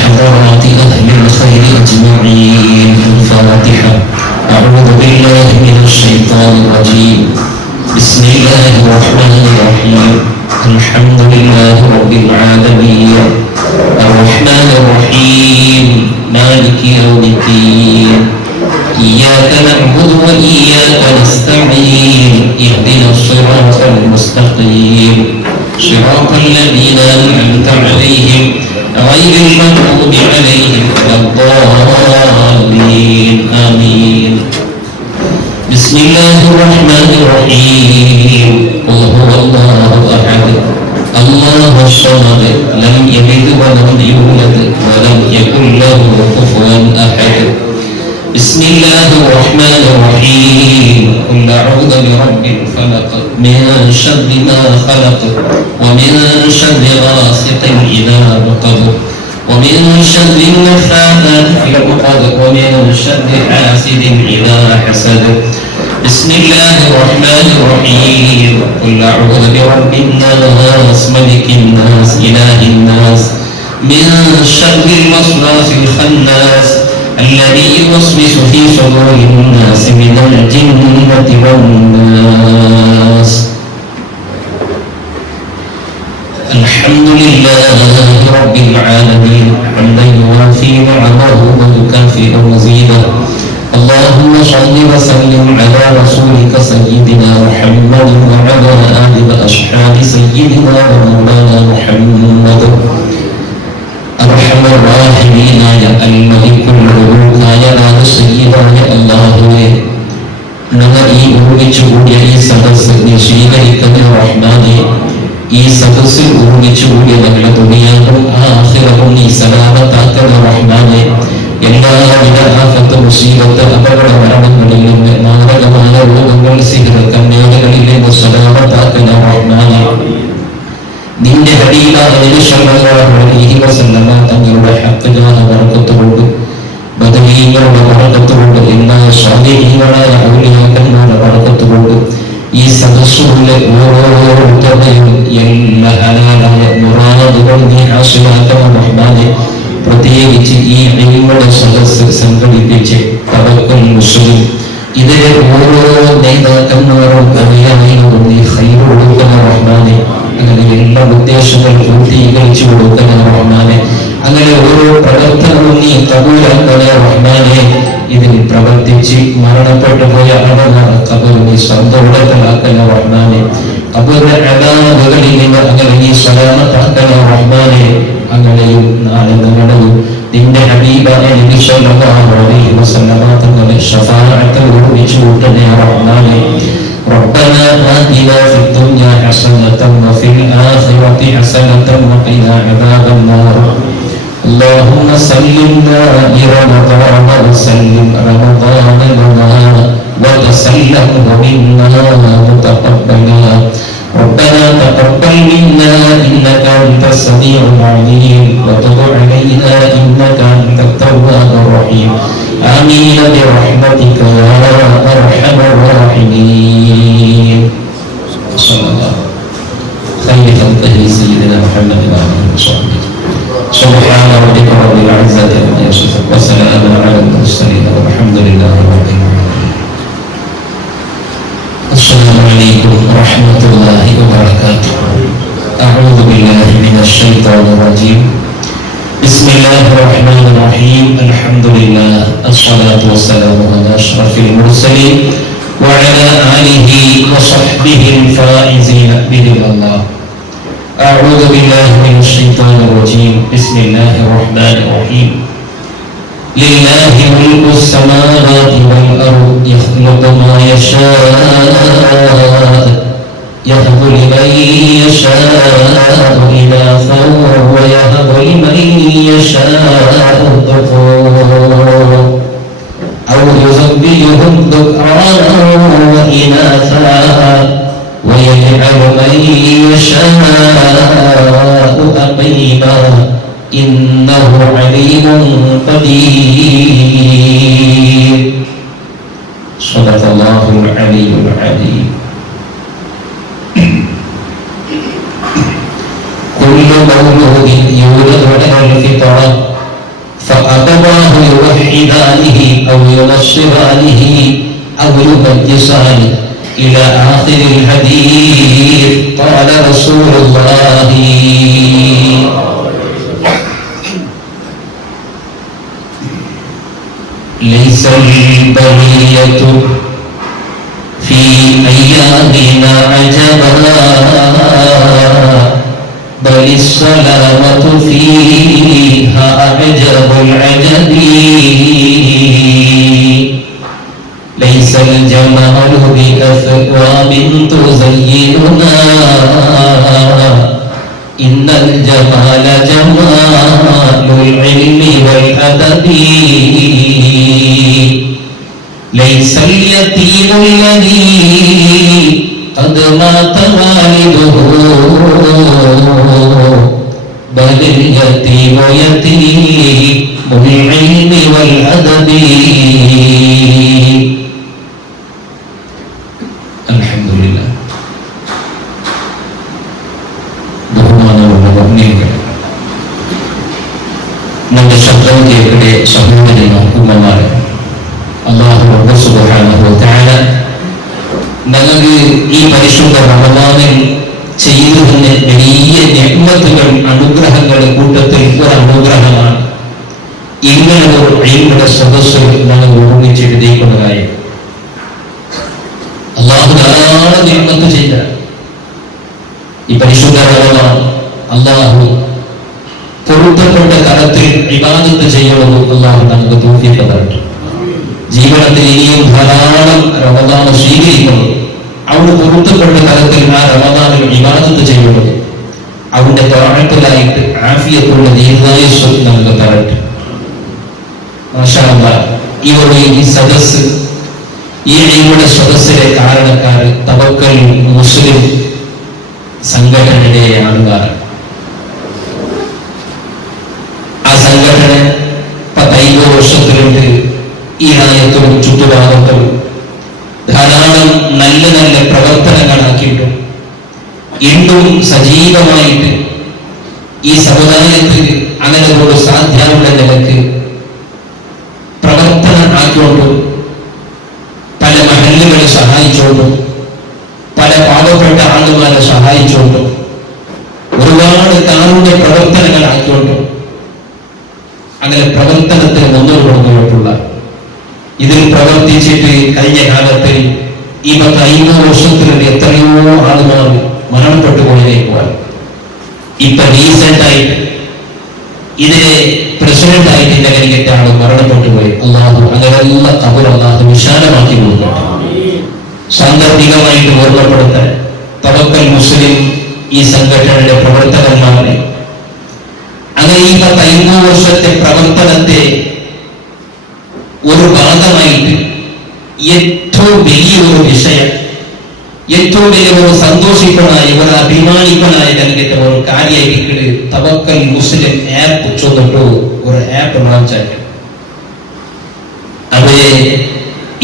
حضرات أهل الخير أجمعين. الفاتحة. أعوذ بالله من الشيطان الرجيم. بسم الله الرحمن الرحيم. الحمد لله رب العالمين الرحمن الرحيم مالك يوم الدين. إياك نعبد وإياك نستعين. اهدنا الصراط المستقيم صراط الذين أنعمت عليهم غير المغضوب عليهم ولا الضالين. آمين. بسم الله الرحمن الرحيم. قل هو الله أحد الله الصمد لم يلد ولم يولد ولم يكن له كفوا أحد. بسم الله الرحمن الرحيم. قل أعوذ برب الفلق من شر ما خلق ومن شر غاسق إذا وقب ومن شر النفاثات في العقد ومن شر حاسد إذا حسد. بسم الله الرحمن الرحيم. قل أعوذ برب الناس ملك الناس إله الناس من شر الوسواس الخناس الذي يوسوس في صدور الناس من الجنة والناس. الحمد لله رب العالمين حمدا يوافي نعمه ويكافئ مزيدا. اللهم صل وسلم على رسولك سيدنا محمد وعلى آل وأصحاب سيدنا ومولانا محمد. أرحم الراحمين يا الملك الملوك يا سيدنا الله ഞങ്ങൾ ഈ ഒരുമിച്ച് കൂടിയ ഈ സദസ്സ് നീ സ്വീകരിക്കുന്ന റഹ്മാനെ. ഈ സദസ്സിൽ ഒരുമിച്ച് കൂടിയ ഞങ്ങളുടെ ദുനിയാവും ആഖിറവും നീ സലാമത്താക്കുന്ന റഹ്മാനെ. എല്ലാവിധ ആഫത്ത് മുസീബത്ത് അപകട മരണങ്ങളിൽ നിന്ന് മാരകമായ രോഗങ്ങൾ സിഹ്ർ കന്യാകളിൽ നിന്ന് സലാമത്താക്കുന്ന റഹ്മാനെ. നിന്റെ ഹബീബായ നബി സല്ലല്ലാഹു അലൈഹി വസല്ലം തങ്ങളുടെ ഹഖ്ഖാന ബറകത്തുകൊണ്ട് ബദരീങ്ങളുടെ ബറകത്തുകൊണ്ട് എല്ലാ സ്വാലിഹീങ്ങളായ ഔലിയാക്കന്മാരുടെ ബറകത്തുകൊണ്ട് ഈ സദസ്സുകളിലെ ഓരോരുത്തരുടെയും എല്ലാ ഹലാലായ മുറാദുകൾ നീ ഹാസിലാക്കുന്ന റഹ്മാനെ. പ്രത്യേകിച്ച് ഈ ഇൽമുടെ സദസ്സ് സംഘടിപ്പിച്ച് തവക്കൽ മുസ്ലിം ഇതിലെ ഓരോ നേതാക്കന്മാരും അറിയാനും നീ ഖൈർ കൊടുക്കുന്ന റഹ്മാനെ. അങ്ങനെ എല്ലാ ഉദ്ദേശങ്ങളും പൂർത്തീകരിച്ചു കൊടുക്കുന്ന റഹ്മാനെ. അങ്ങനെ ഓരോ പ്രവർത്തനവും നീ കബൂലാക്കുന്ന റഹ്മാനെ. ഇതിൽ പ്രവർത്തിച്ച് മരണപ്പെട്ടു പോയ ഖബർ നീ സ്വന്തമാക്കുന്ന റഹ്മാനെ. ഖബറിന്റെ അദാബുകളിൽ നിന്ന് അങ്ങനെ നീ സലാമത്താക്കുന്ന റഹ്മാനെ. അങ്ങനെയും നാളെ നമ്മുടെയും നിന്റെ ഹബീബായ നബി സല്ലല്ലാഹു അലൈഹി വസല്ലം തങ്ങളുടെ ശഫാഅത്ത് ഒരുമിച്ച് കൂട്ടണേ റഹ്മാനെ. ربنا آتنا في الدنيا حسنة وفي الآخرة حسنة وقنا عذاب النار. اللهم سلمنا لرمضان وسلم رمضان لنا وتسلمه منا متقبلا. ربنا تقبل منا إنك أنت السميع العليم وتب علينا إنك أنت التواب الرحيم. آمين برحمتك يا أرحم الراحمين. صلى الله خير خلقه سيدنا محمد وآله وصحبه. سبحان ربك رب العزة عما يصفون وسلام على المرسلين والحمد لله رب العالمين. السلام عليكم ورحمة الله وبركاته. أعوذ بالله من الشيطان الرجيم. بسم الله الرحمن الرحيم. الحمد لله الصلاة والسلام على أشرف المرسلين وعلى آله وصحبه الفائزين برضا الله. أعوذ بالله من الشيطان الرجيم. بسم الله الرحمن الرحيم. لله ملك السماوات والأرض يخلق ما يشاء يهب لمن يشاء إناثا ويهب لمن يشاء الذكور أو يزوجهم ذكرانا وإناثا ويجعل من يشاء أقيما إنه عليم قدير. صدق الله العلي العظيم. كل مولود يولد على الفطرة فأبواه يوحدانه أو ينصرانه أو يمجسانه إلى آخر الحديث. قال رسول الله ليس البرية في أيامنا عجبا بل السلامة فيها أعجب العجب. ليس الجمال بأثواب تزيننا إن الجمال جمال العلم والأدب. ليس اليتيم الذي قد مات والده بل اليتيم يتيم العلم والأدب. الحمد لله. ബഹുമാനമുള്ള മുഅ്മിനീങ്ങൾ, നമ്മുടെ ശബ്ദം കേൾക്കട്ടെ സഹോദരിമാർ, ഉമ്മമാരെ. അല്ലാഹു റബ്ബ് സുബ്ഹാനഹു വ തആല നമുക്ക് ഈ പരിശുദ്ധ റമദാനിൽ ചെയ്തു തന്ന വലിയ നിഅ്മത്തുകൾ, അനുഗ്രഹങ്ങളുടെ കൂട്ടത്തിൽ ഒരു അനുഗ്രഹമാണ് ഇങ്ങനെ ഒരു ഇൽമിന്റെ സദസ്സ് നമ്മൾ ഒരുമിച്ചെഴുതിക്കുന്നതായി. അല്ലാഹു ധാരാളം നിഅ്മത്ത് ചെയ്ത ഈ പരിശുദ്ധ റമദാൻ അല്ലാഹു പൊരുത്തപ്പെട്ട തരത്തിൽ ഇബാദത്ത് ചെയ്യണമെന്ന് അല്ലാഹു നമുക്ക് തൗഫീഖ് തരട്ടെ. ജീവിതത്തിൽ ഇനിയും ധാരാളം റമദാൻ സ്വീകരിക്കണം. അവിടെ പൊരുത്തപ്പെട്ട തരത്തിൽ ആ റമദാനിൽ ഇബാദത്ത് ചെയ്യുന്നത് അവന്റെ ത്വാഅത്തിലായിട്ട് ആഫിയത്തുള്ള ദീർഘായുസ്സ് നമുക്ക് തരട്ടെ. മാഷാ അല്ലാഹ്. ഈ സദസ്സ്, ഈ ഇൽമിന്റെ സദസ്സിലെ കാരണക്കാർ തവക്കൽ മുസ്ലിം സംഘടനയുടെ ആളുകാരാണ്. ആ സംഘടന 15 വർഷത്തിലുണ്ട്. ഈ രാജ്യത്തും ചുറ്റുഭാഗത്തും ധാരാളം നല്ല നല്ല പ്രവർത്തനങ്ങളാക്കിയിട്ടും ഇന്നും സജീവമായിട്ട് ഈ സമുദായത്തിൽ അങ്ങനെ ഒരു സാധ്യമുള്ള നിലക്ക് പ്രവർത്തനം ആക്കിക്കൊണ്ടും പല മഹല്ലുകളെ സഹായിച്ചുകൊണ്ടും പല പാവപ്പെട്ട ആളുകളെ സഹായിച്ചുകൊണ്ടും ഒരുപാട് കാരുണ്യ പ്രവർത്തനങ്ങൾ ആക്കിക്കൊണ്ടും അങ്ങനെ പ്രവർത്തനത്തിന് മുന്നോട്ട് കൊണ്ടുപോയിട്ടുള്ള ഇതിൽ പ്രവർത്തിച്ചിട്ട് കഴിഞ്ഞ കാലത്തിൽ ഈ 15 വർഷത്തിലുള്ള എത്രയോ ആളുകൾ മരണപ്പെട്ടു പോയിരിക്കുവാൻ. ഇപ്പൊ റീസെന്റായിട്ട് ഇതിനെ പ്രസിഡന്റായിട്ട് എന്റെ കരികത്തെ ആൾ മരണപ്പെട്ടു പോയി. അല്ലാഹു അങ്ങനെയുള്ള ഖബർ അല്ലാഹു വിശാലമാക്കി കൊടുക്കട്ടെ. സാന്ദർഭികമായിട്ട് ഓർമ്മപ്പെടുത്താൻ തവക്കൽ മുസ്ലിം ഈ സംഘടനയുടെ പ്രവർത്തകന്മാരെ അങ്ങനെ ഈ 15 വർഷത്തെ പ്രവർത്തനത്തെ ഒരു ഭാഗമായിട്ട് ഏറ്റവും വലിയൊരു വിഷയം, ഏറ്റവും വലിയൊരു സന്തോഷിപ്പനായ ഒരു അഭിമാനിപ്പനായ നൽകിയ ഒരു കാര്യമായിട്ട് തവക്കൽ മുസ്ലിം ആപ്പ് ചൊന്നിട്ടു ഒരു ആപ്പ് ലോഞ്ച് ആക്കി. അവരെ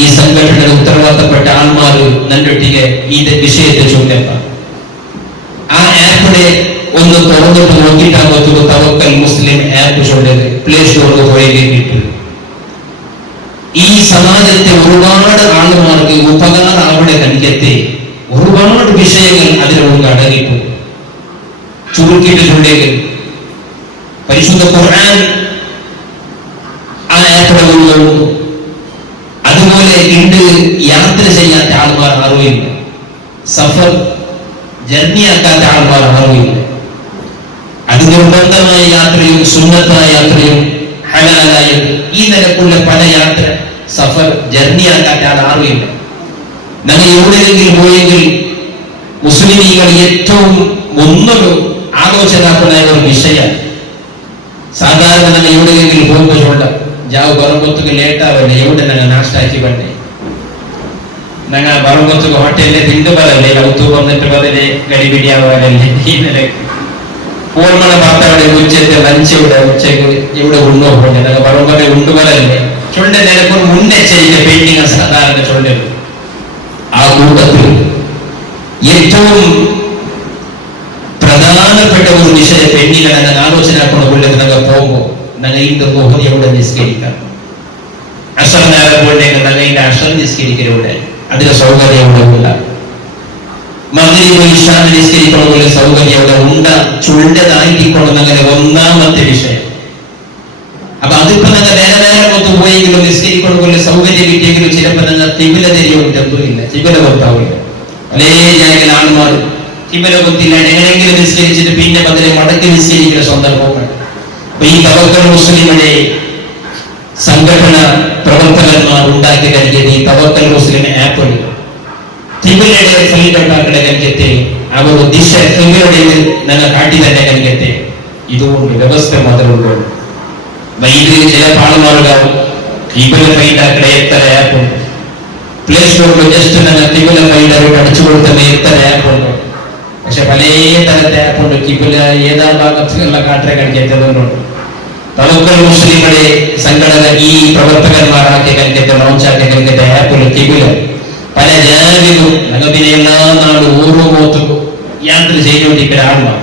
ഈ സംഘടനയുടെ ഉത്തരവാദിത്തപ്പെട്ട ആൾമാർ നല്ലൊട്ടിಗೆ ഈ വിഷയത്തെ ചൊല്ലപ്പ ആ ആപ്പിനെ ഒന്ന് തുറന്നിട്ട് നോക്കിയിട്ടാകുമ്പോൾ തവക്കൽ മുസ്ലിം ആപ്പ് ചൊല്ലത് പ്ലേ സ്റ്റോറിൽ പോയിട്ട് ഈ സമാജത്തെ ഒരുപാട് ആളുമാർക്ക് ഉപകാരം അവിടെ കണ്ടിയെത്തി ഒരുപാട് വിഷയങ്ങൾ അതിനോട് അടങ്ങിയിട്ടു. ചുരുക്കിയിട്ടുണ്ടെങ്കിൽ പരിശുദ്ധ ഖുർആൻ ആ ആപ്പിനെ അതുപോലെ ഇണ്ട് യാത്ര ചെയ്യാത്ത ആൾമാർ അറിവില്ല, സഫർ ജർണിയാക്കാത്ത ആൾമാർ അറിവില്ല. അത് നിർബന്ധമായ യാത്രയും സുന്നത്തായ യാത്രയും ഹലാലായ ഈ നിലക്കുള്ള പല യാത്ര സഫർ ജർണിയാക്കാത്ത ആൾ അറിവില്ല. നമ്മൾ എവിടെയെങ്കിലും പോയെങ്കിൽ മുസ്ലിമീങ്ങൾ ഏറ്റവും ഒന്നൊരു ആലോചനാക്കുന്ന ഒരു വിഷയം സാധാരണ നമ്മൾ എവിടെയെങ്കിലും പോകുമ്പോൾ ചൊല്ലാം ಜಾವು ಬರೋಗೊತ್ತಿಗೆ ಲೇಟ್ ಆಗಲ್ಲ ಎവിടെ ನಂಗೆ ನಾಷ್ಟ ಹಾಕಿ ಬಂದೆ ನಂಗೆ ಬರೋಗೊತ್ತಿಗೆ ಹೋಟೆಲ್ ತಿಂದು ಬರಲ್ಲ ಅವತ್ತು ಬಂದಿಟ್ಟು ಬರಲಿ ಗಡಿ ಬಿಡಿ ಆವಾಗಲ್ಲಿ ಈ ಫೋನ್ ಮಾಡಿ ಮಾತಾಡಿ ಉಚ್ಚತೆ ಲಂಚ್ ഉച്ചയ്ക്ക് ഇവിടെ ഉണ്ടോ പോലെ ನಂಗೆ ಬರೋಗೊತ್ತೆ ಉಂಡು ಬರಲ್ಲ ചൊല്ലെ നിലക്ക് മുന്നേ ചെയ്യുന്ന പെയിന്റിങ് സാധാരണ ചൊല്ലു. ആ കൂട്ടത്തിൽ ഏറ്റവും പ്രധാനപ്പെട്ട ഒരു വിഷയം പെണ്ണിനെ ആലോചന കൊണ്ടുള്ളത് ഞങ്ങൾ പോകുമ്പോൾ ഞങ്ങൾ ഇതിന്റെ ബഹുതിയോടെ നിസ്കരിക്കാം. അസർ നേരപ്പോഴേക്ക് ഞങ്ങൾ ഇതിന്റെ അസർ നിസ്കരിക്കലൂടെ അതിന്റെ സൗകര്യമുള്ള മഗ്രിബ് ഇശാ നിസ്കരിക്കണമെന്നുള്ള സൗകര്യമുള്ള ഉണ്ട ചുണ്ടതായിരിക്കണം അങ്ങനെ ഒന്നാമത്തെ വിഷയം. അപ്പൊ അതിപ്പോ നിങ്ങൾ നേരെ നേരെ കൊത്തു പോയെങ്കിലും നിസ്കരിക്കണമെന്നുള്ള സൗകര്യം കിട്ടിയെങ്കിലും ചിലപ്പോൾ നിങ്ങൾ തിബില തെരിയൊന്നുമില്ല, തിബില കൊത്താവില്ല. പലേ ജാഗയിൽ ആൾമാർ തിബില കൊത്തില്ല, എങ്ങനെയെങ്കിലും നിസ്കരിച്ചിട്ട് പിന്നെ അതിനെ മടക്കി നിസ്കരിക്കുന്ന സന്ദർഭമാണ്. അപ്പൊ ഈ തവക്കൽ മുസ്ലിമിന്റെ സംഘടന പ്രവർത്തകന്മാർ ഉണ്ടാക്കി കഴിഞ്ഞത് ഈ തവക്കൽ മുസ്ലിം ആപ്പ് തിബിലയുടെ ഫലീണ്ടാക്കുന്ന കനിക്കത്തെ അവർ ദിശ തിബിലയുടെ ഞങ്ങൾ കാട്ടി തന്നെ കനിക്കത്തെ ഇതുകൊണ്ട് വ്യവസ്ഥ മാത്രമുള്ളൂ. വൈദ്യുതി ചില പാടുമാറുകാവും തിബില ഫൈൻഡാക്കുന്ന എത്ര ആപ്പുണ്ട്. പ്ലേ സ്റ്റോറിൽ ജസ്റ്റ് ഞങ്ങൾ തിബില ഫൈൻഡായിട്ട് അടിച്ചു കൊടുക്കുന്ന എത്ര ആപ്പുണ്ട്. പക്ഷെ പല തരത്തെ ആപ്പുണ്ട്. തിബില ഏതാ ഭാഗത്തുള്ള കാട്ടിനെ കണിക്കത്തുന്നുണ്ട്. തവക്കൽ മുസ്ലിങ്ങളുടെ സംഘടന ഈ പ്രവർത്തകന്മാരാക്കിയ കനിക്കത്തെ ലോഞ്ചാക്കിയ കനിക്കത്തെ ആപ്പിൽ തിബില പല ജനങ്ങളും ഞങ്ങൾക്ക് എല്ലാ നാളും ഓരോ പോത്തും യാത്ര ചെയ്തുകൊണ്ടിരിക്കുന്ന ആളുമാണ്.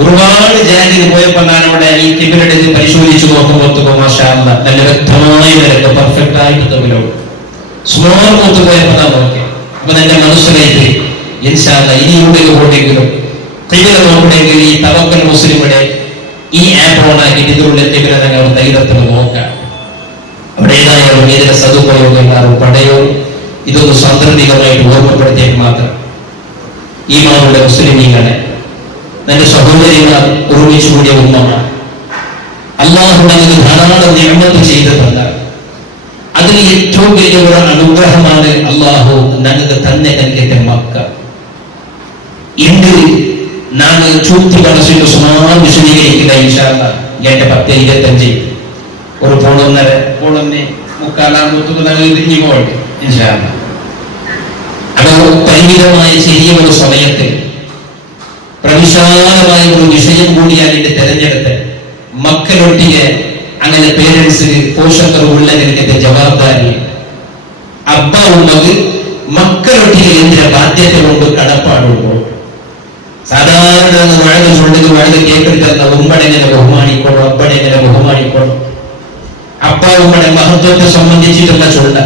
ഒരുപാട് ജനങ്ങൾ പോയപ്പോൾ ഞാനവിടെ ഈ തിബിലയുടെ പരിശോധിച്ച് നോക്കുമ്പോൾ മാഷാഅല്ല നല്ല വ്യക്തമായി വരട്ടെ പെർഫെക്റ്റ് ആയിട്ട് തമ്മിലോട് സ്മോൾ പോത്ത് പോയപ്പോൾ ഞാൻ നോക്കി. അപ്പൊ എന്റെ മനസ്സിലേക്ക് ഇൻഷാ അല്ലാഹ് ഇനി ഉള്ളിൽ പോകണമെങ്കിലും തിബില നോക്കണമെങ്കിൽ ഈ തവക്കൽ മുസ്ലിമുടെ ഈ ആപ്പ് ഓണാക്കിയിട്ട് ഇതിലുള്ള തിബില ഞങ്ങൾ ധൈര്യത്തിൽ നോക്കാം. അവിടെ ഏതായാലും ഇതിന്റെ സദുപയോഗം എല്ലാവരും പടയോ ഇതൊന്ന് സാന്ദർഭികമായിട്ട് ഓർമ്മപ്പെടുത്തിയാൽ മാത്രം ഈ മാറുടെ മുസ്ലിമീങ്ങളെ തന്റെ സഹോദരിമാർ ഒരുമിച്ച് കൂടിയ ഉമ്മമാണ്. അല്ലാഹു ഞങ്ങൾക്ക് ധാരാളം നിഅമത്ത് ചെയ്തു തന്ന അതിന് ഏറ്റവും വലിയ ഒരു അനുഗ്രഹമാണ് അല്ലാഹു ഞങ്ങൾക്ക് തന്നെ കനിക്കത്തെ മക്ക. ഇന്ന് നാളെ ചൂത്തി മനസ്സിന്റെ സുമാർ വിശദീകരിക്കുന്ന ഇൻഷാ അല്ലാഹ് എന്റെ 10:25 ഒരു പോളൊന്നെ മുക്കാലാകുമ്പോൾ ഞങ്ങൾ തിരിഞ്ഞു പോകട്ടെ ഇൻഷാ അല്ലാഹ്. അത് പരിമിതമായ ചെറിയ ഒരു സമയത്ത് പ്രവിശാലമായ ഒരു വിഷയം കൂടിയാണ് എന്റെ തെരഞ്ഞെടുത്ത് മക്കളൊട്ടിയെ അങ്ങനെ പേരൻസിന് പോഷകർ ഉള്ളതിന്റെ ജവാബ്ദാരി അബ്ബ ഉമ്മക്ക് മക്കളൊട്ടിയെ എന്തിന് ബാധ്യത കൊണ്ട് കടപ്പാടുണ്ടോ? സാധാരണ വഴക്ക് ചൊല്ലുക വഴക്ക് കേൾക്കുന്ന ഉമ്മടെങ്ങനെ ബഹുമാനിക്കണോ, അബ്ബടെങ്ങനെ ബഹുമാനിക്കണോ, അബ്ബ ഉമ്മയുടെ മഹത്വത്തെ സംബന്ധിച്ചിട്ടുള്ള ചൊല്ല.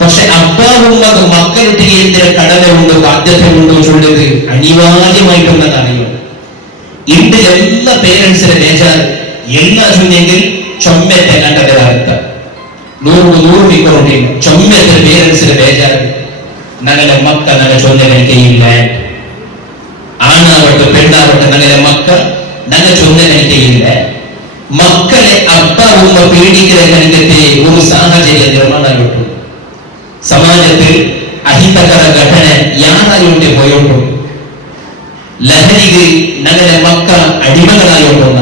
പക്ഷെ അബ്ബാവുമ്മക്ക് മക്കളുടെ എന്തിന് കടമയുണ്ട് ബാധ്യതയുണ്ടോ ചൊല്ലുന്നത് അനിവാര്യമായിട്ടുള്ളത് അറിയണം. ഇന്ന് എല്ലാ പേരൻസിനെ ബേജാറ് എല്ലാ ചൊല്ലെങ്കിൽ ചൊമ്മത്തെ കണ്ടതിൽ അർത്ഥം 100 മിക്കറുണ്ടില്ല. ചൊമ്മത്തെ പേരൻസിനെ ബേജാറ് ഞങ്ങളുടെ മക്ക നല്ല ചൊല്ല കഴിക്കയില്ല. ആണാവട്ടെ പെണ്ണാവട്ടെ ഞങ്ങളുടെ മക്ക നല്ല ചൊല്ല കഴിക്കയില്ല. മക്കളെ അബ്ബാവുമ്മ പീഡിക്കുന്ന കണിക്കത്തെ ഒരു സാഹചര്യ നിർമ്മാണമായിട്ടു. സമാജത്തിൽ അഹിതകര ഘടന യാറായോട്ടെ പോയോണ്ടോ, ലഹരിക്ക് ഞങ്ങളുടെ മക്ക അടിമകളായോണ്ടുള്ള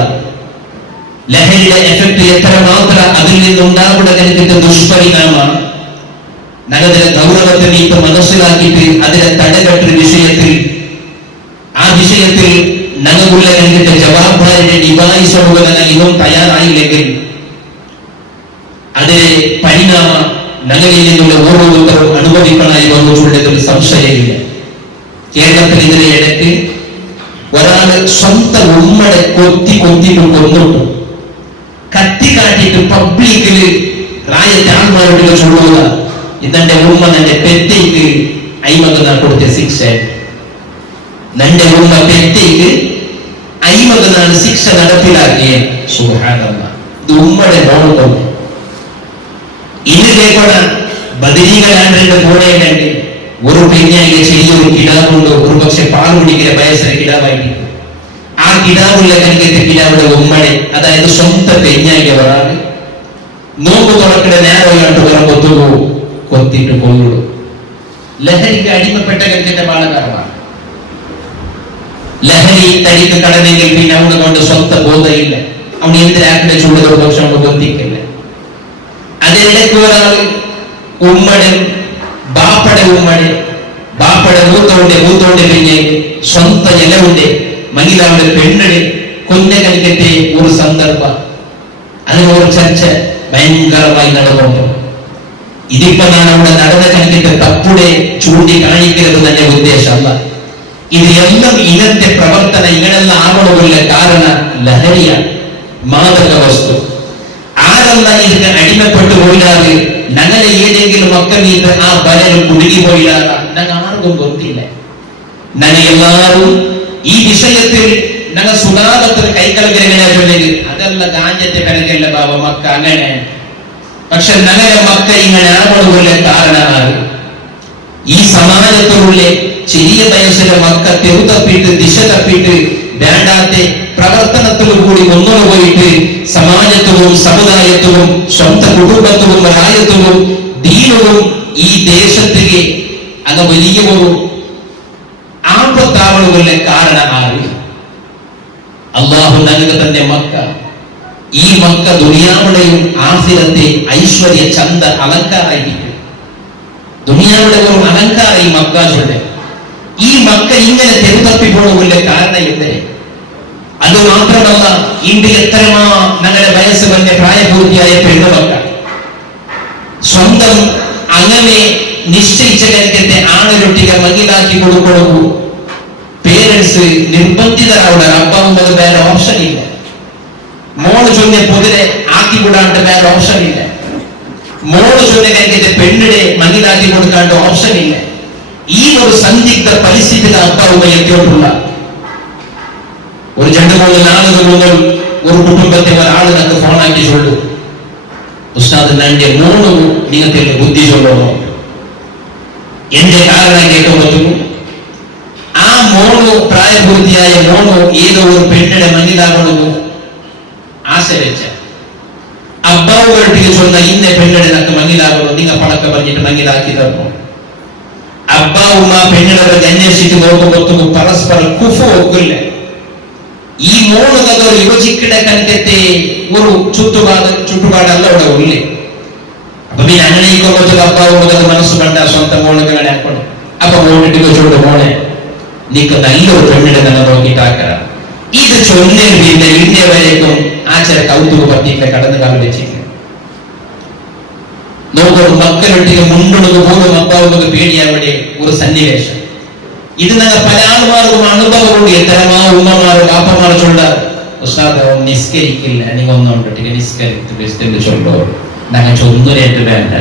ലഹരിയുടെ എഫക്ട് എത്രമാത്രം അതിൽ നിന്നുണ്ടാകുന്ന കണിക്കത്തെ ദുഷ്പരിണാമമാണ്. ഞങ്ങളുടെ ഗൗരവത്തെ നീക്കം മനസ്സിലാക്കിയിട്ട് അതിനെ തടകെട്ടൊരു വിഷയത്തിൽ ആ വിഷയത്തിൽ ഞങ്ങൾക്കുള്ള കണിക്കത്തെ ജവാബ്ദാരിയുടെ നിവായിസമുള്ള ഇന്നും തയ്യാറായില്ലെങ്കിൽ അതിനെ പരിണാമം ഞങ്ങളിൽ നിന്നുള്ള ഓരോരുത്തരും അനുഭവിക്കണമായി വന്നിട്ടുള്ളതിൽ സംശയമില്ല. കേരളത്തിൽ ഇതിനെ ഇടയ്ക്ക് ഒരാള് സ്വന്തം ഉമ്മടെ കൊത്തിട്ട് കൊന്നിട്ടു കത്തി കാട്ടിയിട്ട് പബ്ലിക്കില് രാജ്യത്താന്മാരോട് ചൊല്ലുക, ഇതെന്റെ ഉമ്മ എന്റെ പെറ്റയ്ക്ക് അയിമക്ക് നാ കൊടുത്ത ശിക്ഷ, എന്റെ ഉമ്മ പെറ്റയ്ക്ക് അയിമക്ക് നാണ് ശിക്ഷ നടപ്പിലാക്കിയ. സുബ്ഹാനല്ലാഹ്, ഇത് ഉമ്മയുടെ മോളും ഇന്ന് കേൾക്കണ ബദരീകളാണ്ട് കൂടെ കണ്ട് ഒരു പെഞ്ഞായിലെ ചെറിയൊരു കിടാവുണ്ട്, ഒരു പക്ഷെ പാൽ കുടിക്കുന്ന വയസ്സിലെ കിടാവായിട്ട് ആ കിടാവുള്ള കണിക്കത്തെ കിടാവുടെ ഉമ്മടെ, അതായത് സ്വന്തം പെഞ്ഞായിലെ ഒരാള് നോമ്പ് തുറക്കുന്ന നേരമായിട്ട് കൊത്തിട്ട് കൊള്ളുള്ളൂ. ലഹരിക്ക് അടിമപ്പെട്ട കണിക്കത്തെ ബാലകാരമാണ്. ലഹരി തടിക്ക് കടന്നെങ്കിൽ പിന്നെ അവിടെ കൊണ്ട് സ്വന്തം ബോധമില്ല. അവൻ എന്തിനാക്കിന്റെ ചൂടുകൾ പക്ഷെ അവന് ബന്ധിക്കില്ല. അതിനിടയ്ക്ക് ഒരാൾ ഉമ്മടെ ബാപ്പടെ മൂത്തോണ്ട് പിന്നെ സ്വന്തം ഇലവുണ്ട് മഹിളാവുടെ പെണ്ണുടെ കൊഞ്ഞ കണിക്കത്തെ ഒരു സന്ദർഭം, അതിനൊരു ചർച്ച ഭയങ്കരമായി നടന്നു. ഇതിപ്പോ ഞാൻ അവിടെ നടന്ന കണിക്കത്തെ തപ്പുടെ ചൂണ്ടിക്കാണിക്കുന്നത് തന്നെ ഉദ്ദേശമല്ല. ഇത് എല്ലാം ഇനത്തെ പ്രവർത്തന ഇങ്ങനെല്ലാം ആവണമില്ല. കാരണം ലഹരിയാണ്. മാതക വസ്തു. ആരെന്ന ഇതിന് അടിമപ്പെട്ടു പോയില്ലാതെ ഞങ്ങളെ ഏതെങ്കിലും മക്കളീത് ആ ബലം കുടുങ്ങി പോയില്ലാത ഞങ്ങൾ ആർക്കും ಗೊತ್ತಿಲ್ಲ. ഞങ്ങൾ എല്ലാവരും ഈ വിഷയത്തിൽ ഞങ്ങൾ സുധാകത്തിൽ കൈക്കളങ്ങനെ ചൊല്ലിയത് അതല്ല ഗാഞ്ചത്തെ പിറകല്ല ബാബ മക്ക അങ്ങനെ. പക്ഷെ ഞങ്ങളുടെ മക്ക ഇങ്ങനെ ആവണമുള്ള കാരണമാണ് ഈ സമാജത്തിലുള്ള ചെറിയ വയസ്സിലെ മക്ക തെരു തപ്പിട്ട് ദിശ തപ്പിട്ട് വേണ്ടാത്ത പ്രവർത്തനത്തിലും കൂടി മുന്നോട്ട് പോയിട്ട് സമാജത്തിലും സമുദായത്തിലും സ്വന്തം കുടുംബത്തിലും രാജ്യത്തിലും ദീനവും ഈ ദേശത്തേക്ക് അങ്ങ് വലിയ ഒരു ആപത്താവണമുള്ള കാരണമാണ്. അള്ളാഹു ഞങ്ങൾക്ക് തന്നെ മക്ക, ഈ മക്ക ദുനിയാവുടെയും ആഖിറത്തെ ഐശ്വര്യ ചന്ത അലങ്കാരായിരിക്കും. ദുനിയാവുടെ ഒരു അലങ്കാര ഈ മക്ക ചൊല്ലെ. ഈ മക്ക ഇങ്ങനെ തെരുതപ്പിപ്പോഴുള്ള കാരണമുണ്ട്. അത് മാത്രമല്ല, ഇന്ന് എത്രമാ ഞങ്ങളുടെ വയസ്സ് വന്ന പ്രായപൂർത്തിയായ പെണ്ണുമക്ക സ്വന്തം അങ്ങനെ നിശ്ചയിച്ച കാര്യത്തെ ആണൊരൊട്ടിಗೆ മങ്ങിലാക്കി കൊടുക്കണു. പേരൻസ് നിർബന്ധിതരാവുന്ന അപ്പാവുന്നത് വേറെ ഓപ്ഷൻ ഇല്ല. മോള് ചൊല്ലിയ പൊതിരെ ആക്കി കൂടാണ്ട് വേറെ ഓപ്ഷൻ ഇല്ല. മോള് ചൊല്ലിയ കാര്യത്തെ പെണ്ണിടെ മങ്ങിലാക്കി കൊടുക്കാണ്ട് ഓപ്ഷൻ ഇല്ല. ഈ ഒരു സന്ദിഗ്ധ പരിസ്ഥിതിയിൽ അപ്പാവുക എത്തിയിട്ടുള്ള ഒരു 2-3 നാളുകൾ മുതൽ ഒരു കുടുംബത്തെ ഒരാൾ നമുക്ക് ഫോണാക്കി ചൊല്ലു, ഉസ്താദ് എന്റെ മോണു നിങ്ങൾക്ക് ബുദ്ധി ചൊല്ലണോ എന്റെ കാരണം കേട്ടോ പറ്റുന്നു. ആ മോണു പ്രായപൂർത്തിയായ മോണു ഏതോ ഒരു പെണ്ണിടെ മങ്ങിലാകണമെന്നു ആശ വെച്ച അബ്ബാവുകൾക്ക് ചൊന്ന ഇന്ന പെണ്ണിടെ നമുക്ക് മങ്ങിലാകണോ, നിങ്ങൾ പണക്ക പറഞ്ഞിട്ട് മങ്ങിലാക്കി തരണോ. അബ്ബാവും ആ പെണ്ണിടൊക്കെ അന്വേഷിച്ച് നോക്കുമ്പോൾ പരസ്പരം കുഫു ഒക്കില്ല. ഈ മൂന്ന് കഥകൾ യോജിക്കുന്ന കണക്കത്തെ ഒരു ചുറ്റുപാടല്ല അവിടെ ഉള്ളേ. അപ്പൊ പിന്നെ അങ്ങനെ കൊച്ചു അപ്പാവുന്നത് മനസ്സ് കണ്ട സ്വന്തം മോളൊക്കെ ആക്കണം. അപ്പൊ മോണിട്ട് വെച്ചോണ്ട് മോളെ നീക്ക് നല്ലൊരു പെണ്ണിടെ തന്നെ നോക്കിട്ടാക്കറ. ഇത് ചൊല്ലിന് പിന്നെ ഇന്ത്യ വരേക്കും ആചാര കൗതുക പറ്റിയിട്ട് കടന്നു കാലം വെച്ചിരിക്കും. നോക്കും മക്കളൊട്ടിಗೆ മുണ്ടൊടുക്ക് പോലും അപ്പാവുന്നത് പേടിയാവിടെ ഒരു സന്നിവേശം. ഇത് ഞങ്ങൾ പല ആൾമാർക്കും അനുഭവമുണ്ട്. എത്രമാ ഉമ്മമാർ ബാപ്പമാർ ചൊല്ലാർ, ഉസ്താദ് നിസ്കരിക്കില്ല, നിങ്ങൾ ഒന്നുകൊണ്ടിട്ട് നിസ്കരിച്ചു ചൊല്ലോ. ഞങ്ങൾ ചൊന്നുരേറ്റ് വേണ്ട,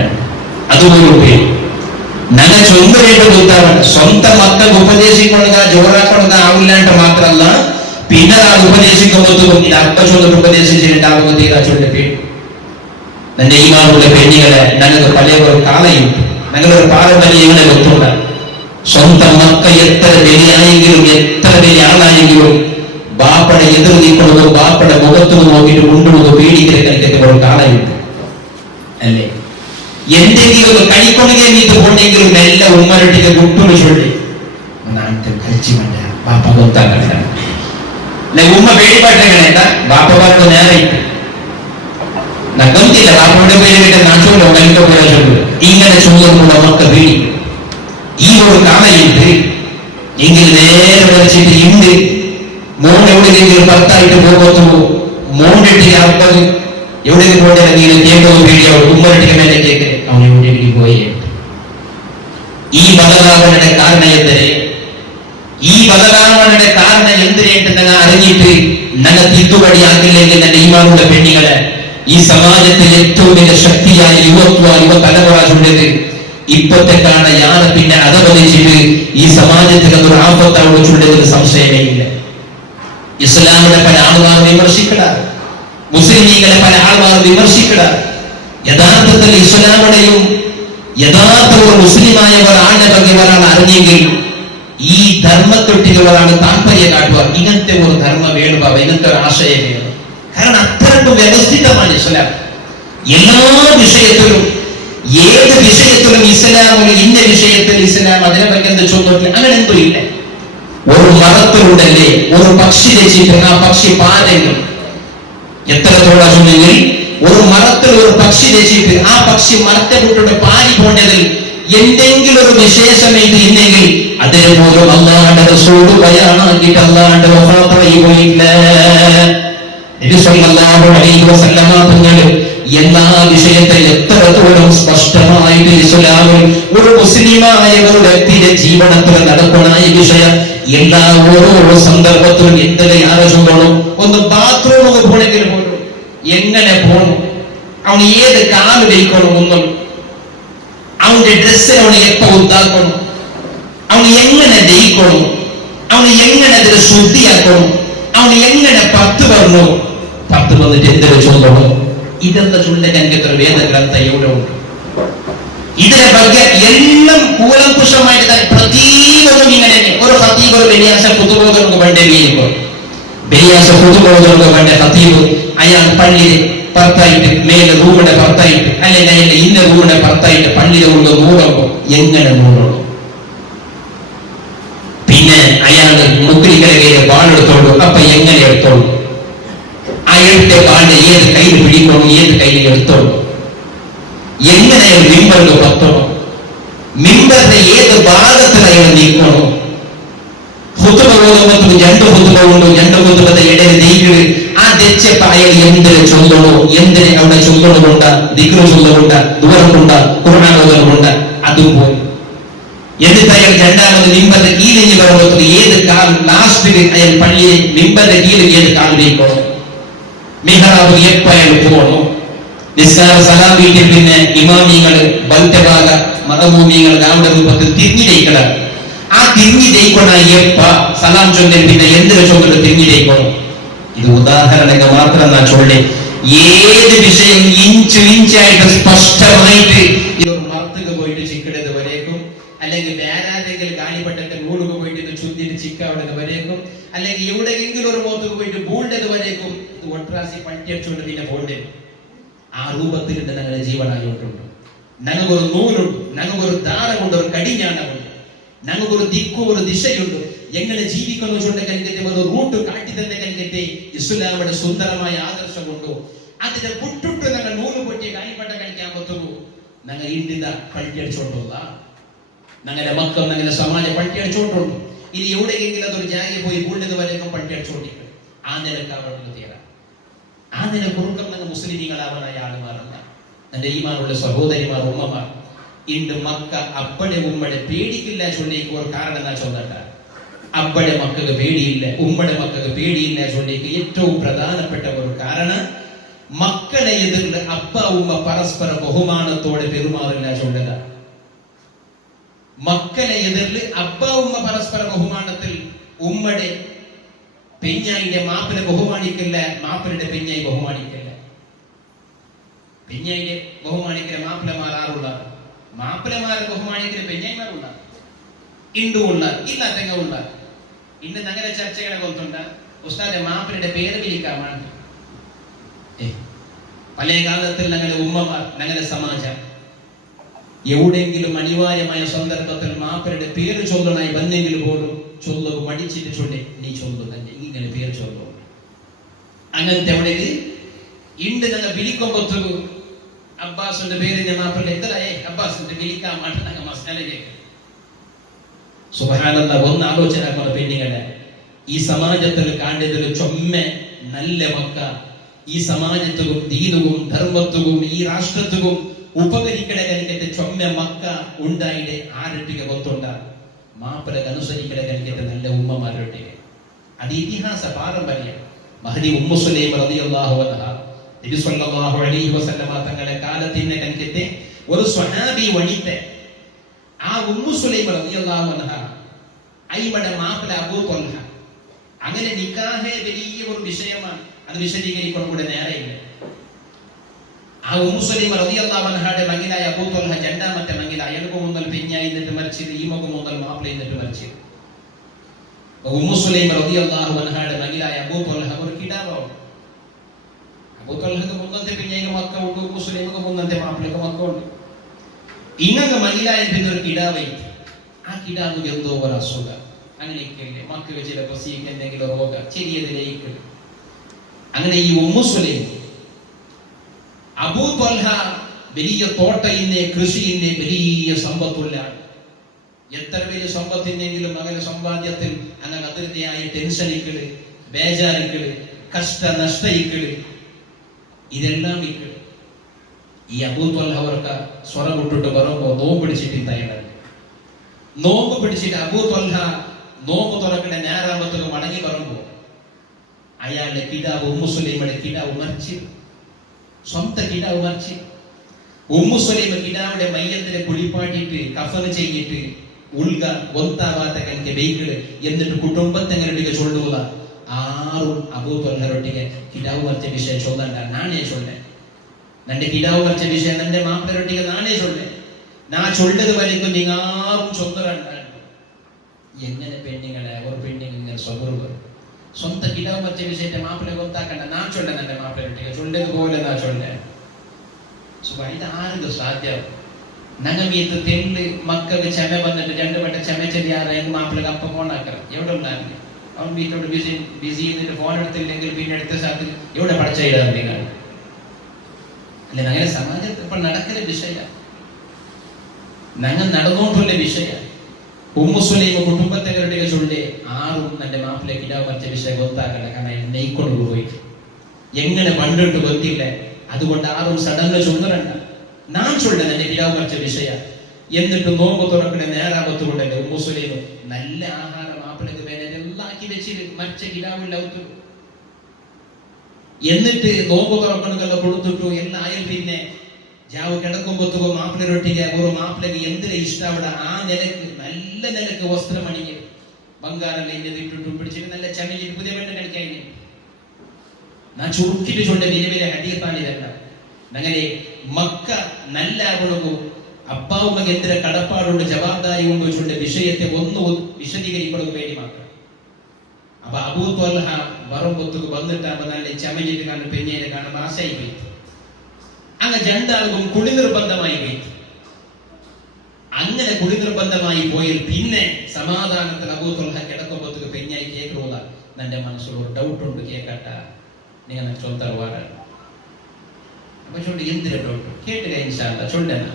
അതുപോലും പേടി ഞങ്ങൾ ചൊന്നുരേറ്റ് കൂത്താവണ്ട. സ്വന്തം മക്കൾക്ക് ഉപദേശിക്കൊള്ളുക ജോറാക്കൊള്ളുക ആവില്ലാണ്ട് മാത്രമല്ല, പിന്നെ ആ ഉപദേശിക്കുമ്പോഴത്തേക്കും ഇത് അപ്പ ചൊല്ലിട്ട് ഉപദേശിച്ചിട്ടുണ്ടാവുക തീരാ ചൊല്ലി പേടി. എന്റെ ഈ മാറുള്ള പെണ്ണികളെ ഞങ്ങൾക്ക് പല ഒരു കാലയും ഞങ്ങളൊരു പാരമ്പര്യങ്ങളെ ഒത്തുണ്ട്. സ്വന്തം മക്ക എത്ര വലിയായെങ്കിലും എത്ര വലിയ ആളായെങ്കിലും ബാപ്പടെ എതിർ നീക്കുന്നത് ബാപ്പടെ മുഖത്ത് നോക്കിയിട്ട് കൊണ്ടുപോകുന്നത് പേടിക്കുന്ന കണക്കത്തെ ഒരു കാലയുണ്ട് അല്ലേ. എന്തെങ്കിലും കഴിക്കൊണ്ടെങ്കിൽ നീക്ക് പോണ്ടെങ്കിലും എല്ലാ ഉമ്മരട്ടിക്ക് കുട്ടുകൾ ചൊല്ലി നാട്ടിൽ കഴിച്ചു വേണ്ട ബാപ്പ ಗೊತ್ತಾಗಲ್ಲ. ഉമ്മ പേടിപ്പെട്ട ബാപ്പ പറഞ്ഞു നേരായിട്ട് നഗംതില്ല ബാപ്പയുടെ പേര് കേട്ട നാച്ചോലോ കലിക്ക പോലെ ചൊല്ലു. ഇങ്ങനെ ചൊല്ലുമ്പോൾ നമുക്ക് പേടി. ഈ ഒരു കാലയുണ്ട് എങ്കിൽ നേരെ വലിച്ചിട്ട് ഇണ്ട് മോൻ എവിടെയെങ്കിലും ഭർത്തായിട്ട് പോകത്തു മോണ്ടിട്ട് അപ്പത് എവിടെയെങ്കിലും പോട്ടെ നീங்க കേൾക്കോ പേടിയോ ഉമ്മരട്ടിക്ക് മേലെ കേക്ക് അവൻ എവിടെയെങ്കിലും പോയേ. ഈ ബദലാവണയുടെ കാരണം എന്തിനെ? ഈ ബദലാവണയുടെ കാരണം എന്തിനായിട്ട് നിങ്ങൾ അറിഞ്ഞിട്ട് നിങ്ങൾ തിദ്ദുപടിയാക്കില്ലെങ്കിൽ എന്റെ ഈമാനുള്ള പെണ്ണികളെ ഈ സമാജത്തിൽ ഏറ്റവും വലിയ ശക്തിയായ യുവ തലമുറ ചുണ്ടത് ഇപ്പത്തെ കാണ യാറെ പിന്നെ അതപതിച്ചിട്ട് ഈ സമാജത്തിൽ ഒരു ആപത്തവിടെ ചുണ്ടതിന് സംശയമേ ഇല്ല. ഇസ്ലാമിനെ പല ആളുമാർ വിമർശിക്കടാ, മുസ്ലിമീങ്ങളെ പല ആളുമാർ വിമർശിക്കടാ. യഥാർത്ഥത്തിൽ ഇസ്ലാമിനെയും യഥാർത്ഥ ഒരു മുസ്ലിമായവർ ആളുടെ ಬಗ್ಗೆ ഒരാൾ അറിഞ്ഞെങ്കിൽ ഈ ധർമ്മത്തൊട്ടികളാണ് താല്പര്യം കാട്ടുക. ഇങ്ങനത്തെ ഒരു ധർമ്മം വേണം, ഇങ്ങനത്തെ ഒരു ആശയം വേണം. കാരണം അത്രക്കും വ്യവസ്ഥിതമാണ് ഇസ്ലാം. എല്ലാ വിഷയത്തിലും ഏത് വിഷയത്തിലും ഇസ്ലാം ഇന്ന വിഷയത്തിൽ ഇസ്ലാം അതിനെ പറ്റി എന്ത് ചൊല്ലില്ല, അങ്ങനെ എന്തോ ഇല്ല. ഒരു മതത്തിലുണ്ടല്ലേ ഒരു പക്ഷി രചിട്ട് ആ പക്ഷി പാലെങ്കിൽ എത്രത്തോളം ചൊല്ലെങ്കിൽ ഒരു മരത്തിൽ ഒരു പക്ഷി രചിട്ട് ആ പക്ഷി മരത്തെ വിട്ടിട്ട് പാലി പോണ്ടതിൽ എന്തെങ്കിലും ഒരു വിശേഷം ഇത് ഇല്ലെങ്കിൽ അതിനെ പോലും അല്ലാണ്ട് റസൂല് ബയാനാക്കിയിട്ട് അല്ലാണ്ട് വഫാത്തായില്ല. നബി സല്ലല്ലാഹു അലൈഹി വസല്ലമ തങ്ങൾ എല്ലാ വിഷയത്തെ എത്രത്തോളം സ്പഷ്ടമായിട്ട് ഇസ്ലാമിൽ ഒരു മുസ്ലിമായ ഒരു വ്യക്തിയുടെ ജീവിതത്തിൽ നടക്കുന്ന ഈ വിഷയം എല്ലാ ഓരോ സന്ദർഭത്തിലും എന്തെങ്കിലും ആലോചിച്ചോളും. ഒന്ന് ബാത്റൂമിൽ പോണെങ്കിൽ പോലും എങ്ങനെ പോകണം, അവന് ഏത് കാല് വയ്ക്കണമെന്നും, അവന്റെ ഡ്രസ്സിനെ അവന് എപ്പോ ഉദ്ധാക്കണം, അവന് എങ്ങനെ ദഹിക്കണം, അവന് എങ്ങനെ അതിന് ശുദ്ധിയാക്കണം, അവന് എങ്ങനെ 10 പറഞ്ഞു 10 വന്നിട്ട് എന്തൊരു ചൊല്ലണം, ഇതെന്താ ചൊല്ലാൻ എനിക്ക് എത്ര വേദഗ്രന്ഥ എവിടെ ഉണ്ട്. ഇതിനെ ಬಗ್ಗೆ എല്ലാം കൂലംകുഷമായിട്ട് പ്രത്യേകം ഇങ്ങനെ ഒരു ഹത്തീബ് വെള്ളിയാഴ്ച പുതുബോധനക്ക് വേണ്ടി വീഴുമ്പോൾ വെള്ളിയാഴ്ച പുതുബോധനക്ക് വേണ്ട ഹത്തീബ് അയാൾ പള്ളിയിൽ പുറത്തായിട്ട് മേലെ റൂമിന്റെ പുറത്തായിട്ട് അല്ലെങ്കിൽ അയാളുടെ ഇന്ന റൂമിന്റെ പുറത്തായിട്ട് പള്ളിയുടെ ഉള്ളിൽ നൂറുമ്പോൾ എങ്ങനെ നൂറുള്ളൂ. പിന്നെ അയാളുടെ മുക്രികളെ ബാളെടുത്തോളൂ. അപ്പൊ എങ്ങനെ എടുത്തോളൂ, അയാളുടെ ബാളിനെ ഏത് കയ്യിൽ പിടിക്കണം, ഏത് കയ്യിൽ എടുത്തോളൂ, എങ്ങനെ മിമ്പറിന് പറ്റണം, മിമ്പറിന്റെ ഏത് ഭാഗത്തിൽ അയാൾ നീക്കണം, ഹുതുബ ഓതുമ്പോൾ 2 ഹുതുബ ഉണ്ട്, 2 ഹുതുബയുടെ ഇടയിൽ നീക്കുക. ആ തെച്ചപ്പ അയാൾ എന്തിനെ ചൊല്ലണോ, എന്തിനെ അവിടെ ചൊല്ലണമുണ്ട്, ദിക്റ് ചൊല്ലമുണ്ട്, ദൂരമുണ്ട്, ഖുർആൻ ഓതലുമുണ്ട്, അതുപോലെ. എന്നിട്ട് അയാൾ രണ്ടാമത് മിമ്പറിന്റെ കീഴിഞ്ഞ് വരുമ്പോൾ ഏത് കാൽ ലാസ്റ്റിൽ അയാൾ പള്ളിയെ മിമ്പറിന്റെ കീഴിൽ ഏത് കാൽ നീക്കണം, മിഹ്റാബ് എപ്പോ അയാൾ പോകണോ, നിസ്കാര സലാം വീട്ടിൽ പിന്നെ ഇമാമിങ്ങൾ ബൽറ്റഭാഗ മതഭൂമികൾ അവിടെ രൂപത്തിൽ തിരിഞ്ഞിടയിക്കണം. ആ തിരിഞ്ഞിടയിക്കൊണ്ട എപ്പ സലാം ചൊല്ലൽ പിന്നെ എന്തൊരു ചൊല്ലിട്ട് തിരിഞ്ഞിടയിക്കണം. ഇത് ഉദാഹരണങ്ങൾ മാത്രം ഞാൻ ചൊല്ലി. ഏത് വിഷയം ഇഞ്ചായിട്ട് സ്പഷ്ടമായിട്ട് ഇതൊരു മർത്തുക പോയിട്ട് ചിക്കടത് വരേക്കും, അല്ലെങ്കിൽ വേറാരെങ്കിലും കാണിപ്പെട്ട നൂടുക പോയിട്ട് ഇത് ചുന്തിട്ട് ചിക്കാവുന്നത് വരേക്കും, അല്ലെങ്കിൽ എവിടെയെങ്കിലും ഒരു മോത്തുക പോയിട്ട് ബൂണ്ടത് വരേക്കും ഇത് ഒട്രാസി പട്ടിയടിച്ചുകൊണ്ട് പിന്നെ പോണ്ടേ. ആ രൂപത്തിലുണ്ട് ഞങ്ങളുടെ ജീവനായോട്ടുണ്ട്. ഞങ്ങൾക്കൊരു നൂലുണ്ട്, ഞങ്ങൾക്കൊരു ദാരമുണ്ട്, ഒരു കടിഞ്ഞാണമുണ്ട്, ഞങ്ങൾക്കൊരു ദിക്കും ഒരു ദിശയുണ്ട്. എങ്ങനെ ജീവിക്കുന്നു ചൊണ്ട കൽക്കത്തെ ഒരു റൂട്ട് കാട്ടി തന്നെ കൽക്കത്തെ ഇസ്ലാമിന്റെ സുന്ദരമായ ആദർശമുണ്ടോ അതിനെ വിട്ടിട്ട് ഞങ്ങൾ നൂല് പൊട്ടിയ കാലിപ്പട്ട കളിക്കാൻ പറ്റുമോ? ഞങ്ങൾ ഇന്ത്യ പട്ടിയടിച്ചോണ്ടുള്ള ഞങ്ങളുടെ മക്കൾ ഞങ്ങളുടെ സമാജം പട്ടിയടിച്ചോണ്ടുണ്ട്. ഇനി എവിടെയെങ്കിലും അതൊരു ജാഗി പോയി കൂടുതൽ വരെയൊക്കെ പട്ടിയടിച്ചോണ്ടിരിക്കും. ആ നിലക്കാവുന്നത് തീരാ. ആ നില കുറുക്കം ഞങ്ങൾ മുസ്ലിമീങ്ങളാവാനായ ആളുമാറല്ല. എന്റെ ഈമാനുള്ള സഹോദരിമാർ, ഉമ്മമാർ, ഇന്ന് മക്ക അപ്പടെ ഉമ്മടെ പേടിക്കില്ല ചൊല്ലിക്ക് ഒരു കാരണം എന്നാ ചൊല്ലട്ട. അപ്പടെ മക്കൾക്ക് പേടിയില്ല, ഉമ്മടെ മക്കൾക്ക് പേടിയില്ല ചൊല്ലിക്ക് ഏറ്റവും പ്രധാനപ്പെട്ട ഒരു കാരണം മക്കളെ എതിർന്ന് അപ്പ ഉമ്മ പരസ്പര ബഹുമാനത്തോടെ പെരുമാറില്ല ചൊല്ലല. മക്കളെ എതിർന്ന് അപ്പ ഉമ്മ പരസ്പര ബഹുമാനത്തിൽ ഉമ്മടെ പെഞ്ഞായിന്റെ മാപ്പിനെ ബഹുമാനിക്കില്ല, മാപ്പിന്റെ പെഞ്ഞായി ബഹുമാനിക്കില്ല. പെഞ്ഞായിന്റെ ബഹുമാനിക്കുന്ന മാപ്പിളമാരാറുള്ള, മാപ്പിളമാരെ ബഹുമാനിക്കുന്ന പെഞ്ഞായിമാരുള്ള, ഇണ്ടുള്ള ഇല്ലാത്തങ്ങുള്ള. ഇന്ന് നഗര ചർച്ചകളെ കൊണ്ടുണ്ട് ഉസ്താദെ മാപ്പിളുടെ പേര് വിളിക്കാമാണ്. പഴയ കാലത്തിൽ ഞങ്ങളുടെ ഉമ്മമാർ, ഞങ്ങളുടെ സമാജം എവിടെയെങ്കിലും അനിവാര്യമായ സന്ദർഭത്തിൽ മാപ്പിളുടെ പേര് ചൊല്ലണായി വന്നെങ്കിൽ പോലും ചൊല്ലു മടിച്ചിട്ട് ചൊല്ലേ നീ ചൊല്ലു തന്നെ ഇങ്ങനെ പേര് ചൊല്ലു. അങ്ങനത്തെ എവിടേക്ക് ഇണ്ട് ഞങ്ങൾ വിളിക്കുമ്പോ അബ്ബാസിന്റെ പേര് ഞാൻ മാപ്പിളുടെ എത്രയേ അബ്ബാസിന്റെ വിളിക്കാൻ മാറ്റി ഞങ്ങൾ മസാലയിലേക്ക്. സുബ്ഹാനല്ലാഹ്, ഒന്ന് ആലോചന പെണ്ണുങ്ങളെ, ഈ സമാജത്തിൽ കാണേണ്ടത് ചൊമ്മ നല്ല മക്ക ഈ സമാജത്തും ദീനവും ധർമ്മത്തും ഈ രാഷ്ട്രത്തും ഉപകരിക്കട കലിക്കത്തെ ചൊമ്മ മക്ക ഉണ്ടായിട്ട് ആരട്ടിക കൊത്തുണ്ട മാപ്പിളക്ക് അനുസരിക്കട കലിക്കത്തെ നല്ല ഉമ്മമാരുടെ അത് ഇതിഹാസ പാരമ്പര്യം. മഹദി ഉമ്മു സുലൈം റളിയല്ലാഹു അൻഹ നബി സല്ലല്ലാഹു അലൈഹി വസല്ലമ തങ്ങളുടെ കാലത്തിന്റെ കലിക്കത്തെ ഒരു സ്വഹാബി വനിത, ആ ഉമ്മു സുലൈം റളിയല്ലാഹു അൻഹ അയ്മടെ മാപ്പിള അബൂ ത്വൽഹ. അങ്ങനെ നിക്കാഹ് വലിയ ഒരു വിഷയമാണ്, അത് വിശദീകരിക്കണം കൂടെ നേരെയില്ല. ആ ഉമ്മു സുലൈം റളിയല്ലാഹു അൻഹയുടെ മകനായ അബൂ ത്വൽഹ രണ്ടാമത്തെ മകൻ, അയാൾക്ക് മുതൽ പിഞ്ഞായി എന്നിട്ട് മരിച്ചത്, ഈ മകൻ മുതൽ മാപ്പിള എന്നിട്ട് മരിച്ചത്. ഉമ്മു സുലൈം റളിയല്ലാഹു അൻഹയുടെ മകനായ അബൂ ത്വൽഹ ഒരു കിടാവാണ്. അബൂ ത്വൽഹക്ക് മുന്നത്തെ പിഞ്ഞായിക്ക് മക്ക ഉണ്ട്, ഉമ്മു സുലൈമിക്ക് മുന്നത്തെ മാപ്പിളക്ക് മക്ക ഉണ്ട്. ഇങ്ങനെ മകനായ പിന്നെ ഒരു കിടാവായി. ആ കിടാവ് എന്തോ ഒരു അസുഖം അങ്ങനെയൊക്കെയല്ലേ, മക്കൾ ചിലപ്പോ സീക്ക് എന്തെങ്കിലും രോഗം ചെറിയതിലേക്ക്. അങ്ങനെ ഈ ഉമ്മു സുലൈം അബൂ ത്വൽഹ വലിയ തോട്ടയിന്നെ കൃഷിയിന്നെ വലിയ സമ്പത്തുള്ള, എത്ര വലിയ സമ്പത്തിനെങ്കിലും മകന്റെ സമ്പാദ്യത്തിൽ അങ്ങനെ അതിർത്തിയായ ടെൻഷനിക്കള്, ബേജാറിക്കള്, കഷ്ട നഷ്ടയിക്കള്, ഇതെല്ലാം ഇക്കള്. ഈ അബൂ ത്വൽഹ അവർക്ക് സ്വരം വിട്ടിട്ട് പറയുമ്പോ നോമ്പ് പിടിച്ചിട്ട് തയ്യാറാണ്. നോമ്പ് പിടിച്ചിട്ട് അബൂ ത്വൽഹ നോമ്പ് തുറക്കണ ഞായറാമത്തിൽ മടങ്ങി വരുമ്പോ അയാളുടെ കിടാവ് ഉമ്മു സുലൈമിയുടെ കിടാവ് മരിച്ചു. സ്വന്തം കിടാവ് മറിച്ച് ഉമ്മു സുലൈമ കിടാവിടെ മയ്യത്തിനെ കുളിപ്പാട്ടിയിട്ട് കഫന് ചെയ്തിട്ട് ഉൾക ഒത്താവാത്ത കണക്ക് ബൈക്കിട് എന്നിട്ട് കുടുംബത്തെങ്ങനെ ചൊല്ലുക ആറും അബൂ ത്വൽഹരൊട്ടിಗೆ കിടാവ് മറിച്ച വിഷയം ചൊല്ലണ്ട നാണേ ചൊല്ലേ നന്റെ കിടാവ് മറിച്ച വിഷയം നന്റെ മാപ്പിളരൊട്ടിಗೆ നാണേ ചൊല്ലേ നാ ചൊല്ലത് വരയ്ക്കും നിങ്ങൾ ആറും ചൊന്നരണ്ട എങ്ങനെ പെണ്ണുങ്ങളെ ഒരു പെണ്ണുങ്ങൾ സ്വബറുകൾ സ്വന്തം കിടാവ് മറിച്ച വിഷയത്തെ മാപ്പിളെ ಗೊತ್ತಾക്കണ്ട നാ ചൊല്ല നന്റെ മാപ്പിളരൊട്ടിಗೆ ചൊല്ലതുപോലെ നാ ചൊല്ലേ ഇത് ആർക്ക് സാധ്യം ഞങ്ങൾ മീത്ത് തെല്ല് മക്കൾക്ക് ക്ഷമ വന്നിട്ട് 2 വട്ടം ക്ഷമ ചെറിയാറ് മാപ്പിളക്ക് അപ്പം ഫോണാക്കണം എവിടെ ഉണ്ടായിരുന്നു അവൻ വീട്ടോട് ബിസി എന്നിട്ട് ഫോൺ എടുത്തില്ലെങ്കിൽ പിന്നെ എടുത്ത സ്ഥലത്ത് എവിടെ പടച്ചിടാൻ നിങ്ങൾ അല്ലെ അങ്ങനെ സമാജത്തിൽ ഇപ്പൊ നടക്കുന്ന വിഷയ ഞങ്ങൾ നടന്നുകൊണ്ടുള്ള വിഷയ ഉമ്മു സുലൈമ കുടുംബത്തെ ചൊല്ലി ആറും എന്റെ മാപ്പിളെ കിടാവ് മറിച്ച വിഷയം ಗೊತ್ತಾಗಲ್ಲ കാരണം നെയ്ക്കൊണ്ടു പോയി എങ്ങനെ പണ്ടിട്ട് ಗೊತ್ತಿಲ್ಲ അതുകൊണ്ട് ആറും സഡന്ന് ചൊന്നരണ്ട നാം ചൊല്ലണം എന്റെ കിടാവ് മറിച്ച വിഷയ എന്നിട്ട് നോമ്പ് തുറക്കണ നേരാപത്ത് കൊണ്ടല്ലേ ഉമ്മു സുലൈമ നല്ല ആഹാരം മാപ്പിളക്ക് വേറെ എല്ലാക്കി വെച്ചിട്ട് മറിച്ച കിടാവില്ല എന്നിട്ട് നോമ്പ് തുറക്കണക്കെല്ലാം കൊടുത്തിട്ടു എല്ലാം ആയാൽ പിന്നെ ജാവ് കിടക്കുമ്പോ മാപ്പിളരൊട്ടിಗೆ ഒരു മാപ്പിളക്ക് എന്തിനെ ഇഷ്ടം അവിടെ ആ നിലക്ക് നല്ല നിലക്ക് വസ്ത്രം അണിഞ്ഞ് ബംഗാറെല്ലാം ഇട്ടിട്ടു പിടിച്ചിട്ട് നല്ല ചമയിൽ പുതിയ പെണ്ണ കളിക്കാൻ നാ ചുരുക്കിട്ട് ചൊല്ല നിലവിലെ ഹദീസാണിതല്ല അങ്ങനെ മക്ക നല്ല അവളും അപ്പാവുമ്മക്ക് എന്തിനെ കടപ്പാടുണ്ട് ജവാബ്ദാരി കൊണ്ട് ചൊല്ല വിഷയത്തെ ഒന്ന് വിശദീകരിക്കണം വേണ്ടി മാത്രം അപ്പൊ അബൂ ത്വൽഹ വറമ്പൊത്തുക്ക് വന്നിട്ടാകുമ്പോ നല്ല ചമഞ്ഞിട്ട് കാണും പെഞ്ഞേനെ കാണും ആശായി പോയി അങ്ങ് രണ്ടാൾക്കും കുളി നിർബന്ധമായി പോയി അങ്ങനെ കുളി നിർബന്ധമായി പോയാൽ പിന്നെ സമാധാനത്തിൽ അബൂ ത്വൽഹ കിടക്കുമ്പോഴത്തേക്ക് പെഞ്ഞായി കേൾക്കുക എന്റെ മനസ്സിൽ ഒരു ഡൗട്ട് ഉണ്ട് കേക്കട്ട നിങ്ങൾ ചൊന്തറുവാറാണ് അപ്പൊ ചൊല്ലി എന്തിനാ ഡൗട്ട് കേട്ടില്ല ഇൻഷാല്ല ചൊല്ലന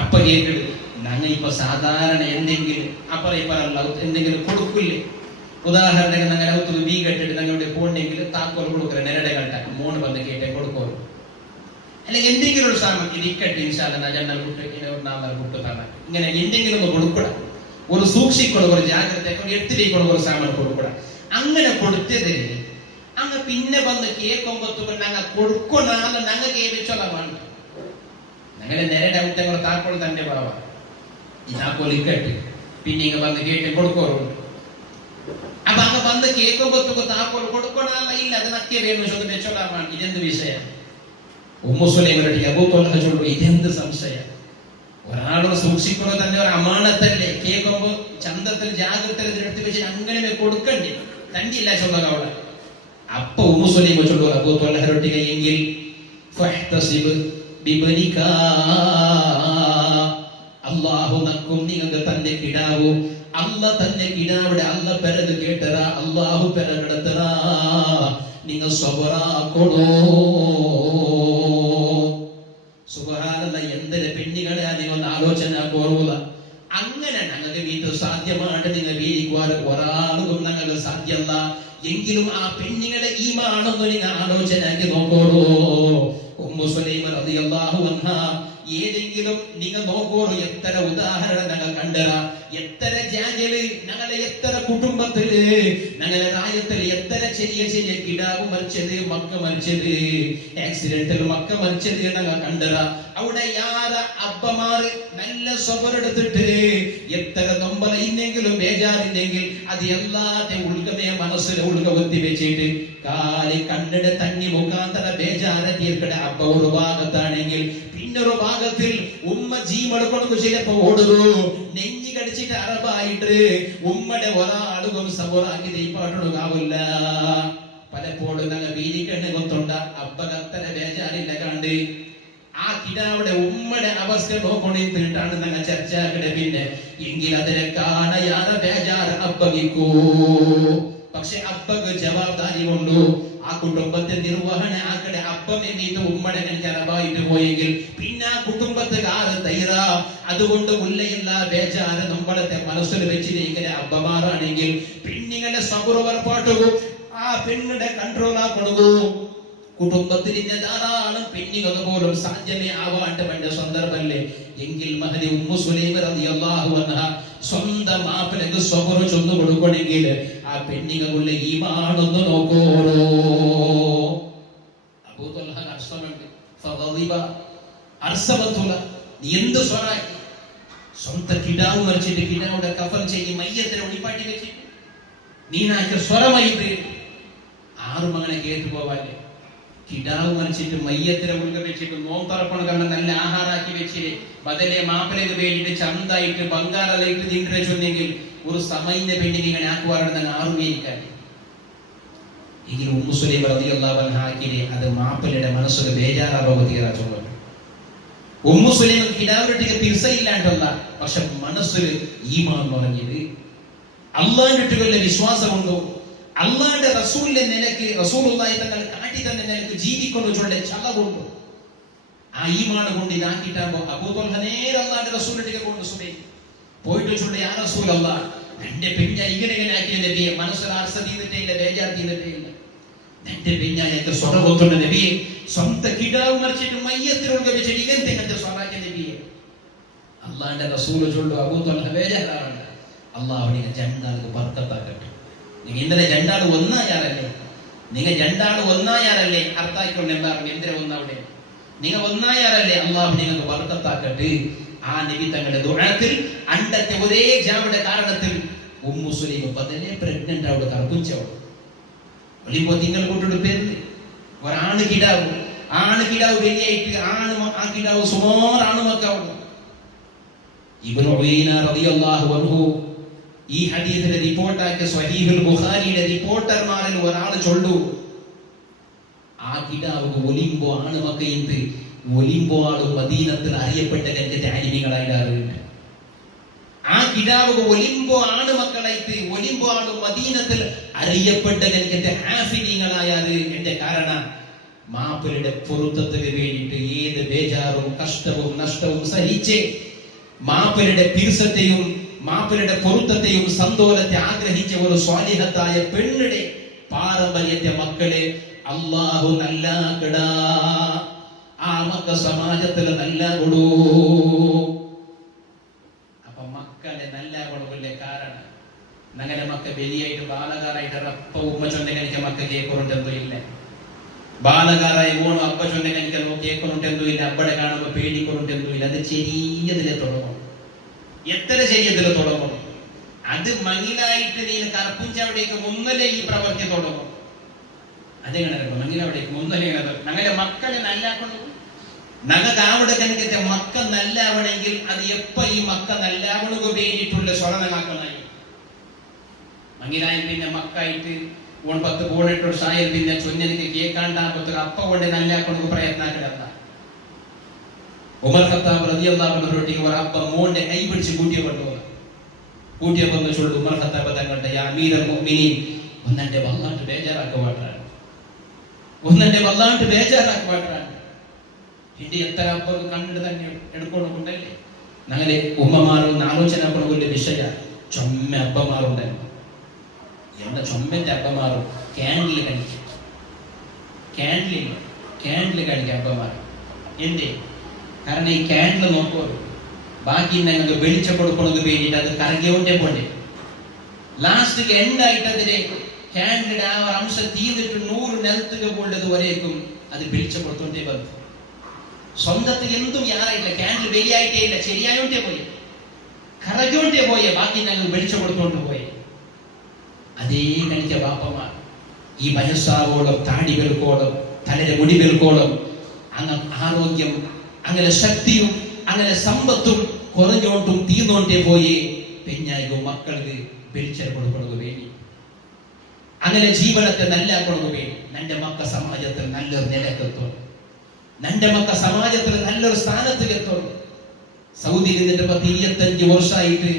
അപ്പ കേട്ടിട്ട് ഞങ്ങൾ ഇപ്പൊ സാധാരണ എന്തെങ്കിലും അപ്പറ എന്തെങ്കിലും കൊടുക്കില്ലേ ഉദാഹരണത്തിന് ഞങ്ങൾ അവർക്ക് വീ കെട്ടിട്ട് ഞങ്ങളുടെ പോണ്ടെങ്കിൽ താക്കോൽ കൊടുക്കുക നേരടെ കട്ട 3 വന്ന് കേട്ടേ കൊടുക്കോളൂ അല്ലെങ്കിൽ എന്തെങ്കിലും ഒരു സാധനം ഇരിക്കട്ടെ ഇൻഷാല്ല ജന്നൽ കുട്ട് ഇങ്ങനെ ഒരു 4 കുട്ട് തന്നെ ഇങ്ങനെ എന്തെങ്കിലും ഒന്ന് കൊടുക്കൂടാ ഒരു സൂക്ഷിക്കണം ഒരു ജാഗ്രത എടുത്തിരിക്കണം ഒരു സാധനം കൊടുക്കൂടാ അങ്ങനെ കൊടുത്തത് അങ്ങ് പിന്നെ വന്ന് കേൾക്കുമ്പോ ഞങ്ങൾ കൊടുക്കണാല ഞങ്ങൾ കേൾപ്പിച്ചോളാണ് ഞങ്ങളുടെ നേരെ ഔട്ടങ്ങൾ താക്കോൾ തന്നെ ബാവ ഈ താക്കോൽ ഇക്കട്ട് പിന്നെ ഇങ്ങ വന്ന് കേട്ട് കൊടുക്കോറുണ്ട് അപ്പൊ അങ്ങ് വന്ന് കേൾക്കുമ്പോ താക്കോൽ കൊടുക്കണാല ഇല്ല അത് നക്കിയ വേണം വെച്ചോളാമാണ് ഇതെന്ത് വിഷയം ഉമ്മു സുലൈമയുടെ അബൂ ത്വൽഹ ചൊല്ലു ഇതെന്ത് സംശയം ഒരാളോട് സൂക്ഷിക്കണോ തന്നെ ഒരു അമാനത്തല്ലേ കേൾക്കുമ്പോ ചന്തത്തിൽ ജാഗ്രതയിൽ എടുത്ത് വെച്ച് അങ്ങനെ കൊടുക്കണ്ടേ കണ്ടില്ല ചൊല്ലുക അവിടെ അപ്പൊ ഉമ്മു സുലൈമ ചൊല്ലു അബൂ ത്വൽഹയുടെ എങ്കിൽ ഫഹ്തസിബ് ബിബനിക അല്ലാഹു നക്കും നിങ്ങൾക്ക് തന്നെ കിടാവു അല്ല തന്നെ കിടാവിടെ അല്ല പെരത് കേട്ടറാ അല്ലാഹു പെര കിടത്തറാ നിങ്ങൾ സ്വബറാക്കണോ സുബ്ഹാനല്ലാഹ് എന്തൊരു പെണ്ണുകളെ നിങ്ങൾ ആലോചന കോറുക അങ്ങനെ ഞങ്ങൾക്ക് വീട്ടിൽ സാധ്യമായിട്ട് നിങ്ങൾ വീരിക്കുവാൻ ഒരാളും ഞങ്ങൾക്ക് സാധ്യമല്ല എങ്കിലും ആ പെണ്ണുങ്ങളെ ഈമാണെന്ന് നിങ്ങൾ ആലോചനയാക്കി നോക്കോളൂ ഉമ്മു സുലൈമ റളിയല്ലാഹു അൻഹ ഏതെങ്കിലും നിങ്ങൾ നോക്കോളൂ എത്ര ഉദാഹരണം ഞങ്ങൾ കണ്ടറ എത്ര ജാജല് ഞങ്ങളെ എത്ര കുടുംബത്തില് ഞങ്ങളെ രാജ്യത്തിൽ എത്ര ചെറിയ ചെറിയ കിടാവ് മരിച്ചത് മക്ക മരിച്ചത് ആക്സിഡന്റിൽ മക്ക മരിച്ചത് ഞങ്ങൾ കണ്ടറ അവിടെ യാര അപ്പമാര് നല്ല സ്വബരെടുത്തിട്ട് എത്ര നൊമ്പല ഇന്നെങ്കിലും ബേജാറില്ലെങ്കിൽ അത് എല്ലാത്തെ ഉൾക്കമേ മനസ്സിൽ ഉൾക്ക ഒത്തി വെച്ചിട്ട് കാലി കണ്ണിടെ തണ്ണി മുഖാന്തര ബേജാര തീർക്കട അപ്പ ഒരു ഭാഗത്താണെങ്കിൽ പിന്നൊരു ഭാഗത്തിൽ ഉമ്മ ജീവെടുക്കണം ചിലപ്പോ ഓടുന്നു നെഞ്ഞി കടിച്ചിട്ട് അറബായിട്ട് ഉമ്മയുടെ ഒരാളും സബറാക്കി ദൈപ്പാട്ടുകാവില്ല പലപ്പോഴും ഞങ്ങൾ വീരിക്കണ്ണ കൊത്തുണ്ട അപ്പകത്തര ബേജാറില്ല കണ്ട് ആ കിടാവിടെ ഉമ്മയുടെ അവസ്ഥ നോക്കണിട്ടാണ് ഞങ്ങൾ ചർച്ചയുടെ പിന്നെ എങ്കിൽ അതിനെ കാണയാറ ബേജാറ് അപ്പകിക്കൂ പക്ഷെ അപ്പക്ക് ജവാബ്ദാരി കൊണ്ടു ആ കുടുംബത്തെ നിർവഹണ ആക്കടെ അപ്പം എന്നിട്ട് ഉമ്മടെ അറബായിട്ട് പോയെങ്കിൽ പിന്നെ ആ കുടുംബത്തുകാര് തയ്യാറ അതുകൊണ്ട് ഉള്ളയുള്ള ബേജാറ് നമ്മളത്തെ മനസ്സിൽ വെച്ചിരിക്കുന്ന അപ്പമാറാണെങ്കിൽ പെണ്ണിങ്ങനെ സബുറവർപ്പാട്ടുകൂ ആ പെണ്ണിടെ കൺട്രോൾ ആക്കണു കുടുംബത്തിൽ ധാരാളം പെണ്ണുകൾ പോലും സാധ്യമേ ആവാണ്ട് വേണ്ട സന്ദർഭമല്ലേ എങ്കിൽ മഹദി ഉമ്മു സുലൈമ റളിയല്ലാഹു അൻഹ സ്വന്തം മാപ്പിലേക്ക് സ്വബർ ചൊന്നു കൊടുക്കണമെങ്കിൽ ആ പെണ്ണുകളുടെ ഈമാനൊന്ന് നോക്കോളൂ അബൂ ത്വൽഹ അർസവത്തുള്ള നീ എന്ത് സ്വറാക്കി സ്വന്തം കിടാവ് മറിച്ചിട്ട് കിടാവുടെ കഫൻ ചെയ്ത് മയ്യത്തിനെ ഒളിപ്പാട്ടി വെച്ചിട്ട് നീ നാക്ക് സ്വരമയത് ആറും അങ്ങനെ കേട്ടു പോവാല്ലേ കിടാവ് മറിച്ചിട്ട് മയ്യത്തിനെ ഉൾക്ക വെച്ചിട്ട് നോമ്പറപ്പണ കാരണം നല്ല ആഹാരാക്കി വെച്ചിട്ട് ബദലെ മാപ്പിലേക്ക് വേണ്ടിയിട്ട് ചന്തായിട്ട് ബംഗാളിലേക്ക് നീണ്ടു ചൊന്നെങ്കിൽ ഒരു സമയിന്റെ പെണ്ണിനെ ഇങ്ങനെ ആക്കുവാറുണ്ടെന്ന് ആറും ഇരിക്കാൻ എങ്കിലും ഉമ്മു സുലൈം റളിയല്ലാഹു അൻഹാക്കിലെ അത് മാപ്പിളയുടെ മനസ്സൊക്കെ ബേജാറാവുക തീരാ ചൊല്ലുന്നു. ഉമ്മു സുലൈം കിടാവിനൊട്ടിക്ക് തിർസയില്ലാണ്ടല്ല, പക്ഷെ മനസ്സിൽ ഈമാൻ പറഞ്ഞത് അള്ളാഹിന്റെ വിശ്വാസമുണ്ടോ, അള്ളാഹിന്റെ റസൂലിന്റെ നിലക്ക് റസൂലുള്ളാഹി തങ്ങൾ കാട്ടി തന്ന നിലക്ക് ജീവിക്കൊണ്ടു ചൊല്ലെ ചളവുണ്ടോ, ആ ഈമാൻ കൊണ്ട് ഇതാക്കിട്ടാകുമ്പോ അബൂ ത്വൽഹ നേരെ അള്ളാഹിന്റെ റസൂലിന്റെ കൊണ്ട് സുലൈം പോയിട്ട് ചൊല്ലെ യാ റസൂലല്ലാഹ് എന്റെ പെഞ്ഞ ഇങ്ങനെ ആക്കിയ നബിയെ മനസ്സിൽ ആർസ തീർന്നിട്ടേ ഇല്ല, ബേജാർ തീർന്നിട്ടേ ഇല്ല. എന്റെ പെഞ്ഞ എന്റെ സ്വടകൊത്തുള്ള നബിയെ സ്വന്തം കിടാവ് മറിച്ചിട്ട് മയ്യത്തിനൊക്കെ വെച്ചിട്ട് ഇങ്ങനത്തെ സ്വറാക്കിയ നബിയെ അള്ളാഹിന്റെ റസൂൽ ചൊല്ലു അബൂ ത്വൽഹ ബേജാറാവണ്ട, അള്ളാഹു നിങ്ങൾ രണ്ടാൾക്ക് ബർക്കത്താക്കട്ടെ. നിങ്ങൾ ഇന്നലെ രണ്ടാൾ ഒന്നായാലല്ലേ അർത്ഥാക്കിക്കൊണ്ട് എന്താറും എന്തിനാ ഒന്നവിടെ നിങ്ങൾ ഒന്നായാലല്ലേ അള്ളാഹു നിങ്ങൾക്ക് ബർക്കത്താക്കട്ടെ. ആ നബി തങ്ങളുടെ ദുആത്തിൽ അണ്ടത്തെ ഒരേ ജാവിടെ കാരണത്തിൽ ഉമ്മു സുലൈം ബദലെ പ്രഗ്നന്റ് അവിടെ കർപ്പിച്ചവൾ ഒളിമ്പോ നിങ്ങൾ കൊണ്ടിട്ട് പേരില് ഒരാണ് കിടാവ് വലിയായിട്ട് ആ കിടാവ് സുമാർ ആണുമക്കാവുന്നു. ഇബ്നു ഉയൈന റളിയല്ലാഹു അൻഹു ഈ ഹദീസിന്റെ റിപ്പോർട്ടാക്കിയ സ്വഹീഹുൽ ബുഖാരിയുടെ റിപ്പോർട്ടർമാരിൽ ഒരാൾ ചൊല്ലു ആ കിടാവ് ഒലിമ്പോ ആണുമക്കയിന്ത് ഒലിമ്പോ ആളും മദീനത്തിൽ അറിയപ്പെട്ട രംഗത്തെ ആലിമീങ്ങളായിട്ടുണ്ട്. ആ കിടാവ് ഒലിമ്പോ ആണ് മക്കളായിട്ട് ഒലിമ്പോ ആളും മദീനത്തിൽ അറിയപ്പെട്ട രംഗത്തെ ഹാഫിനീങ്ങളായത്. എന്റെ കാരണം മാപ്പിളുടെ പൊരുത്തത്തിന് വേണ്ടിയിട്ട് ഏത് ബേജാറും കഷ്ടവും നഷ്ടവും സഹിച്ച് മാപ്പിളുടെ തീർച്ചത്തെയും മാപ്പിളുടെ പൊരുത്തത്തെയും സന്തോഷത്തെ ആഗ്രഹിച്ച ഒരു സ്വാലിഹത്തായ പെണ്ണിടെ പാരമ്പര്യത്തെ മക്കളെ അല്ലാഹു നല്ലാക്കടാ, ആ മക്ക സമാജത്തിൽ നല്ല കൊടു. അപ്പൊ മക്കളെ നല്ല കൊടുക്കല്ലേ കാരണം അങ്ങനെ മക്ക വലിയായിട്ട് ബാലകാരായിട്ട് അപ്പ ഉമ്മ ചൊന്നെങ്കിൽ മക്ക കേൾക്കുന്നുണ്ടെന്തോ ഇല്ല, ബാലകാരായി ഓണം അപ്പ ചൊന്നെങ്കിൽ കേൾക്കുന്നുണ്ടെന്തോ ഇല്ല, അപ്പടെ കാണുമ്പോ പേടിക്കുന്നുണ്ടെന്തോ ഇല്ല. അത് ചെറിയതിലെ തുടങ്ങും, എത്ര ചെറിയതിലെ തുടങ്ങും. അത് മങ്ങിലായിട്ട് നീ കർപ്പിച്ചവിടേക്ക് മുന്നലേ ഈ പ്രവൃത്തി തുടങ്ങും. അതെങ്ങനെ മങ്ങിലവിടേക്ക് മുന്നലേ അങ്ങനെ മക്കളെ നല്ലാക്കൊണ്ടു നഗക്ക് അവിടെ കണിക്കത്തെ മക്ക നല്ലാവണമെങ്കിൽ അത് എപ്പ ഈ മക്ക നല്ലാവണുക വേണ്ടിയിട്ടുള്ള സ്വരണമാക്കണമായി. മങ്ങിലായി പിന്നെ മക്കായിട്ട് 10 പോണിട്ടൊരു സായം പിന്നെ ചൊന്നെനിക്ക് കേൾക്കാണ്ടാകുമ്പോ അപ്പ കൊണ്ട് നല്ലാക്കൊണ്ടു പ്രയത്നാക്കിടന്ന ഉമർ ഖത്താബ് റളിയല്ലാഹു അൻഹു അപ്പ മോന്റെ കൈ പിടിച്ച് കൂട്ടിയപ്പോ ചൊല്ലു ഉമർ ഖത്താബ് തങ്ങളുടെ യാ അമീറുൽ മുഅ്മിനീൻ ഒന്നെന്റെ വല്ലാണ്ട് ബേജാറാക്കുവാട്ടാണ് എന്റെ എത്ര അപ്പ കണ്ടിട്ട് തന്നെ എടുക്കൊണ്ടല്ലേ. അങ്ങനെ ഉമ്മമാരും ആലോചന കൊണ്ടുള്ള വിഷയ ചൊമ്മ അപ്പമാരുണ്ടല്ലോ, എന്റെ ചൊമ്മന്റെ അപ്പമാരും ക്യാൻഡിൽ കഴിക്കുക അപ്പമാർ. എന്തേ കാരണം ഈ ക്യാൻഡിൽ നോക്കൂ, ബാക്കി ഞങ്ങൾക്ക് വെളിച്ചം കൊടുക്കണത് വേണ്ടിയിട്ട് അത് കറങ്ങിയോണ്ടേ പോണ്ടേ. ലാസ്റ്റ് എൻഡായിട്ട് അതിനെ ക്യാൻഡിൽ ആ അംശം തീർന്നിട്ട് 100 നിലത്തുക പോണ്ടത് വരേക്കും അത് വെളിച്ചം കൊടുത്തോണ്ടേ വന്നു. സ്വന്തത്തിൽ എന്തും യാറായില്ല, ക്യാൻഡിൽ വലിയായിട്ടേ ഇല്ല, ശരിയായോണ്ടേ പോയി, കറകോണ്ടേ പോയേ, ബാക്കി ഞങ്ങൾ വെളിച്ചം കൊടുത്തോണ്ട് പോയേ. അതേ കണിക്ക ബാപ്പമാർ ഈ വയസ്സാവോളം താടി വെൽക്കോളം തലയുടെ മുടി വെൽക്കോളം അങ്ങ് ആരോഗ്യം അങ്ങനെ ശക്തിയും അങ്ങനെ സമ്പത്തും കുറഞ്ഞോട്ടും തീർന്നോണ്ടേ പോയി പെഞ്ഞായിക്കും മക്കൾക്ക് വെളിച്ചം കൊടുക്കുന്നത് വേണ്ടി അങ്ങനെ ജീവനത്തെ നല്ല കൊടുക്കുക വേണ്ടി നന്റെ മക്ക സമാജത്തിൽ നല്ലൊരു നിലക്കെത്തും, നന്റെ മക്ക സമാജത്തിൽ നല്ലൊരു സ്ഥാനത്തിലെത്തും. സൗദിയിൽ നിന്നിട്ട് 25 വർഷമായിട്ട്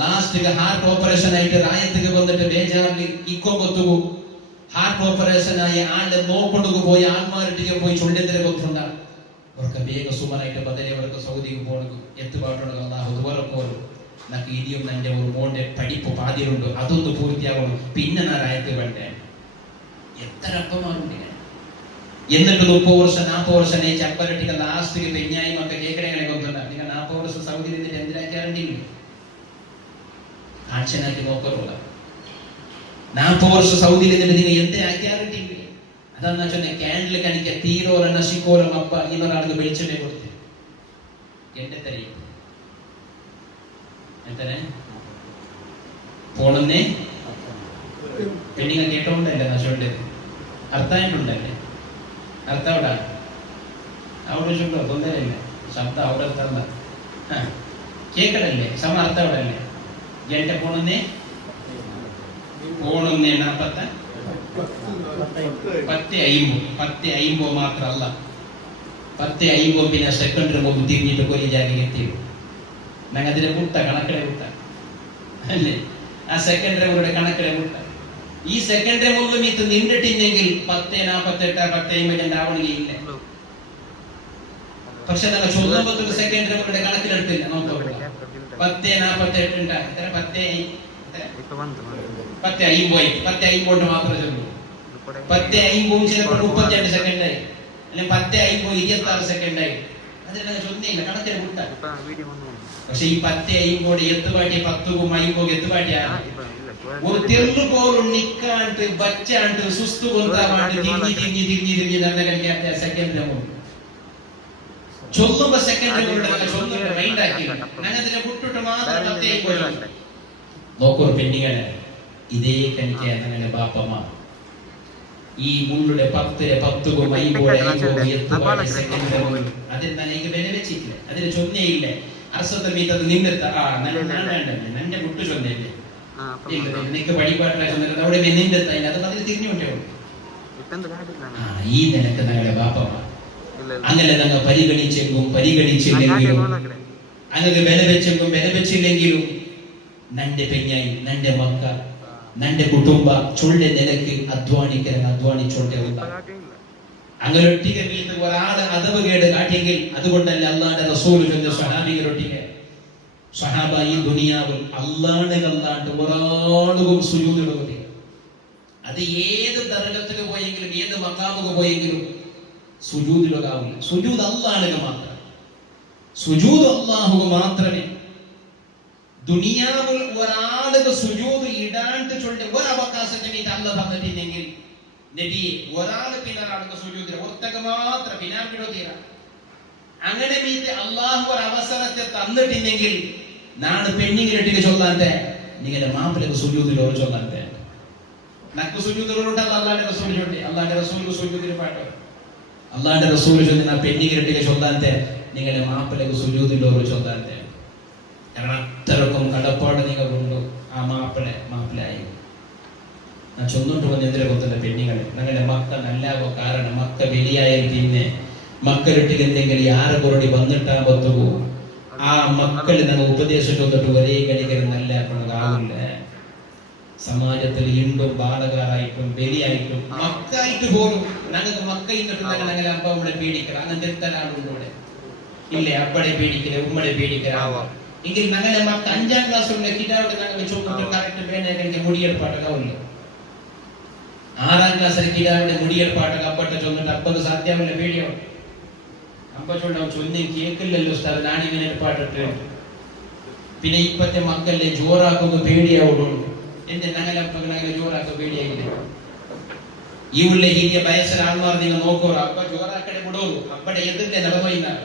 ലാസ്റ്റ് ഹാർട്ട് ഓപ്പറേഷൻ ആയിട്ട് റായത്തേക്ക് വന്നിട്ട് ബേജാറിൽ ഇക്കൊത്തുപോകും. ഹാർട്ട് ഓപ്പറേഷൻ ആയ ആളുടെ നോക്കൊണ്ടുക പോയി ആത്മാരിട്ടിക്ക് പോയി ചൊല്ലിന്തര കൊത്തുണ്ടാകും. അവർക്ക് വേഗ സുമനായിട്ട് ബദലെ അവർക്ക് സൗദിക്ക് പോകണം എത്തുപാട്ടുണ്ട്. അല്ലാഹു ദുആ പോലും നക്ക് ഇനിയും എൻ്റെ ഒരു മോന്റെ പഠിപ്പ് പാതിയുണ്ട്, അതൊന്ന് പൂർത്തിയാകണം, പിന്നെ ഞാൻ റായത്ത് വേണ്ടേ. എത്ര അപ്പമാരുണ്ട്. എന്നിട്ട് 30 വർഷം 40 വർഷം ചപ്പരട്ടിക്ക ലാസ്റ്റ് പെഞ്ഞായി മക്ക കേക്കണങ്ങളെ കൊണ്ടുണ്ട നിങ്ങൾ 40 വർഷം സൗദിയിൽ നിന്നിട്ട് എന്തിനാക്കിയാറുണ്ടില്ല ആക്ഷനാക്കി നോക്കറുള്ള 40 വർഷം സൗദിയിൽ നിന്നിട്ട് നിങ്ങൾ എന്തിനാക്കിയാറുണ്ടില്ല. അതാന്ന് വെച്ചാൽ ക്യാൻഡിൽ കണിക്ക തീരോല നശിക്കോലം അപ്പ ഇന്നൊരാൾക്ക് വെളിച്ചെണ്ണ കൊടുത്ത് അത്തനെ പോണെന്നേ പെണ്ണിങ്ങൾ കേട്ടോണ്ടല്ലേ നശോണ്ട് അർത്ഥായിട്ടുണ്ടല്ലേ അർത്ഥം അവിടെ അവിടെ ചുണ്ടോ തൊന്നരല്ലേ ശബ്ദം അവിടെ തന്ന കേക്കടല്ലേ സമ അർത്ഥം അവിടെ അല്ലേ ജന്റെ പോണെന്നേ 40 10:50 മാത്രമല്ല 10:50 പിന്നെ സെക്കൻഡറി മുമ്പ് തിരിഞ്ഞിട്ട് പോയി ജാതി എത്തി ഞങ്ങൾ അതിനെ കൂട്ട കണക്കിടെ കൂട്ട അല്ലേ ആ സെക്കൻഡറി മുകളുടെ കണക്കിടെ കൂട്ട ഈ സെക്കൻഡറി മുകളിൽ മീത്ത് നിന്നിട്ടില്ലെങ്കിൽ 10:48 10:50 ആവണമെങ്കിൽ പക്ഷെ ഞങ്ങൾ 19 സെക്കൻഡറി മുകളുടെ കണക്കിലെടുത്തില്ല നോക്കുക 10:48 എത്ര 10:50 മാത്രമേ ചൊല്ലൂ 10:50 ചിലപ്പോൾ 32 സെക്കൻഡായി അല്ലെങ്കിൽ 10:50 26 സെക്കൻഡായി അതിൽ ചൊന്നില്ല കണക്കിന് കൂട്ട പക്ഷെ ഈ 10:50 എത്തുപാട്ടിയ 10:50 എത്തുപാട്ടിയാണ് ഒരു തെല്ലു പോലും നിക്കാണ്ട് ബച്ചാണ്ട് സുസ്തു കൊണ്ടാവാണ്ട് തിരിഞ്ഞ് തന്നെ കഴിക്കാത്ത സെക്കൻഡിന് മുമ്പ് ചൊല്ലുമ്പോ സെക്കൻഡ് ചൊല്ലുമ്പോ മൈൻഡാക്കി ഞങ്ങതിനെ വിട്ടിട്ട് മാത്രം 10:50 നോക്കൂ പെണ്ണികളെ ഇതേ കണിക്ക ഞങ്ങളുടെ ബാപ്പമ്മ ഈ മുള്ളുടെ 10:50 സെക്കൻഡ് അതിൽ ನನಗೆ ಬೆಲೆ വെച്ചിട്ടില്ല അതിൽ ചൊന്നേയില്ല അർസത്തെ മീത്തത് നിന്നെത്ത നന്റെ മുട്ടു ചൊന്നല്ലേ നിനക്ക് വഴിപാട്ടിലാ ചൊന്നത് അവിടെ നിന്നെത്ത അത് അതിൽ തിരിഞ്ഞുകൊണ്ടേ ഈ നിനക്ക് ഞങ്ങളുടെ ബാപ്പമ്മ അങ്ങനെ ഞങ്ങൾ പരിഗണിച്ചില്ലെങ്കിലും അങ്ങനെ വില വെച്ചില്ലെങ്കിലും നന്റെ പെഞ്ഞായി നന്റെ മക്ക നന്റെ കുടുംബ ചൊല്ലെ നിലക്ക് അധ്വാനിച്ചോണ്ടേ അങ്ങനെ ഒട്ടിക വീട്ടിൽ ഒരാള് അതവ് കേട് കാട്ടിയെങ്കിൽ അതുകൊണ്ടല്ല അള്ളാന്റെ റസൂൽ ചൊല്ലിയ സ്വഹാബികളൊട്ടിക സ്വഹാബ ഈ ദുനിയാവിൽ അല്ലാണ്ട് ഒരാളും സുജൂദിടുന്നത് അത് ഏത് ദർജക്ക് പോയെങ്കിലും ഏത് മഖാമുക്ക് പോയെങ്കിലും സുജൂദിലാവില്ല സുജൂദ് അല്ലാഹുവിന് മാത്രം സുജൂദ് അല്ലാഹുവിന് മാത്രമേ ദുനിയാവിൽ ഒരാളുടെ സുജൂദ് ഇടാണ്ട് ചൊല്ലിയ ഒരവകാശത്തിന് അല്ലാഹ് പറഞ്ഞിട്ടുണ്ടെങ്കിൽ നബി ഒരാള് പിന്നെ ഒരാൾക്ക് സുജൂദില്ല ഒറ്റക്ക് മാത്രം പിന്നാർക്കിടോ തീരാ അങ്ങനെ മീറ്റ് അള്ളാഹു ഒരു അവസരത്തെ തന്നിട്ടില്ലെങ്കിൽ നാളെ പെണ്ണിങ്ങിലിട്ടിക്ക് ചൊല്ലാത്തെ നിങ്ങളുടെ മാപ്പിലേക്ക് സുജൂദിലോ ചൊല്ലാത്തെ നക്ക് സുജൂദിലോട്ട് അള്ളാന്റെ റസൂൽ ചൊല്ലി അള്ളാന്റെ റസൂൽ സുജൂദിന് പാട്ടോ അള്ളാന്റെ റസൂൽ ചൊല്ലി നാ പെണ്ണിങ്ങിലിട്ടിക്ക് ചൊല്ലാത്തെ നിങ്ങളുടെ മാപ്പിലേക്ക് സുജൂദിലോ ചൊല്ലാത്തെ കാരണം അത്രക്കും കടപ്പാട് നിങ്ങൾക്കുണ്ടോ ആ മാപ്പിളായി ഞാൻ ചൊന്നിട്ട് വന്ന് എന്തിനെ കൊത്തുന്ന പെണ്ണികളെ ഞങ്ങളുടെ മക്ക നല്ലാവോ കാരണം മക്ക വെളിയായാൽ പിന്നെ മക്കളിട്ടിൽ എന്തെങ്കിലും ആരെ പുറടി വന്നിട്ടാ പത്തുപോ ആ മക്കള് ഞങ്ങൾ ഉപദേശിച്ചൊന്നിട്ട് ഒരേ കണികൾ നല്ലാക്കണതാവില്ല സമാജത്തിൽ ഇണ്ടും ബാലകാരായിട്ടും ബലിയായിട്ടും മക്കായിട്ട് പോലും ഞങ്ങൾക്ക് മക്കയിട്ടുണ്ടെങ്കിൽ ഞങ്ങളെ അപ്പ നമ്മളെ പേടിക്കണം അങ്ങനത്തെ എത്തരാളുണ്ടോടെ ഇല്ലേ അപ്പടെ പേടിക്കല ഉമ്മടെ പേടിക്കല എങ്കിൽ ഞങ്ങളെ മക്ക 5ാം ക്ലാസ്സുള്ള കിടാവിടെ ഞങ്ങൾക്ക് ചൊന്നിട്ട് കറക്റ്റ് വേണേ എനിക്ക് മുടിയേർപ്പാട്ടൊക്കെ ഉള്ളു 6ാം ക്ലാസ്സിലെ കിടാവിടെ മുടിയേർപ്പാട്ടൊക്കെ അപ്പട്ടെ ചൊന്നിട്ട് അപ്പക്ക് സാധ്യമില്ല പേടിയോ അപ്പ ചൊല്ലാവും ചൊന്നി കേൾക്കില്ലല്ലോ ഉസ്താദ് നാണിങ്ങനെ ഏർപ്പാട്ടിട്ട് പിന്നെ ഇപ്പത്തെ മക്കളെ ജോറാക്കുക പേടിയാവുള്ളൂ എന്റെ ഞങ്ങളപ്പക്ക് ഞങ്ങളെ ജോറാക്കുക പേടിയായില്ല ഈ ഉള്ള ಹಿರಿಯ ವಯಸ್ಸಿನ ಆಳ್ಮಾರ್ ನೀವು ನೋಕೋರು ಅಪ್ಪ ಜೋರ ಕಡೆ ಬಿಡೋರು ಅಪ್ಪಡೆ ಎದುರ್ಲೆ ನಡೆದೋಯ್ನಾರು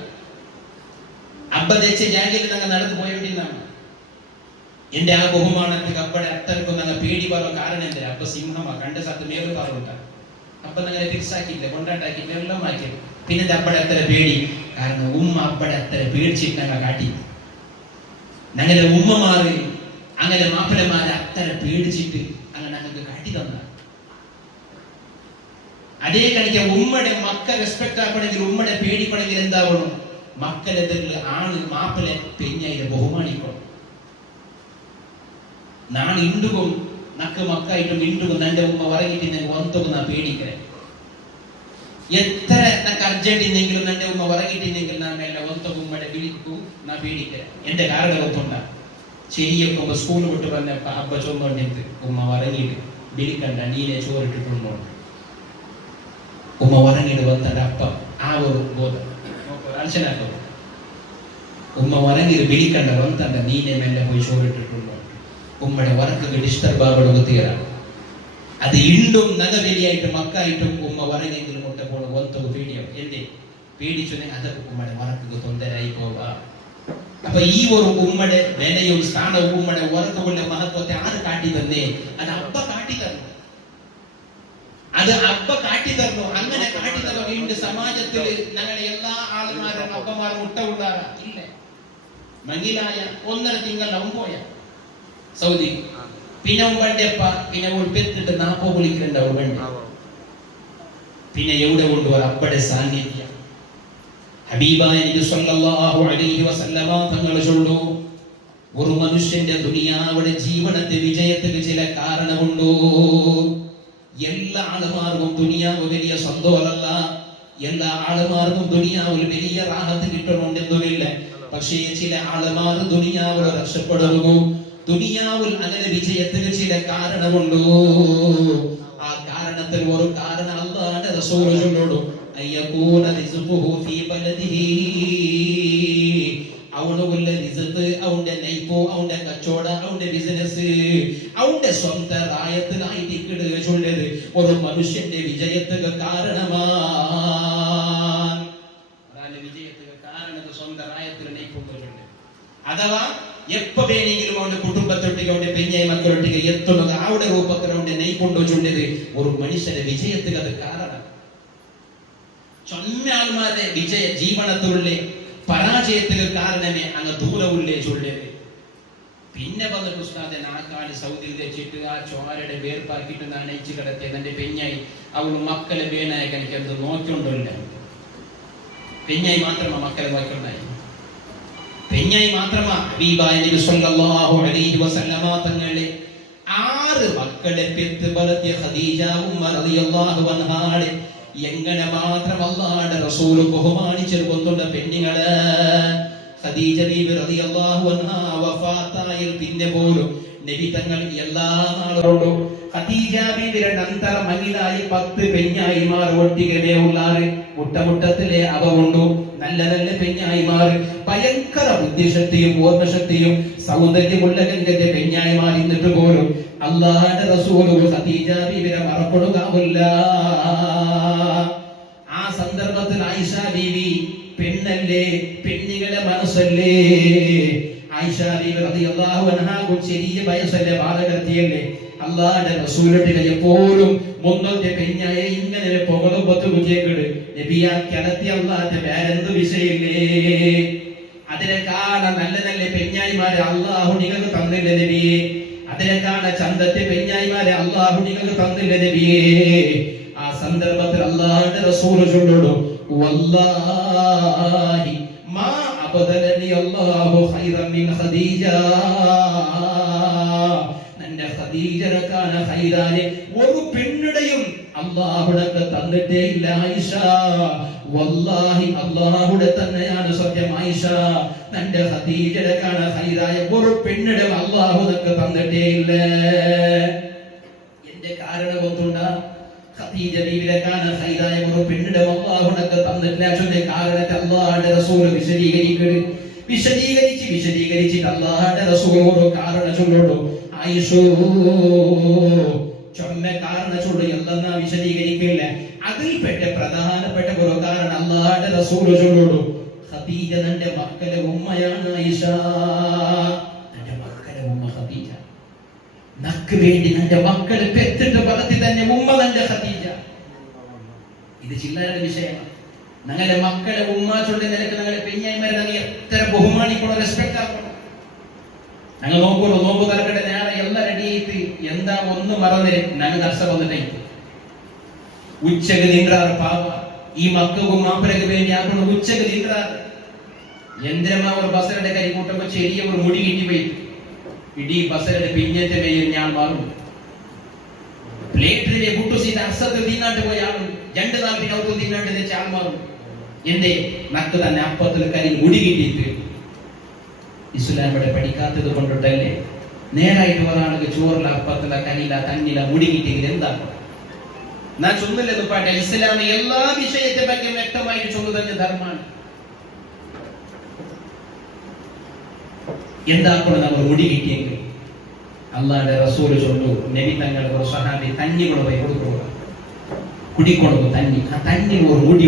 അബ്ബ തെച്ച ജാഗയിൽ ഞങ്ങൾ നടന്നു പോയോണ്ടിരുന്നാണ് എന്റെ ആ ബഹുമാനത്തിൽ അബ്ബടെ അത്രക്കും ഞങ്ങൾ പേടി പറയാൻ കാരണം എന്താ അബ്ബ സിംഹമാ കണ്ട സത്ത് മേലും പറഞ്ഞിട്ട അബ്ബ ഞങ്ങളെ ഫിക്സാക്കില്ല കൊണ്ടാട്ടാക്കില്ല എല്ലാം മാറ്റി പിന്നെ അബ്ബടെ അത്ര പേടി കാരണം ഉമ്മ അബ്ബടെ അത്ര പേടിച്ചിട്ട് ഞങ്ങൾ കാട്ടി ഞങ്ങളുടെ ഉമ്മമാര് അങ്ങനെ മാപ്പിളമാരെ അത്ര പേടിച്ചിട്ട് അങ്ങനെ ഞങ്ങൾക്ക് കാട്ടി തന്ന അതേ കണിക്ക ഉമ്മയുടെ മക്ക റെസ്പെക്ട് ആക്കണമെങ്കിൽ ഉമ്മയുടെ പേടിക്കണമെങ്കിൽ എന്താവണം മക്കളെതിരിൽ ആണ് മാപ്പിളെ പെഞ്ഞായി ബഹുമാനിക്കണം നാളെ ഇണ്ടുകും നക്ക് മക്കായിട്ടും ഇണ്ടുകും നന്റെ ഉമ്മ വറങ്ങിട്ട് വന്നതും നാ പേടിക്കേ എത്ര നക്ക് അർജന്റീനെങ്കിലും നന്റെ ഉമ്മ വറങ്ങിട്ടില്ലെങ്കിൽ നാ മേലെ ഒന്നതും ഉമ്മയുടെ വിളിക്കൂ നാ പേടിക്കേ എന്റെ കാരണം ഒത്തുണ്ട ശരിയൊക്കെ സ്കൂൾ വിട്ട് വന്ന അബ്ബ ചൊന്നോണ്ടിട്ട് ഉമ്മ വറങ്ങിട്ട് വിളിക്കണ്ട നീനെ ചോറിട്ടിട്ടുണ്ടോ ഉമ്മ വറങ്ങിട്ട് വന്ന അപ്പ ആ ഒരു ബോധം അർച്ചനാക്കോ ഉമ്മ വറങ്ങിട്ട് വിളിക്കണ്ട വന്നണ്ട നീനെ മേലെ പോയി ചോറിട്ടിട്ടുണ്ടോ ഉമ്മയുടെ വറക്ക് ഡിസ്റ്റർബ് ആവണം തീരാ അത് ഇണ്ടും നഗവലിയായിട്ട് മക്കായിട്ടും ഉമ്മ വറങ്ങെങ്കിലും മുട്ട പോണ ഒന്നതു പേടിയോ എന്റെ പേടിച്ചു അതൊക്കെ ഉമ്മയുടെ വറക്ക് തൊന്തരായി പോവാ അപ്പൊ ഈ ഒരു ഉമ്മയുടെ വിലയും സ്ഥാനവും ഉമ്മയുടെ ഉറക്കമുള്ള മഹത്വത്തെ ആര് കാട്ടി തന്നേ? അത് അബ്ബ കാട്ടി തന്നു. അത് അബ്ബ കാട്ടി തന്നു. അങ്ങനെ കാട്ടി തന്നു. ഇന്ന് സമാജത്തിൽ ഞങ്ങളുടെ എല്ലാ ആളുമാരും അബ്ബമാർ മുട്ട കൊണ്ടാറാ ഇല്ല. മങ്ങിലായ 1.5 തിങ്കൾ അവൻ പോയ സൗദി. പിന്നെ ഉമ്പണ്ടപ്പ പിന്നെ ഉൾപ്പെട്ടിട്ട് 40 വിളിക്കുന്നുണ്ടാവും ഉമ്പണ്ട. പിന്നെ എവിടെ കൊണ്ടുപോകാൻ അബ്ബയുടെ സാന്നിധ്യം. ഹബീബായ നബി സല്ലല്ലാഹു അലൈഹി വസല്ലമ തങ്ങൾ ചൊല്ലു, ഒരു മനുഷ്യന്റെ ദുനിയാവുടെ ജീവിതത്തെ വിജയത്തിന് ചില കാരണമുണ്ടോ. എല്ലാ ആളുമാർക്കും ദുനിയാവ് വലിയ സന്തോഷമല്ല, എല്ലാ ആളുമാർക്കും ദുനിയാവിൽ വലിയ റാഹത്ത് കിട്ടണമെന്നൊന്നുമില്ല. പക്ഷേ ചില ആളുമാർ ദുനിയാവിൽ രക്ഷപ്പെടുന്നു. ദുനിയാവിൽ അങ്ങനെ വിജയത്തിന് ചില കാരണമുണ്ടോ. ആ കാരണത്തിൽ ഒരു കാരണം അല്ലാഹുവിന്റെ റസൂൽ ചൊല്ലുന്നു, അയ്യകൂന റിസ്ഖുഹു ഫീ ബലദിഹി. അവന്റെ റിസ്ഖ്, അവന്റെ നൈപ്പോ, അവന്റെ കച്ചവടം, അവന്റെ ബിസിനസ്, അവന്റെ സ്വന്തം റായത്തിനായിട്ട് കിടുക ചൊല്ലത് ഒരു മനുഷ്യന്റെ വിജയത്തിന് കാരണമാണ്. വിജയത്തിന് കാരണത് സ്വന്തം റായത്തിന് നൈപ്പോ. അഥവാ എപ്പ വേണമെങ്കിലും അവന്റെ കുടുംബത്തൊട്ടിക്ക് അവന്റെ പെഞ്ഞായി മക്കളൊട്ടിക്ക് എത്തുന്നത് അവിടെ രൂപത്തിൽ അവന്റെ നെയ്ക്കൊണ്ടു ചൊല്ലിയത് ഒരു മനുഷ്യന്റെ വിജയത്തിന് അത് കാരണം. ചൊന്നാൾമാരുടെ വിജയ ജീവനത്തിലുള്ള പരാജയത്തിന് കാരണമേ അങ്ങ് ദൂരവുള്ളേ ചൊല്ലിയത്. പിന്നെ വന്ന് ഉസ്താദെ നാക്കാട് സൗദിയിൽ വെച്ചിട്ട് ആ ചോരയുടെ വേർപ്പാക്കിയിട്ട് നനയിച്ച് കിടത്തിയത് എന്റെ പെഞ്ഞായി അവള് മക്കളെ വേനായി എനിക്ക് എന്ത് നോക്കിക്കൊണ്ടില്ല. പെഞ്ഞായി മാത്രമാ മക്കളെ നോക്കുണ്ടായി. പെഞ്ഞായി മാത്രമാ. ഹബീബായ നബി സല്ലല്ലാഹു അലൈഹി വസല്ലമ തങ്ങളെ 6 മക്കളെ പെത്ത് വളർത്തിയ ഖദീജ ഉമ്മ റളിയല്ലാഹു അൻഹാളെ എങ്ങനെ മാത്രം അല്ലാഹുവിന്റെ റസൂൽ ബഹുമാനിച്ചിരുന്ന പെണ്ണുങ്ങളെ. ഖദീജ ബീബി റളിയല്ലാഹു അൻഹാ വഫാത്തായിൽ പിന്നെ പോലും നബി തങ്ങൾ എല്ലാ നാളുകൊണ്ടും ഖദീജ ബീബിയുടെ അന്തര മഹിളായി 10 പെഞ്ഞായിമാർ ഒട്ടികമേ ഉള്ളാറ്. മുട്ടമുട്ടത്തിലെ അവ കൊണ്ടു നല്ല നല്ല പെഞ്ഞായിമാർ, ഭയങ്കര ബുദ്ധിശക്തിയും ഓർമ്മശക്തിയും സൗന്ദര്യമുള്ള ഗംഗന്റെ പെഞ്ഞായിമാർ ഇന്നിട്ട് പോലും അല്ലാഹുവിന്റെ റസൂൽ ഖദീജ ബീബിയെ മറക്കൊടുക്കാവില്ല. ആ സന്ദർഭത്തിൽ ആയിഷ ബീവി പെണ്ണല്ലേ, പെണ്ണുങ്ങളെ മനസ്സല്ലേ. ആയിഷ ബീവി റളിയല്ലാഹു അൻഹാ ചെറിയ വയസ്സല്ലേ, ബാലകത്തിയല്ലേ. അല്ലാഹുവിന്റെ റസൂലിന്റെ എപ്പോഴും മുന്നത്തെ പെഞ്ഞായെ ഇങ്ങനെ പുകളുമ്പത്ത് കുറ്റിയേക്കിട് നബിയാ കിടത്തി അല്ലാഹുവിന്റെ വേറെന്ത് വിഷയമില്ലേ. അതിനെക്കാണ നല്ല നല്ല പെഞ്ഞായിമാരെ അല്ലാഹു നിങ്ങൾക്ക് തന്നില്ല നബിയെ. അതിനെക്കാണ ചന്തത്തെ പെഞ്ഞായിമാരെ അല്ലാഹു നിങ്ങൾക്ക് തന്നില്ല നബിയെ. ആ സന്ദർഭത്തിൽ അല്ലാഹുവിന്റെ റസൂൽ ചൊല്ലുന്നു, വല്ലാഹി മാ അബദലനി അല്ലാഹു ഖൈറൻ മിൻ ഖദീജ. നന്റെ ഖദീജനക്കാന ഖൈറാനെ ഒരു പെണ്ണിടെയും അല്ലാഹുവിനക്ക് തന്നിട്ടേ ഇല്ല ആയിഷ. വല്ലാഹി അല്ലാഹുടെ തന്നെയാണ് സത്യം ആയിഷ. നന്റെ ഖദീജനക്കാന ഖൈറായ ഒരു പെണ്ണിടെയും അല്ലാഹുവിനക്ക് തന്നിട്ടേ ഇല്ല. എന്റെ കാരണം ഒന്നുണ്ടാ. ഖദീജ ബീവിയെക്കാന ഖൈറായ ഒരു പെണ്ണിടെ അല്ലാഹുവിനക്ക് തന്നിട്ടില്ല. അതിന്റെ കാരണത്തെ അല്ലാഹുവിന്റെ റസൂൽ വിശദീകരിച്ച് അല്ലാഹുവിന്റെ റസൂൽ ഒരു കാരണം ചൊല്ലുന്നു. ആയിഷോ ചൊന്ന കാരണം ചൊല്ലു എന്തെന്നാ വിശദീകരിക്കില്ല. അതിൽപ്പെട്ട പ്രധാനപ്പെട്ട ഒരു കാരണം അല്ലാഹുവിന്റെ റസൂൽ ചൊല്ലുന്നു, ഖദീജ തന്റെ മക്കളെ ഉമ്മയാണ് ആയിഷ. തന്റെ മക്കളെ ഉമ്മ ഖദീജ. നക്ക് വേണ്ടി തന്റെ മക്കളെ പെത്തിട്ട് വളർത്തി തന്നെ ഉമ്മ തന്റെ ഖദീജ. ഇത് ചില്ലറ വിഷയമാണ്. ഞങ്ങളുടെ മക്കളെ ഉമ്മ ചൊല്ലി നിനക്ക് ഞങ്ങളുടെ പെഞ്ഞായിമാരെ ഞങ്ങൾ എത്ര ബഹുമാനിക്കണം, റെസ്പെക്ട് ആക്കണം. ഞങ്ങൾ നോക്കുള്ളൂ, നോമ്പ് തലക്കട്ടെ നേരെ എല്ലാം റെഡിയായിട്ട് എന്താ ഒന്ന് മറന്നിരെ ഞങ്ങൾ ദർശ വന്നിട്ടേ ഉച്ചക്ക് നിன்றாറ് പാവ. ഈ മക്കൾക്കും മാപ്പിളക്ക് വേണ്ടി ആക്കുന്ന ഉച്ചക്ക് നിன்றாറ്. യന്ത്രമാ ഒരു ബസറുടെ കൈ കൂട്ടുമ്പോ ചെറിയ ഒരു മുടി കിട്ടിപ്പോയി ഇടീ ബസറുടെ പിന്നത്തെ മേയിൽ ഞാൻ മാറും. പ്ലേറ്റിലെ പുട്ടു സീറ്റ് അർസത്തിൽ തിന്നാട്ട് പോയ ആളും 2 നാൾ പിന്നെ അവർക്ക് തിന്നാട്ട് വെച്ച ആൾ മാറും. എന്റെ നക്ക് തന്നെ അപ്പത്തിൽ കരി മുടി കിട്ടിയിട്ട് ഇസ്ലാം ഇവിടെ പഠിക്കാത്തത് കൊണ്ടിട്ടല്ലേ. നേരായിട്ട് ഒരാൾക്ക് ചോറില അപ്പത്തില കനില തന്നില മുടി കിട്ടിയത് എന്താണ്? ഞാൻ ചൊന്നില്ലെന്ന് പാട്ട ഇസ്ലാം എല്ലാ വിഷയത്തെ പറ്റി വ്യക്തമായിട്ട് ചൊന്നു തന്നെ ധർമ്മമാണ്. എന്താക്കണം നമ്മൾ മുടി കിട്ടിയെങ്കിൽ അല്ലാഹുവിന്റെ റസൂൽ ചൊല്ലു, നബി തങ്ങളുടെ ഒരു സഹാബി തന്നി കൊണ്ടുപോയി കൊടുക്കുക, കുടിക്കൊടുക്കും തന്നി. ആ തന്നി ഒരു മുടി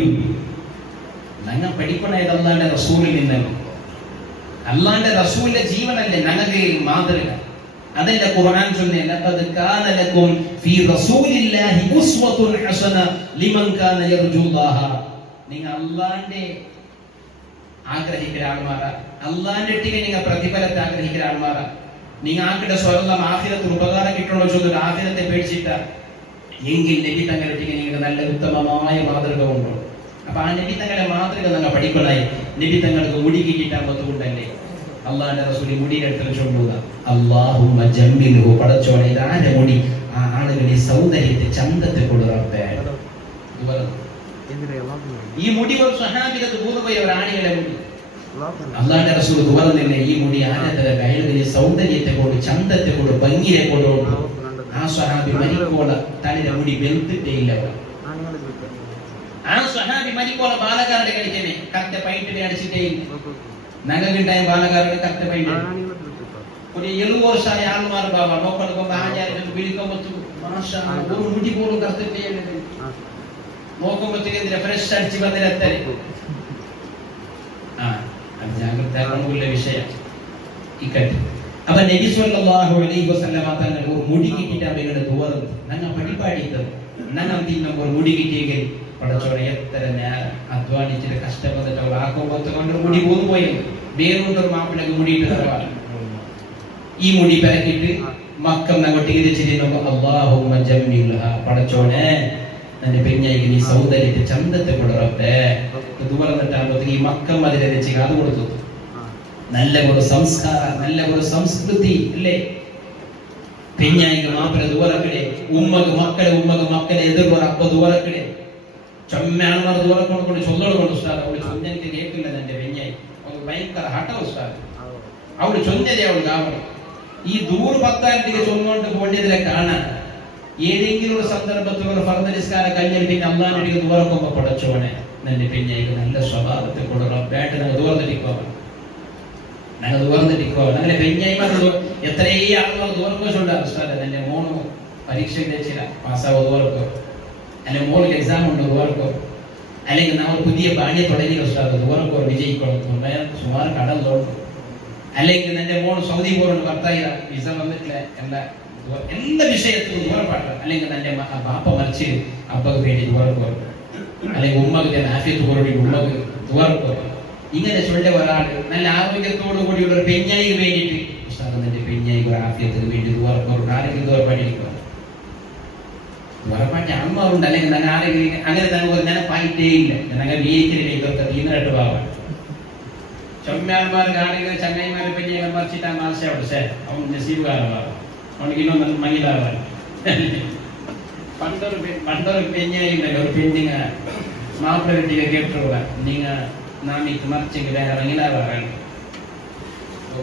ഞങ്ങൾ പഠിക്കണത് അല്ലാഹുവിന്റെ റസൂലിൽ നിന്നല്ല. അള്ളാന്റെ റസൂലിന്റെ ജീവനല്ലേ ഞങ്ങൾക്ക് മാതൃക. അതല്ലേ ഖുർആൻ ചൊല്ലുന്നത്, ലഖദ് കാന ലക്കും ഫീ റസൂലില്ലാഹി ഉസ്വത്തുൻ ഹസന ലിമൻ കാന യർജുല്ലാഹ. നിങ്ങൾ അള്ളാന്റെ ആഗ്രഹിക്കുന്ന ആൾമാരാ, അള്ളാന്റെ ഒട്ടിಗೆ നിങ്ങൾ പ്രതിഫലത്തെ ആഗ്രഹിക്കുന്ന ആൾമാരാ. നിങ്ങൾ ആക്കിന്റെ സ്വർണ്ണം ആഖിറത്തിൽ ഉപകാരം കിട്ടണോ ചൊല്ലൊരു ആഖിറത്തെ പേടിച്ചിട്ട എങ്കിൽ നബി തങ്ങളുടെ ഒട്ടിಗೆ നിങ്ങൾക്ക് നല്ല ഉത്തമമായ മാതൃക ഉണ്ടോ? അപ്പൊ ആ നബി തങ്ങളുടെ മാതൃക നിങ്ങൾ പഠിക്കണായി. നബി തങ്ങൾക്ക് മുടി കിട്ടിയിട്ടാൻ പറ്റുകൊണ്ടല്ലേ അള്ളാന്റെ റസൂലി മുടിയുടെ അടുത്ത് ചൊല്ലുക, അല്ലാഹുമ്മ ജമ്മിൽഹു, പടച്ചോനെ ഇതാന്റെ മുടി ആ ആളുകളെ സൗന്ദര്യത്തെ ചന്തത്തെ കൊടുറപ്പേ. ഈ മുടി ഒരു സ്വഹാബികത്ത് പൂർവ്വ ഒരു ആണികളെ മുടി അള്ളാന്റെ റസൂൽ തുറന്നില്ലേ, ഈ മുടി ആനത്തെ കയറുകളിൽ സൗന്ദര്യത്തെ കൊണ്ട് ചന്തത്തെ കൊണ്ട് ഭംഗിയെ കൊണ്ടുകൊണ്ട് ആ സ്വഹാബി മരിക്കോള തന്റെ മുടി വെളുത്തിട്ടേ ഇല്ല. ആ സ്വഹാബി മരിക്കോള ബാലക്കാരുടെ കളിക്കണേ കറക്റ്റ് പൈൻറ്റിനെ അടിച്ചിട്ടേ ഇല്ല. നഗണ്ടായ ബാലക്കാരുടെ കറക്റ്റ് പൈൻറ്റ് ഒരു 70 വർഷമായ ആൾമാർ ബാബ നോക്കണം ആചാരം വിളിക്കുമ്പോൾ ഒരു മുടി പോലും കറക്റ്റ് നോക്കുമ്പോഴത്തേക്ക് ഫ്രഷ് അടിച്ച് വന്നിലെത്തരെ അത് ജാഗ്രത വിഷയം ഇക്കട്ടെ. അപ്പൊ നബി സല്ലല്ലാഹു അലൈഹി വസല്ലമ തങ്ങൾ ഒരു മുടി കിട്ടിയിട്ട് അവരുടെ ദുആറ് ഞങ്ങൾ പഠിപ്പാടിയത് ഞങ്ങൾ തിന്നും ഒരു മുടി കിട്ടിയെങ്കിൽ പടച്ചോടെ എത്ര നേരം അധ്വാനിച്ചിട്ട് കഷ്ടപ്പെട്ടിട്ട് അവർ ആക്കുമ്പോഴത്തെ കൊണ്ട് മുടി പോന്നു പോയി വേറൊരു മാപ്പിളൊക്കെ മുടിയിട്ട് തരവാണ്. ഈ മുടി പരക്കിയിട്ട് മക്കം അങ്ങോട്ട് തിരിച്ചിരുന്നു, അല്ലാഹുമ്മ ജമ്മിൽഹ, പടച്ചോനെ എന്റെ പെഞ്ഞായിക്ക് നീ സൗന്ദര്യത്തെ ചന്തത്തെ കൊടുറട്ടെ. ദൂരന്നിട്ടാകുമ്പോഴത്തേക്ക് ഈ മക്കം അതിനെ വെച്ച് അത് കൊടുത്തു. നല്ല ഒരു സംസ്കാരം, നല്ല ഒരു സംസ്കൃതി അല്ലേ? പെഞ്ഞായിക്ക് മാപ്പിള ദൂരക്കിടെ ഉമ്മക്ക് മക്കളെ എതിർവർ അപ്പ ദൂരക്കിടെ ചൊമ്മയാണവർ ദൂരം കൊണ്ട് ചൊല്ലണം ഉസ്താദ്. അവള് ചൊന്നെനിക്ക് കേൾക്കില്ല. എന്റെ പെഞ്ഞായി ഭയങ്കര ഹട്ട ഉസ്താദ്, അവള് ചൊന്നതേ അവൾ കാണണം. ഈ ദൂർ 10,000 ചൊന്നുകൊണ്ട് പോകേണ്ടതിലെ കാണാൻ ഏതെങ്കിലും ഒരു സന്ദർഭത്തിൽ ഒരു ഫർദ് നിസ്കാരം കഴിഞ്ഞാൽ പിന്നെ അള്ളാഹിന്റെ ദൂരക്കുമ്പോ പടച്ചോനെ എന്റെ പെഞ്ഞായിക്ക് നല്ല സ്വഭാവത്തെ കൊടുക്കണം വേണ്ട ഞങ്ങൾ ദൂർന്നിരിക്കോ അങ്ങനെ പെഞ്ഞായിമാർ എത്രേ ആളുകൾ ദൂരക്കുണ്ടാകും. ഉസ്താദ് എന്റെ മോന് പരീക്ഷ വെച്ചില്ല പാസ്സാവോ ദൂരക്കോ, അല്ലെങ്കിൽ മോൾക്ക് എക്സാം ഉണ്ട് ദൂരക്കോ, അല്ലെങ്കിൽ നമ്മൾ പുതിയ പണി തുടങ്ങി ഉസ്താദ് ദൂരക്കോ വിജയിക്കണം സുമാർ കടലുണ്ട്, അല്ലെങ്കിൽ എന്റെ മോൻ സൗദി പോലുണ്ട് ഭർത്തായില്ല വിസ വന്നിട്ടില്ല, എല്ലാ വിഷയത്തിലും ദൂരപ്പാട്ട്, അല്ലെങ്കിൽ എന്റെ ബാപ്പ മരിച്ച് അപ്പക്ക് വേണ്ടി ദൂരക്കോ, അല്ലെങ്കിൽ ഉമ്മക്ക് ആഫിയത്ത് പോലും ഉമ്മക്ക് ദൂരക്കോ. ഇങ്ങനെ ചൊല്ല ഒരാൾ നല്ല ആരോഗ്യത്തോടു കൂടിയുള്ള ഒരു പെഞ്ഞായിക്ക് വേണ്ടിയിട്ട് ഉസ്താദ് എന്റെ പെഞ്ഞായിക്ക് ഒരു ആഫിയത്തിന് വേണ്ടി ദൂരക്കോ ആരെങ്കിലും ദൂരപ്പാട്ടിരിക്കുക ദൂരപ്പാട്ടി അമ്മറുണ്ട്, അല്ലെങ്കിൽ ഞാൻ ആരെങ്കിലും അങ്ങനെ തന്നെ ഞാനപ്പായിട്ടേ ഇല്ല. ഞങ്ങൾ വീട്ടിലെ ഇതൊക്കെ തീർന്നിട്ട് പോവാൻ ചൊമ്മാന്മാർക്ക് ആണെങ്കിൽ ചങ്ങായിമാരെ പെഞ്ഞ മറിച്ചിട്ടാ മാസവിടെ സേ അവൻ നസീബുകാരമാണ് അവനക്ക് ഇന്നൊന്നും മങ്ങിലാവാൻ. പണ്ടൊരു പെഞ്ഞായില്ല ഒരു പെണ്ണിങ്ങ മാപ്പിള കിട്ടിയ കേട്ടുകൂട നിങ്ങ നാമിക്ക് മറിച്ചെങ്കിൽ വേറെ മങ്ങിലാവാറാണ്.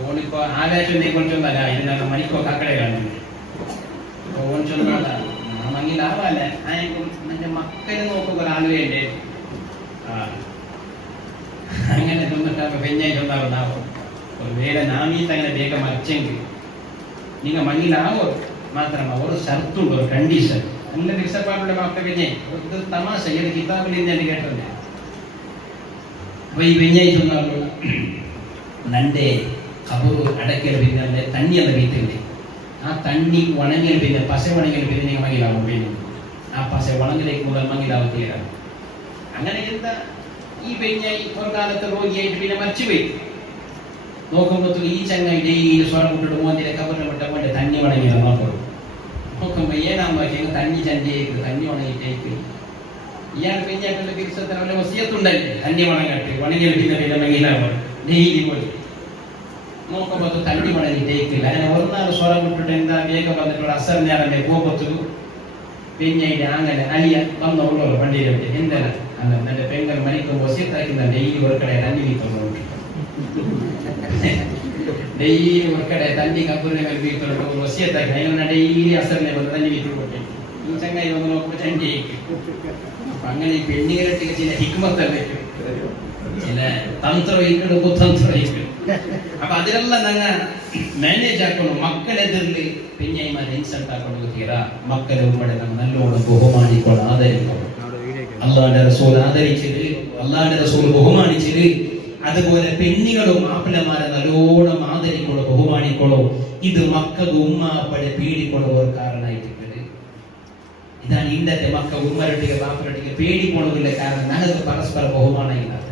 ഓനിപ്പോ ആകാശം നീ കൊണ്ടൊന്നല്ല ഇതിനക മണിക്കോ കക്കടെ കാണുന്നു ഓൻ ചൊന്നോടാ മങ്ങിലാവാല്ലേ എന്റെ മക്കളെ നോക്കുക ഒരാൾ വേണ്ടേ. അങ്ങനെ ചൊന്നിട്ടാകുമ്പോ പെഞ്ഞായി ചൊന്നാവുന്നാവും ഒരു വേറെ നാമീത്ത് അങ്ങനെ വേഗം മറിച്ചെങ്കിൽ നിങ്ങൾ മങ്ങിലാവോ മാത്രമല്ല ഒരു ഷർത്തുണ്ട്, ഒരു കണ്ടീഷൻ. നല്ല ദിവസപ്പാടുള്ള മക്ക പെഞ്ഞായി ഒരു തമാശ ഏത് കിതാബിൽ ഞാൻ കേട്ടത്. അപ്പൊ ഈ പെഞ്ഞായി ചൊന്നാവുള്ള നന്റെ കബൂർ അടക്കൽ പിന്നെ തണ്ണി എന്ന വീട്ടിൽ ആ തണ്ണി ഉണങ്ങിയ പിന്നെ പശ ഉണങ്ങിയ പിന്നെ നിങ്ങൾ മങ്ങിലാവും. പിന്നെ ആ പശ ഉണങ്ങിലേക്ക് മുതൽ മങ്ങിലാവത്തില്ല. അങ്ങനെ എന്താ ഈ പെഞ്ഞായി ഒരു കാലത്ത് രോഗിയായിട്ട് പിന്നെ മരിച്ചുപോയി. നോക്കുമ്പോ ഈ ചങ്ങായി ഡെയിലി സ്വരം വിട്ടിട്ട് മോന്തിരെ കബറിനെ വിട്ട പോലെ തണ്ണി ഉണങ്ങിയ നോക്കുമ്പോ ഏനാൻ നോക്കിയെങ്കിൽ തണ്ണി ചണ്ടിയേക്ക് തണ്ണി ഉണങ്ങിട്ടേക്ക് ഇയാൾ പെഞ്ഞായിട്ടുള്ള തിരിച്ചത്ര വസിയത്തുണ്ടല്ലേ തണ്ണി ഉണങ്ങട്ടെ ഉണങ്ങിയ പിന്നെ പിന്നെ മങ്ങിലാവും ഡെയിലി പോയി നോക്കുമ്പോ തണ്ണി ഉണങ്ങിട്ടേക്കില്ല. അങ്ങനെ ഒരു നാൾ സ്വരം വിട്ടിട്ട് എന്താ വേഗം വന്നിട്ടുള്ള അസർ നേരം പോകത്തു പെഞ്ഞായിട്ട് അങ്ങനെ അലിയ വന്നോളൂ വണ്ടിയിൽ വിട്ട് എന്താ അല്ല എന്റെ പെങ്ങൾ മണിക്കുമ്പോ വസിയത്താക്കുന്ന ഡെയിലി ഒരു കടയെ തണ്ണി വീട്ടുന്നുണ്ട്, ഡെയിലി ഒരു കടയെ തണ്ണി കപ്പൂരിനെ വീട്ടുന്നുണ്ട് ഒരു വസിയത്താക്കി അതിനെ ഡെയിലി അസറിനെ വന്ന് തണ്ണി വീട്ടു പോട്ടെ. ഈ ചങ്ങായി വന്ന് നോക്കുമ്പോ ചണ്ടിയേക്ക്. അപ്പൊ അങ്ങനെ ഈ പെണ്ണുകളൊക്കെ ചില ഹിക്മത്തല്ലേ ചില തന്ത്രം കുതന്ത്രം. അപ്പൊ അതിലെല്ലാം ഞങ്ങൾ മാനേജ് ആക്കണം. മക്കളെതിർല് പെഞ്ഞായിമാരെ ഇൻസൾട്ട് ആക്കണം. തീര മക്കളെ ഉൾപ്പെടെ നല്ലോണം ബഹുമാനിക്കണം, ആദരിക്കണം. അള്ളാന്റെ റസൂൽ ആദരിച്ചത്, അള്ളാന്റെ റസൂൽ ബഹുമാനിച്ചത് അതുപോലെ പെണ്ണുങ്ങളും മാപ്പിളമാരെ നല്ലോണം ആദരിക്കണോ ബഹുമാനിക്കണോ. ഇത് മക്കൾ ഉമ്മാപ്പടെ പീഡിക്കണോ ഒരു കാരണമായിട്ടുണ്ട്. ഇതാണ് ഇന്നത്തെ മക്കൾ ഉമ്മരൊട്ടിಗೆ ബാപ്പരൊട്ടിಗೆ പേടിക്കണതില്ല. കാരണം ഞങ്ങൾക്ക് പരസ്പര ബഹുമാന ഇല്ലാത്ത.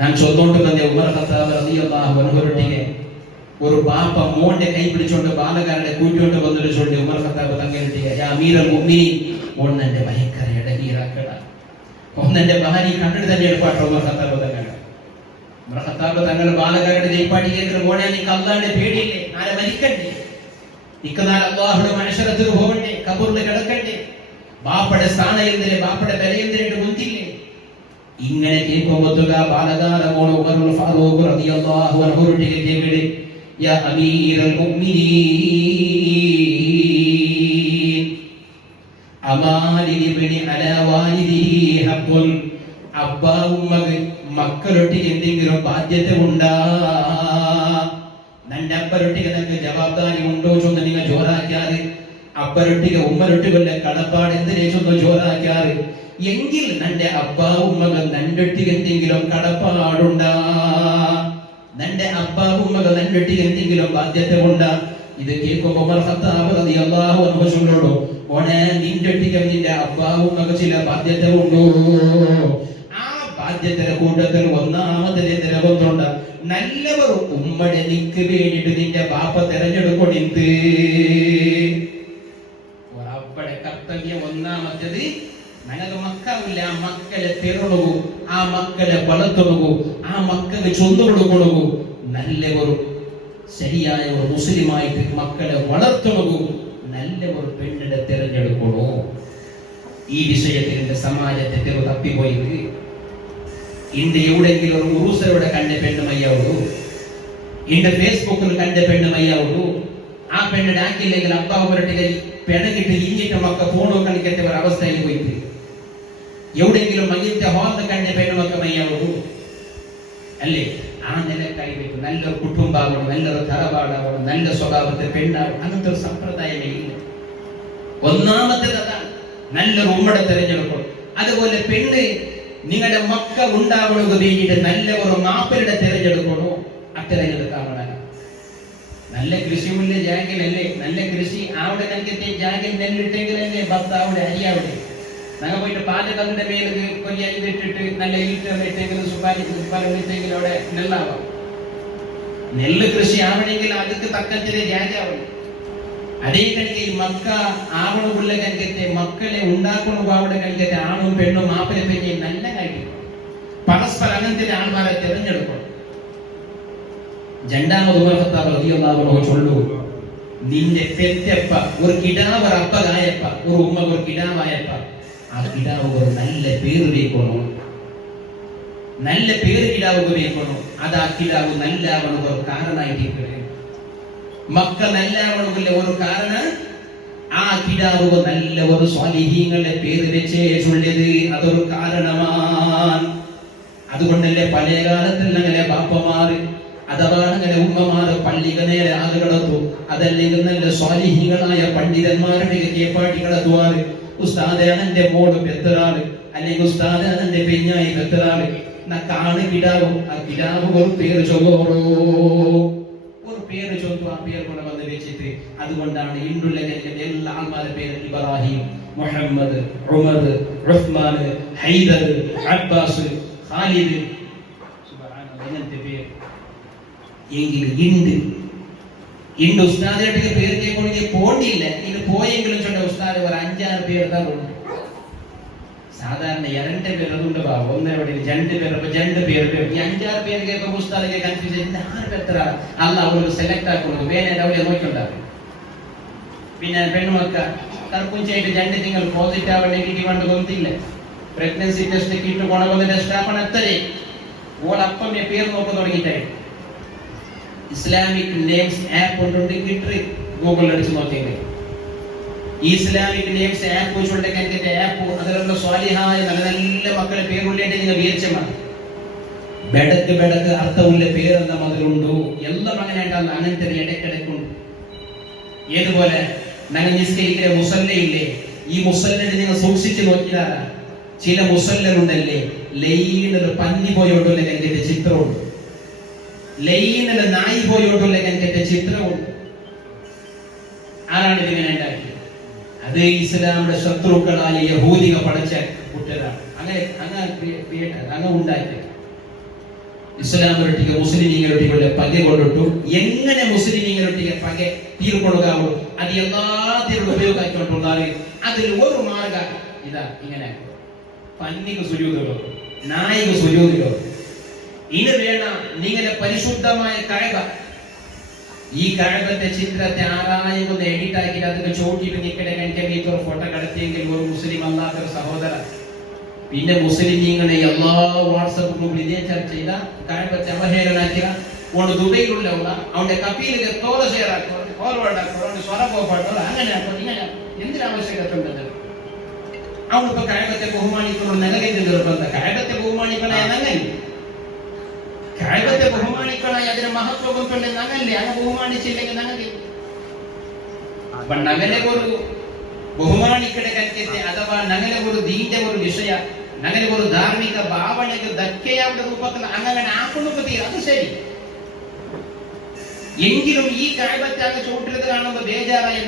ഞാൻ ചൊന്നോണ്ട് ಬಂದೆ ഉമർ ഖത്താബ് റളിയല്ലാഹു അൻഹുരൊട്ടിಗೆ ഒരു ബാപ്പ മോന്റെ കൈ പിടിച്ചോണ്ട് ബാലകാരനെ കൂട്ടിയോണ്ട് വന്നിട്ട് ചൊല്ലി ഉമർ ഖത്താബ് തങ്ങരൊട്ടിಗೆ യാ അമീറൽ മുഅ്മിനീൻ ഒന്നെന്റെ ഭയങ്കര ഇടങ്ങീറാക്കട. ഒന്നെന്റെ ഭാര്യ കണ്ടിട്ട് തന്നെ എടുപ്പാട്ട ഉമർ ഖത്താബ് തങ്ങൾ. ഉമർ ഖത്താബ് തങ്ങൾ ബാലകാരന്റെ ജയ്പാട്ടി കേൾക്കുന്ന മോനെ നിനക്ക് അല്ലാഹുവിന്റെ പേടിയില്ലേ? നാളെ മരിക്കണ്ടേ? നിൽക്കുന്നാൽ അള്ളാഹുടെ മനുഷ്യരത്തിൽ പോകണ്ടേ? കബറിൽ കിടക്കണ്ടേ? ബാപ്പയുടെ സ്ഥാനം എന്തിനെ? ബാപ്പയുടെ വില എന്തിനായിട്ട് മുന്തില്ലേ? ഇങ്ങനെ കേൾക്കുമ്പോത്തുക ബാലകാര മോള് ഉമറുൽ ഫാറൂഖ് റളിയല്ലാഹു അൻഹുവിന്റെ കേൾക്കട്ടെ. യാ അമീറൽ മുഅ്മിനീൻ അമാലിൽ ഇബ്നി അലാ വാലിദിഹി ഹഖ്ഖുൻ. അബ്ബാവും മക്കളൊട്ടിക്ക് എന്തെങ്കിലും ബാധ്യത ഉണ്ടാ? നന്റെ അപ്പരൊട്ടിಗೆ നിങ്ങൾക്ക് ജവാബ്ദാരി ഉണ്ടോ ചൊന്ന് നിങ്ങൾ ജോറാക്കാറ്. അപ്പരൊട്ടിಗೆ ഉമ്മരൊട്ടികളുടെ കടപ്പാട് എന്തിനെ ചൊന്ന് ജോറാക്കാറ്. എങ്കിൽ നന്റെ അബ്ബാവും മകൾ നണ്ടൊട്ടിക്ക് എന്തെങ്കിലും കടപ്പാടുണ്ടാ? നന്റെ അബ്ബാവും മകൾ നണ്ടൊട്ടിക്ക് എന്തെങ്കിലും ബാധ്യത ഉണ്ടാ? ഇത് കേൾക്കുമ്പോൾ ഉമർ ഖത്താബ് റളിയല്ലാഹു അൻഹു ചൊല്ലുള്ളൂ, ഓനെ നിന്റൊട്ടിക്ക് നിന്റെ അബ്ബാവും മകൾ ചില ബാധ്യത ഉണ്ടോ? ആ ബാധ്യതയുടെ കൂട്ടത്തിൽ ഒന്നാമത്തെ നിരവൊന്നുണ്ട്. നല്ലവർ ഉമ്മടെ നിക്ക് വേണ്ടിട്ട് നിന്റെ ബാപ്പ തെരഞ്ഞെടുക്കൊണ്ടിന്ത്. ഒരപ്പടെ കർത്തവ്യം ഒന്നാമത്തേത് ನನಗೆ ಮಕ್ಕಳಿಲ್ಲ, ಮಕ್ಕಳ ತೆರಳುಗು, ಆ ಮಕ್ಕಳ ಬಳತೊಳಗು, ಆ ಮಕ್ಕಳಿಗೆ ചൊന്നു കൊടുക്കൊടുകു. നല്ലവർ ശരിയായ ഒരു മുസ്ലിമായിട്ട് മക്കളെ വളർത്തുകു. നല്ലവർ പെണ്ണിനെ തെരഞ്ഞെടുക്കണോ? ഈ വിഷയത്തിൽ എന്റെ സമാജത്തെ തെരു തപ്പിപ്പോയിട്ട് ഇന്ന് എവിടെയെങ്കിലും ഒരു ഉറൂസരോടെ കണ്ട പെണ്ണുമയ്യാവുള്ളൂ, ഇന്ന് ഫേസ്ബുക്കിൽ കണ്ട പെണ്ണുമയ്യാവുള്ളൂ. ആ പെണ്ണിനെ ആക്കില്ലെങ്കിൽ അപ്പാവരുടെ പിണങ്ങിട്ട് ഇഞ്ഞിട്ട് മക്ക ഫോണോ കളിക്കത്ത ഒരു അവസ്ഥയിൽ പോയിട്ട് എവിടെയെങ്കിലും മയ്യത്തെ ഹോളിൽ കണ്ട പെണ്ണുമക്ക മയ്യാവുള്ളൂ അല്ലേ? ആ നിലക്കായി വെക്കും. നല്ലൊരു കുടുംബാവണം, നല്ലൊരു തറവാടാവണം, നല്ല സ്വഭാവത്തെ പെണ്ണാവണം. അങ്ങനത്തെ ഒരു സമ്പ്രദായമേ ഇല്ല. ഒന്നാമത്തേത് അതാണ്, നല്ലൊരു ഉമ്മടെ തെരഞ്ഞെടുക്കണം. അതുപോലെ പെണ്ണ് നിങ്ങളുടെ മക്ക ഉണ്ടാവണമെന്ന് വേണ്ടിയിട്ട് നല്ല ഒരു മാപ്പിളുടെ തെരഞ്ഞെടുക്കണോ? അത്തെരഞ്ഞെടുക്കാവണം. നല്ല കൃഷിയുള്ള ജാഗിലല്ലേ? നല്ല കൃഷി അവിടെ കണക്കത്തെ ജാഗിൽ നെല്ലിട്ടെങ്കിലല്ലേ ഭർത്താവിടെ അരിയാവിടെ. ഞങ്ങൾ പോയിട്ട് പാചകത്തിന്റെ മേലേക്ക് കൊല്ലി അരിവിട്ടിട്ട് നല്ല ഈട്ടെങ്കിലും സുപ്പാരിട്ടെങ്കിലും അവിടെ നെല്ലാവാം. നെല്ല് കൃഷി ആവണമെങ്കിൽ അതിക്ക് തക്കത്തിലെ ജാഗാവണം. അതേ കണിക്ക് ഈ മക്ക ആവണമുള്ള കണിക്കത്തെ മക്കളെ ഉണ്ടാക്കണു അവിടെ കണിക്കത്തെ ആണും പെണ്ണും മാപ്പിലെ പെണ്ണെ നല്ല കാര്യം പരസ്പരം അങ്ങനത്തെ ആൾമാരെ തെരഞ്ഞെടുക്കണം. രണ്ടാമത് ഉമർ ഖത്താബ് റളിയല്ലാഹു അൻഹു ചൊല്ലു, നിന്റെ പെറ്റപ്പ ഒരു കിടാവർ അപ്പകായപ്പ, ഒരു ഉമ്മ ഒരു കിടാവായപ്പ, ആ കിടാവ് ഒരു നല്ല പേര് വെക്കണോ? നല്ല പേര് കിടാവ് വെക്കണോ? അത് ആ കിടാവ് നല്ലാവണ ഒരു കാരണമായിട്ട് മക്ക നല്ലാവണമെങ്കിൽ ഒരു കാരണം ആ കിടാവ് നല്ല ഒരു സ്വാലിഹീങ്ങളുടെ പേര് വെച്ചേ ചൊല്ലിയത് അതൊരു കാരണമാണ്. അതുകൊണ്ടല്ലേ പഴയ കാലത്തിൽ അങ്ങനെ ബാപ്പമാര് അഥവാ അങ്ങനെ ഉമ്മമാര് പള്ളിക നേരെ ആളുകളെത്തു. അതല്ലെങ്കിൽ നല്ല സ്വാലിഹീങ്ങളായ പണ്ഡിതന്മാരുടെ കേപ്പാട്ടികളെത്തുവാറ്. ഉസ്താദാണെന്റെ മോള് പെത്തറാള്, അല്ലെങ്കിൽ ഉസ്താദാണെന്റെ പെഞ്ഞായി പെത്തറാള് കാണു കിടാവും. ആ കിടാവ് ഒരു പേര് ചൊല്ലോറോ, ഒരു പേര് ചൊല്ലു. ആ പേര് കൊണ്ട് വന്ന് വെച്ചിട്ട് അതുകൊണ്ടാണ് ഇന്നുള്ള എല്ലാ ആൾമാരുടെ പേര് ഇബ്രാഹിം, മുഹമ്മദ്, ഉമർ, ഉസ്മാൻ, ഹൈദർ, അബ്ബാസ്, ഖാലിദ്, ഇങ്ങനത്തെ പേര് എങ്കിലും ഇണ്ട് ഉസ്താദിന്റെ പേര് കേൾക്കൊണ്ടെങ്കിൽ പോണ്ടില്ല. ഇത് പോയെങ്കിലും ചൊല്ല ഉസ്താദ് ഒരു 5-6 പേര് തന്നെ. സാധാരണ 2 പേര് അതുകൊണ്ട് ഒന്നോടെ 2 പേര് 2 പേര് ഈ 5-6 പേര് കേൾക്കുമ്പോൾ ഉസ്താദിനെ കൺഫ്യൂസ് 6 പേർ അല്ല അവർക്ക് സെലക്ട് ആക്കുന്നത് വേറെ അവരെ നോക്കിണ്ടാവും. പിന്നെ പെണ്ണുമക്ക തർക്കുഞ്ചായിട്ട് 2 തിങ്കൾ പോസിറ്റീവ് ആവണം നെഗറ്റീവ് ആണ്ട് ಗೊತ್ತಿಲ್ಲ. ಪ್ರೆಗ್ನೆನ್ಸಿ ಟೆಸ್ಟ್ ಕಿಟ್ ಕೊಡಬಹುದು ಟೆಸ್ಟ್ ಆಪಣ ಅತ್ತರೆ ಓಳ ಅಪ್ಪಮ್ಮೆ പേര് നോക്കാൻ തുടങ്ങിയിട്ടായി. ഇസ്ലാമിക് നെയിംസ് ആപ്പ് കൊണ്ടുണ്ട് കിട്ട് ഗൂഗിളിൽ അടിച്ച് നോക്കിയെങ്കിൽ ഇസ്ലാമിക് നെയിംസ് ആപ്പ് വെച്ചുകൊണ്ടൊക്കെ എൻ്റെ ആപ്പ് അതിലുള്ള സ്വാലിഹായ നല്ല നല്ല മക്കളെ പേരുള്ളേട്ട് നിങ്ങൾ വിചാരിച്ചാൽ ബെടക്ക് അർത്ഥമുള്ള പേരെന്ന അതിലുണ്ടോ എല്ലാം അങ്ങനെ ഉണ്ടാകുന്ന അങ്ങനത്തെ ഇടയ്ക്കിടയ്ക്കുണ്ട്. ഏതുപോലെ ഞങ്ങൾ നിസ്കരിക്കുന്ന മുസല്ലയില്ലേ, ഈ മുസല്ലിനെ നിങ്ങൾ സൂക്ഷിച്ചു നോക്കിയാൽ ചില മുസല്ലലുണ്ടല്ലേ ലൈനില് പന്നി പോയോട്ടുള്ള എൻ്റെ ചിത്രമുണ്ട്, ലൈനില് നായി പോയോട്ടുള്ള എൻ്റെ ചിത്രമുണ്ട്. ആരാണ് ഇതിങ്ങനെ ഉണ്ടാക്കിയത്? അത് ഇസ്ലാമിന്റെ ശത്രുക്കളായ യഹൂദിക പടച്ച കുട്ടികളാണ്. അങ്ങനെ ഉണ്ടാക്കിയത്. ഇസ്ലാമിനൊട്ടിಗೆ മുസ്ലിമീങ്ങളൊട്ടിಗೆ പകെ കൊണ്ടിട്ടു. എങ്ങനെ മുസ്ലിമീങ്ങളൊട്ടിಗೆ പകെ തീർക്കൊടുക്കാവോ അത് എല്ലാത്തിനും ഉപയോഗമാക്കിക്കൊണ്ടുണ്ടാണ്. അതിൽ ഒരു മാർഗം ഇതാ, ഇങ്ങനെ പന്നിക്ക് സുജൂദുകളോ നായിക്ക് സുജൂദുകളോ. ഇനി വേണ നിങ്ങളെ പരിശുദ്ധമായ കഅബ, ഈ കഅബത്തെ ചിത്രത്തെ ആരായൊന്ന് എഡിറ്റ് ആക്കിയിട്ട് അതൊക്കെ ചോട്ടിട്ട് നിൽക്കണേ കഴിക്കാൻ ഒരു ഫോട്ടോ കടത്തിയെങ്കിൽ ഒരു മുസ്ലിം അല്ലാത്തൊരു സഹോദരൻ. പിന്നെ മുസ്ലിമീങ്ങളെ എല്ലാ വാട്സപ്പ് ഗ്രൂപ്പിൽ ഇതേ ചർച്ച ചെയ്ത കഅബത്തെ അവഹേളനാക്കിയ ಒಂದು ದುಬೈലുള്ള ಅವನ ಕಪೀಲಿಗೆ ತೋಲ ಶೇರ್ ಹಾಕೋರು, ಫಾರ್ವರ್ಡ್ ಹಾಕೋರು, ಸ್ವರ ಹೋಗ್ಬಾರ್ದು, അങ്ങനെ ಹಾಕೋರು, ഇങ്ങനെ എന്തിനാ ആവശ്യകത ഉണ്ടത്? അവനിപ്പോ കഅബത്തെ ബഹുമാനിക്കുന്നു നിലകെന്തിരുന്നത്? കഅബത്തെ ബഹുമാനിക്കണ എന്നല്ലേ, കഅബത്തെ ബഹുമാനിക്കണ അതിന് മഹത്വം കൊണ്ട് നങ്ങല്ലേ, അങ്ങനെ ബഹുമാനിച്ചില്ലെങ്കിൽ നങ്ങി അപ്പൊ നഗലെ ഒരു ബഹുമാനിക്കട കൽക്കത്തെ അഥവാ നഗലെ ഒരു ദീന്റെ ഒരു വിഷയ, നഗലെ ഒരു ധാർമ്മിക ഭാവനക്ക് ധക്കയാവുന്ന രൂപത്തിൽ അങ്ങനെ ആക്കുന്നു തീരെ, അത് ശരി. എങ്കിലും ഈ കഅബത്തെ അങ്ങ് ചോട്ടിലത് കാണുമ്പോൾ ബേജാറായ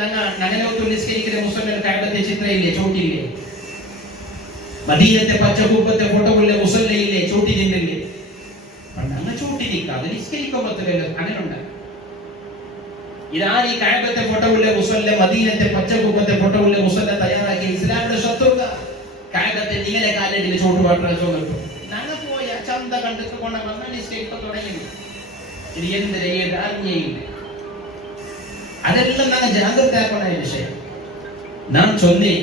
നഗലൊത്ത് നിസ്കരിക്കുന്ന മുസ്ലിം കഅബത്തെ ചിത്രയില്ലേ, ചോട്ടില്ലേ? മദീനത്തെ പച്ചക്കൂപ്പത്തെ ഫോട്ടോകളിലെ മുസല്ലയില്ലേ, ചോട്ടി നിന്നില്ലേ? അങ്ങ് ചോട്ടി നിൽക്കാതെ നിസ്കരിക്കാൻ പറ്റില്ലല്ലോ, അങ്ങനെ ഉണ്ട്. ഇതാണ് ഈ കഅബത്തെ ഫോട്ടോകളിലെ മുസല്ല, മദീനത്തെ പച്ചക്കൂപ്പത്തെ ഫോട്ടോകളിലെ മുസല്ല തയ്യാറാക്കി ഇസ്ലാമിന്റെ ശത്രുത കഅബത്തെ നീല കാലടിയിൽ ചോട്ടുപാട്ടാൻ ചോദിച്ചു. ഞങ്ങൾ പോയ ചന്ത കണ്ടിട്ട് കൊണ്ട വന്ന നിസ്കരിക്കാൻ തുടങ്ങി. ഇത് എന്ത് ചെയ്യേണ്ട അറിഞ്ഞില്ല. അതെല്ലാം ഞങ്ങൾ ജാഗ്രത ആക്കണ വിഷയം നാം ചൊല്ലി.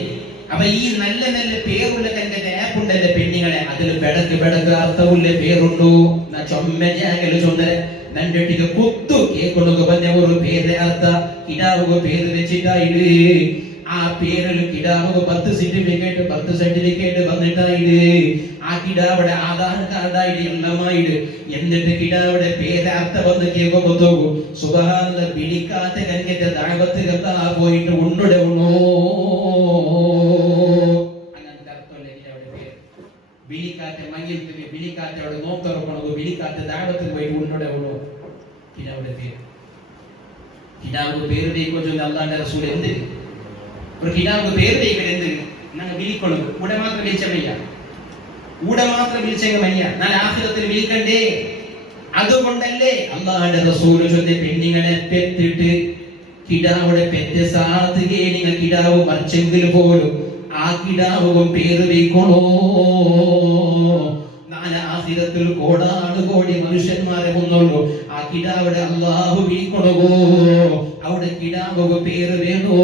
അപ്പൊ ഈ നല്ല നല്ല പേരുള്ള കന്റെ ആപ്പ് ഉണ്ടല്ലേ പെണ്ണിങ്ങളെ, അതിൽ ಬೆಡക്ക് ಅರ್ಥವುಳ್ಳ പേരുണ്ടോ? ನಾ ಚೊಮ್ಮೆಜಾಗಲು ಚೊಂದರೆ ನನ್ನೊಟ್ಟಿಗೆ ಕೂತು ಕೇಳ್ಕೊಂಡು ಬಂದೆ ഒരു പേര് അർത്ഥ കിടാവുക പേര് വെച്ചിട്ടായിട്. ആ പേരിൽ കിടാവുക 10 സർട്ടിഫിക്കറ്റ് വന്നിട്ടായിട്. ആ കിടാവിടെ ആധാർ കാർഡായിട്ട് എല്ലാമായിട്. എന്നിട്ട് കിടാവിടെ പേര് അർത്ഥ വന്ന് കേൾക്കുമ്പോ തോകും സുബ്ഹാനല്ലാ, പിടിക്കാത്ത കഞ്ഞത്തെ ദാവത്തിലെത്താ പോയിട്ട് ഉണ്ടുടെ ഉള്ളൂ. ಬಿಳಿಕಾತೆ ಮಂಗಿರ್ತೀವಿ, ಬಿಳಿಕಾತೆ ಅವಳು ನೋವು ತರಕೊಳೋದು, ಬಿಳಿಕಾತೆ ದಾವತ್ತಿಗೆ ಹೋಗಿ ಉಂಡೊಡೆ ಅವಳು കിടാവുടെ പേര്. കിടാവ് പേര് ദൈവം അല്ലാഹുവിന്റെ റസൂൽ എന്ത് ഒരു കിടാവ് പേര് ദൈവം എന്ത് ഞങ്ങൾ വിളിക്കൊള്ളു. ഇവിടെ മാത്രം വിളിച്ചമയ്യ, ഇവിടെ മാത്രം വിളിച്ചമയ്യ, ഞാൻ ആഖിറത്തിൽ വിളിക്കണ്ടേ. അതുകൊണ്ടല്ലേ അല്ലാഹുവിന്റെ റസൂൽ ചൊല്ലിയ പെണ്ണിങ്ങളെ പെത്തിട്ട് കിടാവുടെ പെറ്റ സാധികെ നിങ്ങൾ കിടാവ് മറിച്ചെങ്കിൽ പോലും ആ കിടാവും പേര് വയ്ക്കണോ. ആഖിറത്തിൽ കോടാനുകോടി മനുഷ്യന്മാരെ മുന്നുള്ളൂ. ആ കിടാവിടെ അല്ലാഹു വിളിക്കണോ, അവിടെ കിടാവ് പേര് വേണോ.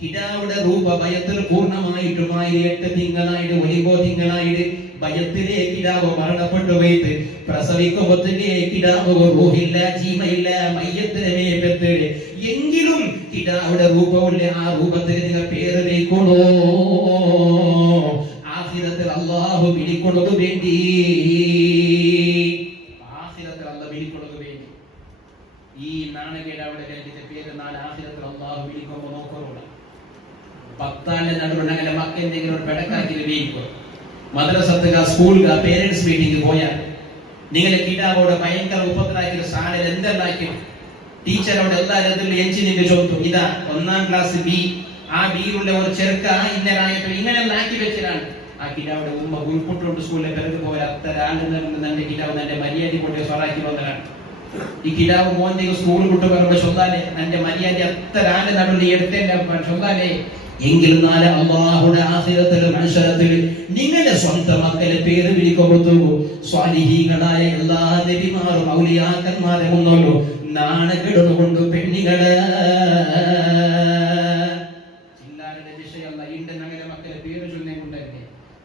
കിടാവിടെ രൂപ ഭയത്തിൽ പൂർണ്ണമായിട്ടും 8 തിങ്കളായിട്ട് ഒലിവോ തിങ്കളായിട്ട് ഭയത്തിലെ കിടാവ് മരണപ്പെട്ടു പോയിട്ട് പ്രസവിക്കുമ്പോഴത്തേക്ക് കിടാവ് റൂഹില്ല, ജീവയില്ല, മയ്യത്തിനെ പെട്ട്. എങ്കിലും കിടാവിടെ രൂപമില്ല, ആ രൂപത്തിൽ നിങ്ങൾ പേര് വയ്ക്കണോ. ആഖിറത്തിൽ അല്ലാഹു വിളിക്കുന്നത് വേണ്ടി, ആഖിറത്തിൽ അല്ലാഹു വിളിക്കുന്നത് വേണ്ടി. ഈ നാണകേട് അവിടെ കഴിഞ്ഞിട്ട് പേര് നാളെ ആഖിറത്തിൽ അല്ലാഹു വിളിക്കുമ്പോൾ നോക്കറുള്ള 10 നടുവ് അങ്ങനെ മക്ക എന്തെങ്കിലും ഒരു പെടക്കാക്കി വീഴിക്കും. മദ്രസത്തുക സ്കൂളുക പേരൻസ് മീറ്റിംഗ് പോയാൽ നിങ്ങളെ കിടാവോടെ ഭയങ്കര ഉപദ്രാക്കിയ സാധനം എന്തെല്ലാക്കിയോ ടീച്ചറോട് എല്ലാവരും എഞ്ചിനിന്റെ ചോദിച്ചു. ഇതാ 1ാം ക്ലാസ് ബി, ആ ബിയിലുള്ള ഒരു ചെറുക്ക ഇന്നരായപ്പോ ഇങ്ങനെയെല്ലാം ആക്കി വെച്ചതാണ്. ആ കിടാവിടെ ഉമ്മ ഉൾപ്പെട്ടുകൊണ്ട് സ്കൂളിലെ പിറകു പോയാൽ അത്ര ആളുടെ കിടാവ് എന്റെ മര്യാദ കൊണ്ട് സ്വറാക്കി വന്നതാണ്. ഈ കിടാവ് മോന്റെ സ്കൂൾ വിട്ടു പറയുമ്പോ ചൊല്ലാലേ എന്റെ മര്യാദ അത്ര ആള് നടുവിൽ എടുത്തേണ്ട ചൊല്ലാലേ. എങ്കിൽ നാളെ അല്ലാഹുവിന്റെ ആഖിറത്തിൽ മഹ്ശറത്തിൽ നിങ്ങളുടെ സ്വന്തം മക്കളെ പേര് വിളിക്കൊടുത്തു. സ്വാലിഹീങ്ങളായ എല്ലാ നബിമാരും ഔലിയാക്കന്മാരെ മുന്നോല്ലോ നാണക്കെടുകൊണ്ട് പെണ്ണികളെ ചില്ലാരുടെ വിഷയമല്ല. ഇണ്ട് ഞങ്ങളുടെ മക്കളെ പേര് ചൊല്ലേ കൊണ്ടല്ലേ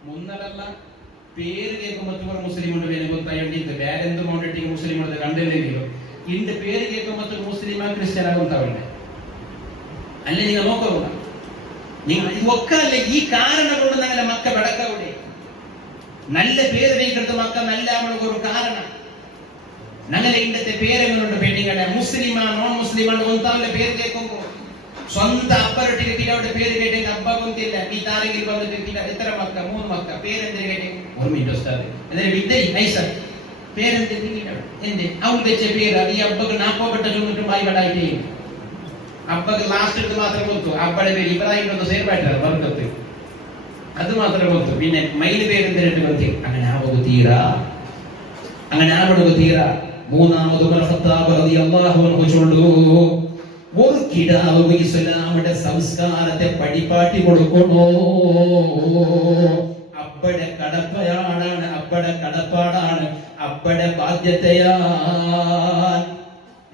മുന്നലല്ല പേര് കേൾക്കുമ്പോൾ മുസ്ലിം ഉണ്ട് പേര് ಗೊತ್ತಾയിട്ട് ಬೇರೆ എന്ത് മോണ്ടിട്ടിಗೆ മുസ്ലിം ഉണ്ട് കണ്ടില്ലെങ്കിലും ഇണ്ട് പേര് കേൾക്കുമ്പോൾ മുസ്ലിം ക്രിസ്ത്യൻ ആകുന്നവരുണ്ട് അല്ലെ. നിങ്ങൾ നോക്കുക, നിങ്ങൾ ഒക്കല്ലേ ഈ കാരണം കൊണ്ട് ഞങ്ങളുടെ മക്ക വെടക്കവിടെ നല്ല പേര് വയ്ക്കുന്നത് മക്ക നല്ല ഒരു കാരണം. ഞങ്ങളെ ഇണ്ടത്തെ പേരെങ്ങളുണ്ട് പെണ്ണിങ്ങളെ മുസ്ലിമാ നോൺ മുസ്ലിമാണ് ഒന്നാമത്തെ പേര് കേൾക്കുമ്പോ സ്വന്തം അപ്പരൊട്ടിക്ക് കിലോയുടെ പേര് കേട്ടെങ്കിൽ അബ്ബ കൊന്തില്ല നീ താരെങ്കിലും വന്നിട്ട് കിലോ എത്ര മക്ക 3 മക്ക പേരെന്തിനു കേട്ടെ ഒരു മിനിറ്റ് ഉസ്താദ് എന്നിട്ട് വിദ്യ ഐസ പേരെന്തിനു എന്റെ അവൾ വെച്ച പേര് ഈ അബ്ബക്ക് 40 ചുമട്ടും വായിവടായിട്ടേ അബ്ബക്ക് ലാസ്റ്റ് എടുത്ത് മാത്രം കൊടുത്തു അബ്ബയുടെ പേര് ഇബ്രാഹിം ഒന്ന് സേർവായിട്ടാണ് വർക്കത്ത് അത് മാത്രം കൊടുത്തു പിന്നെ മൈന് പേരെന്തിനിട്ട് കൊടുത്തു അങ്ങനെ ആവത് തീരാ മൂന്നാമത് ഉമർ ഖത്താബ് റളിയല്ലാഹു അൻഹു ചൊല്ലു ഒരു കിടാവ് ഇസ്ലാമിന്റെ സംസ്കാരത്തെ പഠിപ്പാട്ടി കൊടുക്കുന്നു അബ്ബയുടെ കടപ്പാടാണ് അബ്ബയുടെ ബാധ്യതയാണ്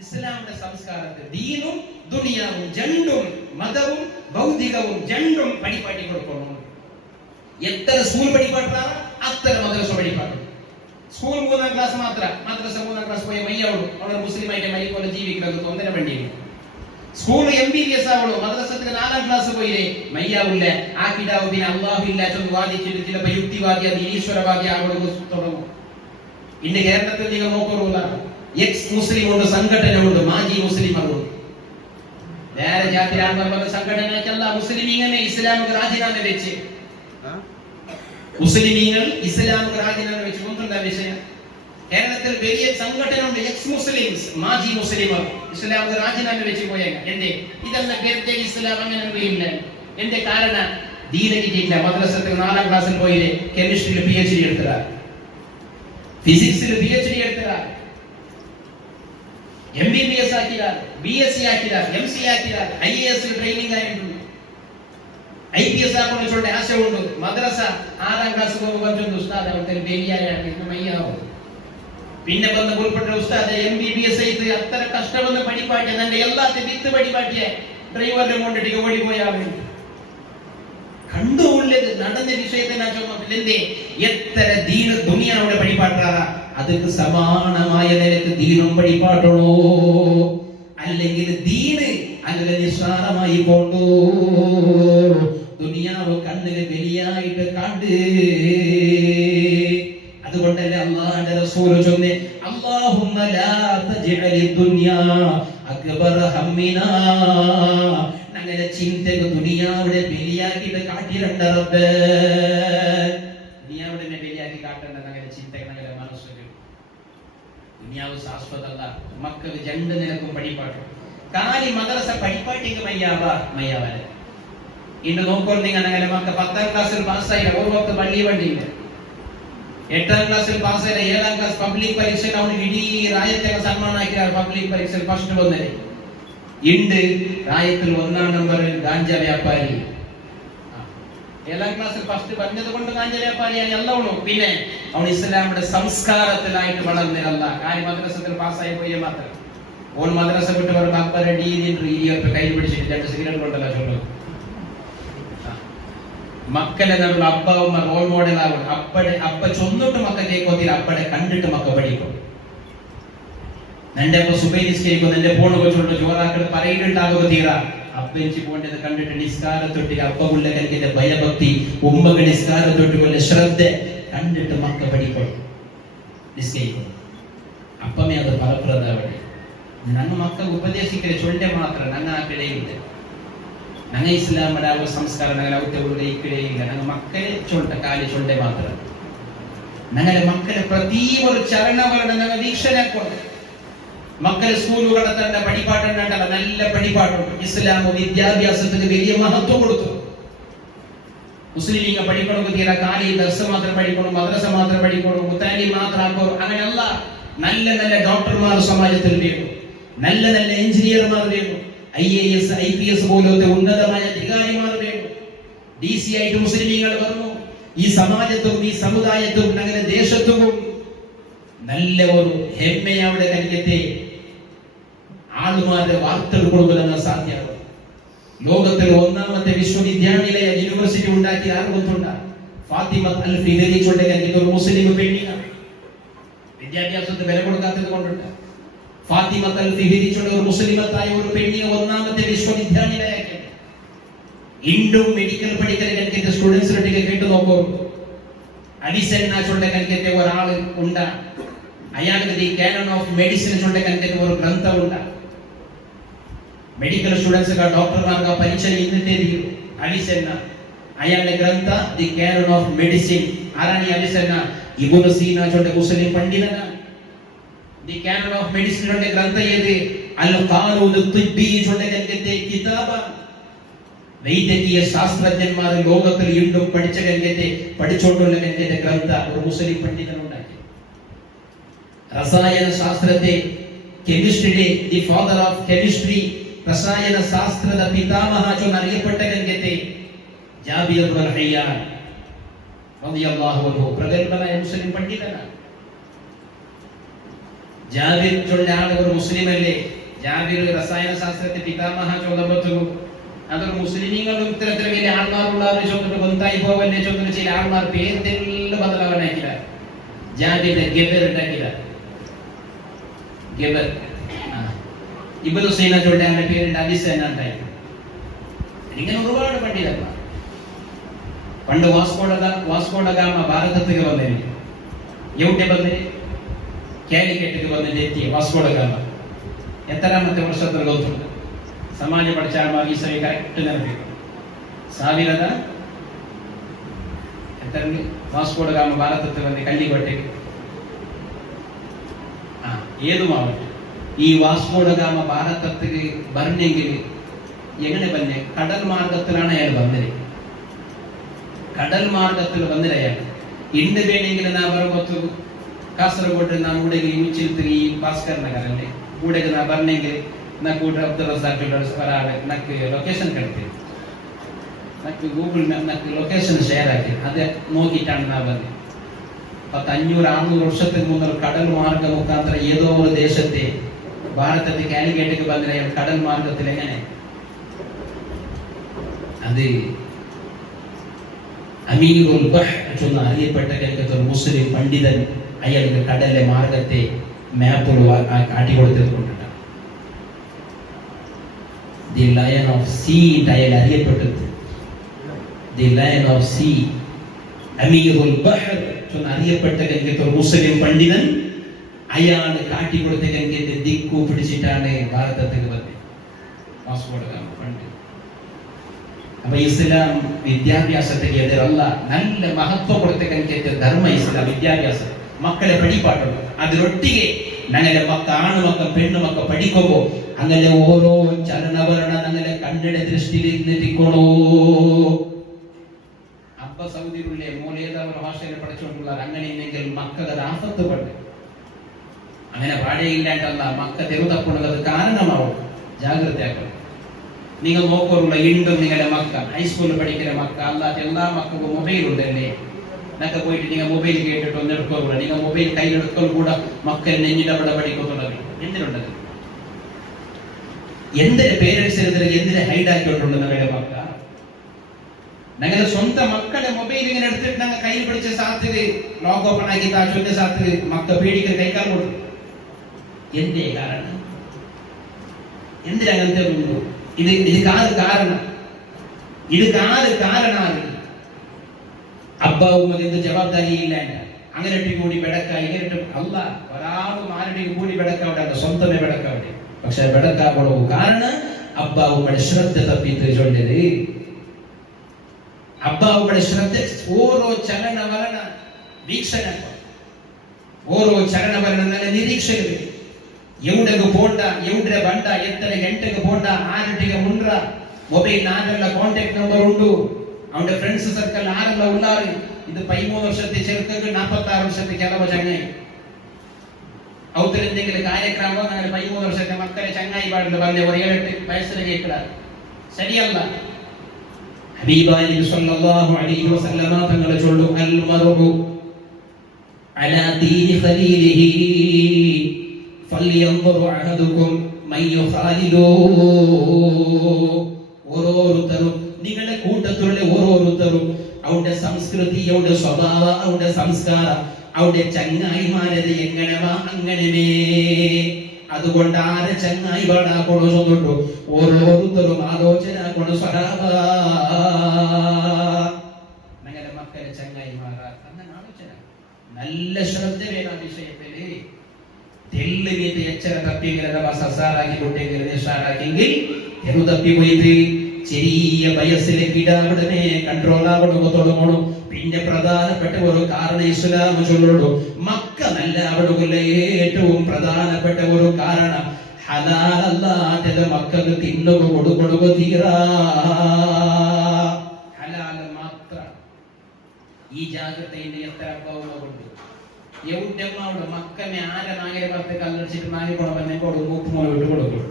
ഇസ്ലാമിന്റെ സംസ്കാരത്തെ ദീനും ദുനിയാവും രണ്ടും മതവും ഭൗതികവും രണ്ടും പഠിപ്പാട്ടി കൊടുക്കുന്നു എത്ര സ്കൂൾ പഠിപ്പാട്ടാണ് അത്ര മദ്രസ പഠിപ്പാട്ടും സ്കൂൾ 3ാം ക്ലാസ് മാത്രം മദ്രസ 3ാം ക്ലാസ് പോയ മയ്യാവുള്ളൂ അവർ മുസ്ലിമായിട്ട് മൈ പോലെ ജീവിക്കുന്നത് തോന്നല വേണ്ടിയാണ് സ്കൂൾ MBBS ആവുള്ളൂ മദ്രസത്തിൽ 4ാം ക്ലാസ് പോയില്ലേ മയ്യാവില്ല ആ കിടാവ് പിന്നെ അള്ളാഹുല്ല ചൊന്ന് വാദിച്ചിട്ട് ചിലപ്പോ യുക്തിവാദി അത് ഈശ്വരവാദി ആവുള്ളൂ തുടങ്ങും ഇന്ന് കേരളത്തിൽ നിങ്ങൾ നോക്കുന്നില്ല എക്സ് മുസ്ലിം ഉണ്ട് സംഘടനയുണ്ട് മാജി മുസ്ലിമുണ്ട് വേറെ ജാതിരാണെന്ന് സംഘടനയ്ക്കല്ല മുസ്ലിമീങ്ങനെ ഇസ്ലാമിക രാജിനാമ വെച്ച് മുസ്ലിമീങ്ങൾ ഇസ്ലാമിക രാജിനാമ വെച്ച് കൊണ്ടുള്ള വിഷയം കേരളത്തിൽ വലിയ സംഘടനയുണ്ട് എക്സ് മുസ്ലിംസ് മാജി മുസ്ലിമർ ഇസ്ലാമിക രാജിനാമ വെച്ച് പോയേക്ക എന്റെ ഇതെല്ലാം പേരുടെ ഇസ്ലാം അങ്ങനെ ഇല്ല എന്റെ കാരണം ദീനകിട്ടില്ല മദ്രസത്തിൽ 4ാം ക്ലാസ്സിൽ പോയില്ലേ കെമിസ്ട്രിയിൽ PhD എടുത്തതാ ഫിസിക്സിൽ PhD എടുത്തതാ MBBS ആക്കിയതാ BSc ആക്കിയതാ MC ആക്കിയതാ IAS training ആയിട്ടുണ്ട് IPS ആക്കണം ചൊല്ലെ ആശയുണ്ട് മദ്രസ 6ാം ക്ലാസ് പോകുമ്പോൾ ചൊല്ലും ഉസ്താദ് അവർക്ക് ബേലിയായാണ് ഇന്ന് മയ്യാവും പിന്നെ വന്ന് ഉൾപ്പെട്ട ഉസ്താദ് MBBS ആയിട്ട് അത്ര കഷ്ടമെന്ന് പഠിപ്പാട്ടിയ എന്റെ എല്ലാത്തെ വിത്ത് പഠിപ്പാട്ടിയ ഡ്രൈവറിനെ കൊണ്ടിട്ട് ഓടിപ്പോയാവും കണ്ടുള്ളത് നടന്ന വിഷയത്തെ ഞാൻ ചൊല്ലുന്നില്ലേ എത്ര ദീന ദുനിയാവിടെ പഠിപ്പാട്ടാറാ അതിന് സമാനമായ നിലക്ക് ദീനും പഠിപ്പാട്ടണോ അല്ലെങ്കിൽ ദീന് അങ്ങനെ നിസ്സാരമായി പോണ്ടോ ദുനിയാവ് കണ്ണിന് വലിയായിട്ട് കണ്ട് അതുകൊണ്ടല്ലേ അല്ലാഹുവിന്റെ റസൂൽ ചൊന്നെ അല്ലാഹുമ്മ ലാ തജ്അലി ദുനിയാ അക്ബറ ഹമ്മിനാ അങ്ങനെ ചിന്തക്ക് ദുനിയാവിടെ വലിയാക്കിയിട്ട് കാട്ടിരണ്ട റബ്ബേ ദുനിയാവിടെ വലിയാക്കി കാട്ടണ്ട അങ്ങനെ ചിന്തക്ക് അങ്ങനെ മനസ്സിൽ ദുനിയാവ് ശാശ്വതല്ല മക്കൾ രണ്ട് നിലക്കും പഠിപ്പാട്ടും കാലി മദ്രസ പഠിപ്പാട്ടിക്ക് മയ്യാവരെ ഇന്ന് നോക്കൂ നിങ്ങൾ അങ്ങനെ മക്കൾ 10ാം ക്ലാസ്സിൽ പാസ്സായില്ല ഓരോരുത്തർ വണ്ടിയില്ല 8ാം ക്ലാസ്സിൽ പാസ്സായില്ല 7ാം ക്ലാസ് പബ്ലിക് പരീക്ഷയിൽ അവന് ഇടീ രാജ്യത്തെ സമ്മാനാക്കിയ പബ്ലിക് പരീക്ഷയിൽ ഫസ്റ്റ് വന്നത് ഇണ്ട് രാജ്യത്തിൽ 1ാം നമ്പറിൽ ഗാഞ്ച വ്യാപാരി 7ാം ക്ലാസ്സിൽ ഫസ്റ്റ് പറഞ്ഞത് കൊണ്ട് ഗാഞ്ച വ്യാപാരിയായി അല്ലവണു പിന്നെ അവൻ ഇസ്ലാമിന്റെ സംസ്കാരത്തിലായിട്ട് വളർന്നില്ല കാര്യം മദ്രസത്തിൽ പാസ്സായി പോയ മാത്രം ഓൻ മദ്രസ വിട്ട് വരുമ്പോ അപ്പരെ ഡീരിയൊക്കെ കയ്യിൽ പിടിച്ചിട്ട് 2 സിഗരറ്റ് കൊണ്ടല്ല ചൊല്ലും മക്കളെ നമ്മൾ അപ്പ റോൾ മോഡൽ ആവണം അപ്പ ചൊന്നിട്ട് മക്ക കേൾക്കോത്തില്ല അപ്പടെ കണ്ടിട്ട് മക്ക പഠിക്കും നിന്റെ അപ്പൊ സുബൈനിസ്കരിക്കും നിന്റെ ഫോൺ വെച്ചോണ്ട് ചോറാക്കൾ പറയുന്നുണ്ടാകുക തീരാ അപ്പഞ്ചി പോണ്ടത് കണ്ടിട്ട് നിസ്കാരത്തൊട്ടി അപ്പകുള്ള കലിന്റെ ഭയഭക്തി ഉമ്മകൾ നിസ്കാരത്തൊട്ടിക്കുള്ള ശ്രദ്ധ കണ്ടിട്ട് മക്ക പഠിക്കും നിസ്കരിക്കും അപ്പമേ അത് ഫലപ്രദാവട്ടെ ഞങ്ങൾ മക്കൾ ഉപദേശിക്കല് ചൊല്ലെ മാത്രം ഞങ്ങൾ ആ കിടയില്ല ഞങ്ങൾ ഇസ്ലാമിന്റെ ആ സംസ്കാരം ഞങ്ങൾ അവരുടെ ഈ കിടയില്ല ഞങ്ങൾ മക്കളെ ചൊല്ലെ കാലി ചൊല്ലെ മാത്രം ഞങ്ങളെ മക്കളെ പ്രതി ഒരു ചരണവരുടെ ഞങ്ങൾ വീക്ഷണെ കൊണ്ട് മക്കളെ സ്കൂളുകൾ തന്നെ പഠിപ്പാട്ടുണ്ടല്ല നല്ല പഠിപ്പാട്ടുണ്ട് ഇസ്ലാം വിദ്യാഭ്യാസത്തിന് വലിയ മഹത്വം കൊടുത്തു മുസ്ലിം പഠിക്കണമെങ്കിൽ തീരെ കാലി ദർസ് മാത്രം പഠിക്കണം മദ്രസ മാത്രം പഠിക്കണം മുത്താലി മാത്രം ആക്കോ അങ്ങനെയല്ല നല്ല നല്ല ഡോക്ടർമാർ സമാജത്തിൽ വേണം നല്ല നല്ല എഞ്ചിനീയർമാർ വേണം IAS IPS പോലത്തെ ഉന്നതമായ അധികാരിമാർ വേണം DC ആയിട്ട് മുസ്ലിമീങ്ങൾ വന്നു ഈ സമാജത്തും ഈ സമുദായത്തും അങ്ങനെ ദേശത്തും നല്ല ഒരു ഹെമ്മയുടെ കരുത്തെ ആളുമാരുടെ വാർത്തകൾ കൊടുക്കുന്ന സാധ്യത ലോകത്തിൽ 1ാമത്തെ വിശ്വവിദ്യാനിലയ യൂണിവേഴ്സിറ്റി ഉണ്ടാക്കി ആർക്കൊണ്ട ഫാത്തിമ അൽ ഫിഹരി ചൊല്ലുന്ന ഒരു മുസ്ലിം പെണ്ണിനാണ് വിദ്യാഭ്യാസത്തിന് വില കൊടുക്കാത്തത് കൊണ്ടുണ്ട് ഫാത്തിമ അൽ ഫിഹരി ചൊല്ലുന്ന ഒരു മുസ്ലിമത്തായ ഒരു പെണ്ണിനെ 1ാമത്തെ വിശ്വവിദ്യാനിലയാക്കി ഇൻഡും മെഡിക്കൽ പഠിക്കൽ കൽക്കത്തെ സ്റ്റുഡൻസിനൊക്കെ കേട്ടു നോക്കൂ അഡിസൺ ചൊല്ലുന്ന കൽക്കത്തെ ഒരാൾ ഉണ്ട് അയാൾക്ക് ദി കാനൺ ഓഫ് മെഡിസിൻ ചൊല്ലുന്ന കൽക്കത്തെ ഒരു ഗ്രന്ഥമുണ്ട് ಮೆಡಿಕಲ್ ಸ್ಟೂಡೆಂಟ್ಸ್ ಡಾಕ್ಟರ್ಮಾರ್ಗ ಪರಿಚಯ ಇന്നിಟ್ಟೇರಿ ಅಲಿಸೆನ್ನ ಅಯಾಳ ಗ್ರಂಥ ದಿ ಕ್ಯಾನನ್ ಆಫ್ ಮೆಡಿಸಿನ್ ಆರಾಣಿ ಅಲಿಸೆನ್ನ ಇಬ್ನು ಸೀನಾ ಜೊತೆ ಮುಸ್ಲಿಂ ಪಂಡಿತನ ದಿ ಕ್ಯಾನನ್ ಆಫ್ ಮೆಡಿಸಿನ್ ಜೊತೆ ಗ್ರಂಥ ಏದೆ ಅಲ್ ಕಾನೂನ್ ತಿಬ್ಬಿ ಜೊತೆ ಗಂಗೆತೆ ಕಿತಾಬ വൈദ്യകീയ ശാസ്ത്രജ്ഞന്മാർ ലോകത്തിൽ വീണ്ടും പഠിച്ച ഗംഗത്തെ പഠിച്ചുകൊണ്ടുള്ള ഗംഗയുടെ ഗ്രന്ഥ ഒരു മുസ്ലിം പണ്ഡിതനുണ്ടാക്കി. രസായന ശാസ്ത്രത്തെ കെമിസ്ട്രിയുടെ ദി ഫാദർ ഓഫ് കെമിസ്ട്രി രസായന ശാസ്ത്ರದ പിതാമഹ എന്നറിയപ്പെട്ട ഗംഗത്തെ ജാബിർ ഇബ്നുൽ ഹയ്യാൻ റളിയല്ലാഹു അൻഹു പ്രഗത്ഭനായ മുസ്ലിം പണ്ഡിതനാണ്. ജാബിർ ചൊല്ലാണ് ഒരു മുസ്ലിം അല്ലേ. ജാബിർ രസായന ശാസ്ത്രത്തെ പിതാമഹ ചൊല്ലപ്പെട്ടു. അതൊരു മുസ്ലിമീങ്ങളും ഇത്തരത്തിൽ വലിയ ആൾമാരുള്ളവരെ ചൊന്നിട്ട് കൊന്തായി പോവല്ലേ ചൊന്നിട്ട് ചില ആൾമാർ പേരെല്ലാം ബദലാവനാക്കില്ല. ജാബിന്റെ ഗബർ ഉണ്ടാക്കില്ല. ഗബർ ഇബ്നു സീന ചൊല്ലിയ അവന്റെ പേരുണ്ട് അലിസെന്ന ഉണ്ടായി. ഇങ്ങനെ ഒരുപാട് പണ്ഡിതന്മാർ. പണ്ട് വാസ്കോഡ ഗാമ ഭാരതത്തിലേക്ക് വന്നേ എവിടെ വന്നേ കാലിക്കറ്റിಗೆ ಬಂದಿದ್ದೆ ಎತ್ತಿ ವಾಸ್ಕೋಡ ಗಾಮ ಎತ್ತರಾಮತ್ತೆ ವರ್ಷದಲ್ಲಿ ಗೊತ್ತು ಸಮಾಜ ಪಡಿಚಾಮ ಈ ಸರಿ ಕರೆಕ್ಟ್ ನೆನಪಿಗೆ 1000 എത്തರಲ್ಲಿ വാസ്കോഡ ഗാമ ഭാരതത്തിൽ വന്ന് കള്ളിക്കോട്ടേക്ക് ഏതുമാവട്ടെ ഈ വാസ്കോഡ ഗാമ ഭാരതത്തിൽ വരണമെങ്കിൽ എങ്ങനെ വന്നേ കടൽ മാർഗത്തിലാണ് അയാൾ വന്നത്. കടൽ മാർഗത്തിൽ വന്നത് അയാൾ ഇണ്ട് വേണമെങ്കിൽ നാ ബർബത്തു കാസർഗോഡ് നാ ഊടെಗೆ ಮಿಚಿಲ್ತಿ ಈ ಭಾಸ್ಕರ್ ನಗರ ಅಲ್ಲಿ ಊಡೆಗೆ ನಾ ಬರನೆಗೆ ನಕ್ಕು ಅಬ್ದುಲ್ ರಜಾಕ್ ಬರಾವೆ ನಕ್ಕು ಲೊಕೇಶನ್ ಕಳ್ತೀವಿ ನಕ್ಕು ಗೂಗಲ್ ಮ್ಯಾಪ್ ನಕ್ಕು ಲೊಕೇಶನ್ ഷെയർ ആക്കി അത് നോക്കിയിട്ടാണ് നാ വന്നത്. 500-600 വർഷത്തിന് മുന്നേ കടൽ മാർഗ മുഖാന്തരം ഏതോ ഒരു ദേശത്തെ ഭാരതത്തിൽ കാലിക്കറ്റിലേക്ക് ಬಂದ್ರೆ കടൽ മാർഗത്തിൽ എങ്ങനെ അത് അമീറുൽ ബഹ്ർ എന്ന് അറിയപ്പെട്ട ഒരു മുസ്ലിം പണ്ഡിതൻ അയാൾക്ക് കടലിലെ മാർഗത്തെ മാപ്പിൽ കാട്ടിക്കൊടുത്തിട്ടുണ്ട്. ദി ലയൺ ഓഫ് സീ അയാൾ അറിയപ്പെട്ടത്. ദി ലയൺ ഓഫ് സീ അമീറുൽ ബഹ്ർ എന്ന് അറിയപ്പെട്ട ഒരു മുസ്ലിം പണ്ഡിതൻ അയാൾ കാട്ടിക്കൊടുത്ത ഗംഗയുടെ ദിക്കു പിടിച്ചിട്ടാണ് ഭാരതത്തിൽ വന്നത്. വാസ്കോഡ ഗാമ പണ്ഡിതൻ. അപ്പൊ ഇസ്ലാം വിദ്യാഭ്യാസത്തേക്ക് എതിരല്ല, നല്ല മഹത്വം കൊടുത്തേക്ക് ധർമ്മ ഇസ്ലാം വിദ്യാഭ്യാസം മക്കളെ പഠിപ്പാട്ടുള്ളൂ. അതിലൊട്ടിಗೆ ഞങ്ങളെ ആണുമക്ക പെണ്ണുമക്ക പഠിക്കുമ്പോ അങ്ങനെ ഓരോ ചലനഭരണ ഞങ്ങളെ കണ്ണിടെ ദൃഷ്ടിയിൽ നിന്നിരിക്കണോ. അബ്ബ സൗദിയിലെ മൂലേതവർ ഭാഷയിൽ പഠിച്ചുകൊണ്ടുള്ള അങ്ങനെ ഇല്ലെങ്കിൽ മക്കളുടെ ആഫത്ത് പണ്ട് അങ്ങനെ പാടേയില്ലാണ്ടല്ല മക്ക തെരുതപ്പുള്ളത് കാരണമാവും. ജാഗ്രതയാക്കണം. നിങ്ങൾ നോക്കാറുള്ള വീണ്ടും നിങ്ങളുടെ മക്ക ഹൈസ്കൂളിൽ പഠിക്കുന്ന മക്ക അല്ലാത്ത എല്ലാ മക്കൾക്കും മൊബൈൽ ഉണ്ടല്ലേ. എന്നൊക്കെ പോയിട്ട് നിങ്ങൾ മൊബൈൽ കേട്ടിട്ട് ഒന്ന് എടുക്കാറുള്ള നിങ്ങൾ മൊബൈൽ കയ്യിലെടുക്കൽ കൂടെ മക്കൾ നെഞ്ഞിടപെടെ പഠിക്കുന്നുള്ളത് എന്തിനുണ്ടത്? എന്തിന് പേരൻസ് എന്തിന് ഹൈഡാക്കിയിട്ടുള്ളത് ഞങ്ങളുടെ മക്ക? ഞങ്ങളുടെ സ്വന്തം മക്കളുടെ മൊബൈൽ ഇങ്ങനെ എടുത്തിട്ട് ഞങ്ങൾ കയ്യിൽ പിടിച്ച സാധ്യത ലോക്ക് ഓപ്പൺ ആക്കി താഴ്ച സാധ്യത മക്ക പേടിക്കാൻ കൈക്കാൽ കൊടുക്കും. എന്തേ കാരണം? എന്തിനങ്ങനത്തെ ഉണ്ടോ? ഇത് കാരണം അബ്ബാവും എന്ത് ജവാബ്ദാരി ഇല്ല. അങ്ങനെ കൂടി ബെടക്ക ഇങ്ങനെ അല്ല ഒരാളും ആരുടെയും കൂടി ബെടക്കാവിടെ സ്വന്തമേ ബെടക്കാവിടെ. പക്ഷെ ബെടക്കാവളോ കാരണം അബ്ബാവുമ്മയുടെ ശ്രദ്ധ തപ്പിത്ത് ചൊല്ലത്. അബ്ബാവുമ്മയുടെ ശ്രദ്ധ ഓരോ ചലന വരണ വീക്ഷണ ഓരോ ചലന വരണ നല്ല നിരീക്ഷകര് എവിടെಗೆ പോണ്ട എവിടെ ಬಂಡ എത്ര ಗಂಟೆಗೆ പോണ്ട ആരുടെ മുൻറ മൊബൈൽ ആരെല്ലാം കോണ്ടാക്ട് നമ്പർ ഉണ്ട് അവന്റെ ഫ്രണ്ട്സ് സർക്കിൾ ആരെല്ലാം ഉള്ളാറ്. ഇത് 13 വർഷത്തെ ചെറുക്കക്ക് 46 വർഷത്തെ ಕೆಲವು ചങ്ങായി അവത്തിൽ എന്തെങ്കിലും കാര്യക്രമം അങ്ങനെ 13 വർഷത്തെ മക്കളെ ചങ്ങായി പാടില്ല പറഞ്ഞ ഒരു 7-8 വയസ്സിന് കേൾക്കുക ശരിയല്ല. ഹബീബായി സ്വല്ലല്ലാഹു അലൈഹി വസല്ലമ തങ്ങൾ ചൊല്ലു അൽ മർഉ അലാ ദീനി ഖലീലിഹി ഫല്യൻദുർ അഹദുകും മൻ യുഖാലിലു. ഓരോരുത്തരും നിങ്ങളുടെ കൂട്ടത്തിലുള്ള ഓരോരുത്തരും അവന്റെ സംസ്കൃതി അവന്റെ സ്വഭാവ അവന്റെ സംസ്കാരം അവന്റെ ചങ്ങായിമാരത് എങ്ങനെവാ അങ്ങനെമേ. അതുകൊണ്ട് ആരെ ചങ്ങായി പാടാക്കണോ ചൊന്നിട്ടു ഓരോരുത്തരും ആലോചന കൊണ്ട് സ്വഭാവ ഞങ്ങളുടെ മക്കളെ ചങ്ങായിമാരാ അങ്ങനെ ആലോചന നല്ല ശ്രദ്ധ വേണം വിഷയത്തില്. തെല്ല് വീട്ട് എച്ചര തപ്പിയെങ്കിൽ സസാറാക്കി കൊട്ടെങ്കിൽ നിഷാറാക്കിയെങ്കിൽ തപ്പി പോയിട്ട് ചെറിയ വയസ്സിലേക്ക് ഇടാവിടനെ കൺട്രോൾ ആവണമോ തുടങ്ങണം. പിന്നെ പ്രധാനപ്പെട്ട ഒരു കാരണം ഇസ്ലാം ചൊല്ലുള്ളൂ. മക്ക നല്ല അവിടെ ഏറ്റവും പ്രധാനപ്പെട്ട ഒരു കാരണം ഹലാലല്ലാതെ മക്കൾക്ക് തിന്നുക കൊടുക്കുക തീരാ ഹലാൽ മാത്രം. ഈ ജാഗ്രതയുടെ എത്ര അഭാവമുണ്ട്. എവിടെമ്മയുടെ മക്കനെ ആരെ നായരെ പുറത്ത് കല്ലടിച്ചിട്ട് നായ കൊണ്ടുവന്നെ കൊടുക്കും, ഉപ്പുമോ വിട്ട് കൊടുക്കും.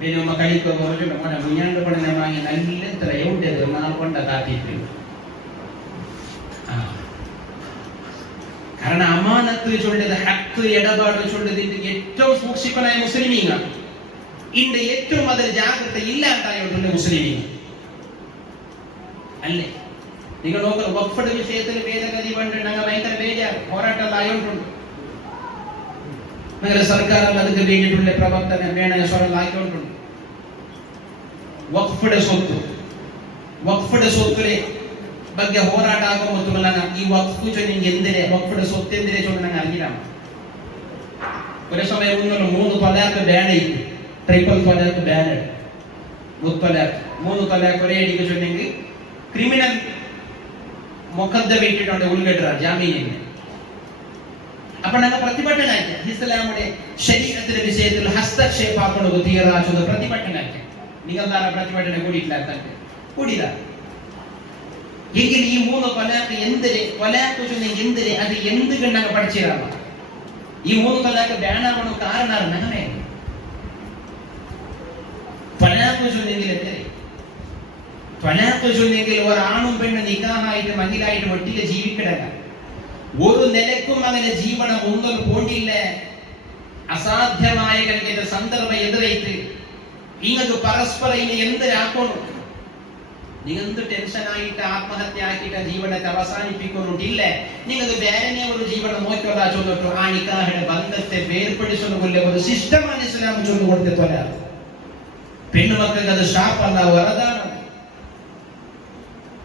പിന്നെ ഉമ്മ കഴിക്കുക മുഞ്ഞാണ്ട് പടനെ വാങ്ങി നല്ല എത്ര എവിടെയത് നാൾ കൊണ്ട കാത്തിട്ട്. കാരണം അമാനത്ത് ചൊല്ലത് ഹക്ക് ഇടപാട് ചൊല്ലത് ഏറ്റവും സൂക്ഷിക്കണായ മുസ്ലിമീങ്ങ ഇന്റെ ഏറ്റവും അതിൽ ജാഗ്രത ഇല്ലാണ്ടായോട്ടുണ്ട് മുസ്ലിമീങ്ങ അല്ലേ. നിങ്ങൾ നോക്കുക വഖഫിന്റെ വിഷയത്തിൽ ഭേദഗതി വേണ്ടിട്ടുണ്ടെങ്കിൽ ഭയങ്കര ബേജാറ് പോരാട്ടമായോട്ടുണ്ട്. നിങ്ങളുടെ സർക്കാർ അതിന് വേണ്ടിയിട്ടുള്ള പ്രവർത്തനം വേണമായിക്കൊണ്ടുണ്ട്. വഖഫിന്റെ സ്വത്തിലെ ಬಗ್ಗೆ ಹೋರಾಟ ಆಗೋ ಮೊತ್ತಮಲ್ಲ ಈ ವಕ್ಫ್ ಚೊನ್ನಿಂಗ್ ಎಂದರೆ ವಕ್ಫ್ಡ ಸ್ವತ್ತು ಎಂದರೆ ಚೊನ್ನ ನಂಗೆ അറിയില്ല. ഒരു സമയം 3 തലാഖ് ബാൻ ആയി, ട്രിപ്പിൾ തലാഖ് ബാൻ, മൂന്ന് തലാഖ് ഒരേ അടിക്ക് ചൊന്നെങ്കിൽ ക്രിമിനൽ മുഖദ്ദമ ഇട്ടിട്ടുണ്ട് ഉൾഗഡ്ര ജാമീനിന്. അപ്പൊ ഞങ്ങൾ പ്രതിഭಟನಾಯ್ತು. ഇസ്ലാമിന്റെ ശരീഅത്തിന്റെ വിഷയത്തിൽ ഹസ്തക്ഷേപ ആക്കുന്നത് തീരാച്ചുന്ന പ്രതിഭಟನಾಯ್ತು. നിങ്ങളാര പ്രതിഭಟನೆ കൂടിയില്ല. എങ്കിൽ ഈ 3 തലാഖ് എന്തിരെ തലാഖ് ചൊന്നെങ്കിൽ എന്തിരെ അത് എന്തുകൊണ്ട് ഞങ്ങൾ പഠിച്ചിരാമ. ഈ 3 തലാഖ് ബാൻ ആവണം കാരണം ഞങ്ങളെ തലാഖ് ചൊന്നെങ്കിൽ എന്തിരെ തലാഖ് ചൊന്നെങ്കിൽ ഒരാണും പെണ്ണും നിക്കാഹായിട്ട് മഹിലായിട്ട് ഒട്ടിಗೆ ജീവിക്കടല്ല. ഒരു നിലക്കും അങ്ങനെ ജീവനം ഒന്നും പോണ്ടില്ല. അസാധ്യമായ കണക്കിന്റെ സന്ദർഭം എതിരേറ്റ് നിങ്ങൾക്ക് പരസ്പരം ഇനി എന്തിനാക്കണം. നിങ്ങൾക്ക് ടെൻഷനായിട്ട് ആത്മഹത്യ ആക്കിയിട്ട് ജീവനത്തെ അവസാനിപ്പിക്കുന്നുണ്ടില്ല. നിങ്ങൾക്ക് വേറെ ഒരു ജീവനം നോക്കിയുള്ള ചൊല്ലിട്ടു ആ നിക്കാഹിന്റെ ബന്ധത്തെ വേർപെടുത്തുന്ന ഒരു സിസ്റ്റമാണ് ഇസ്ലാം ചൊല്ലുകൊടുത്ത തൊല. പെണ്ണുമക്കൾക്ക് അത് ഷാപ്പല്ല, വറദാണ്.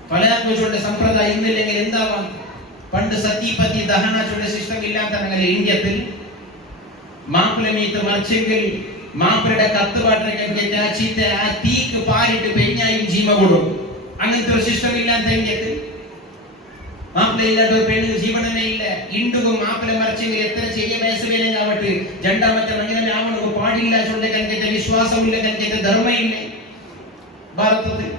തലാഖ് ചൊല്ലുന്ന സമ്പ്രദായം ഇന്നില്ലെങ്കിൽ എന്താവാം. പണ്ട് സതീപതി ദഹന ചൊല്ലുന്ന സിസ്റ്റം ഇല്ലാത്ത ഞങ്ങളുടെ ഇന്ത്യത്തിൽ മാപ്പിള മീത്ത് മറിച്ചെങ്കിൽ മാപ്പിളയുടെ കത്തുപാട്ടിനെ ആ തീക്ക് പാരിട്ട് പെഞ്ഞായും ജീവ കൊടുക്കും. അങ്ങനത്തെ ഒരു സിസ്റ്റം ഇല്ലാത്ത ഇന്ത്യത്തിൽ മാപ്പിള ഇല്ലാത്ത ഒരു പെണ്ണിന് ജീവനേ ഇല്ല. ഇണ്ടുകും മാപ്പിള മറിച്ചെങ്കിൽ എത്ര ചെറിയ വയസ്സിലേക്ക് ആവട്ടെ രണ്ടാമത്തെ അങ്ങനെ ആവണ പാടില്ല ചൊല്ല കണക്കിന്റെ വിശ്വാസമില്ല, കണക്കിന്റെ ധർമ്മയില്ല ഭാരതത്തിൽ.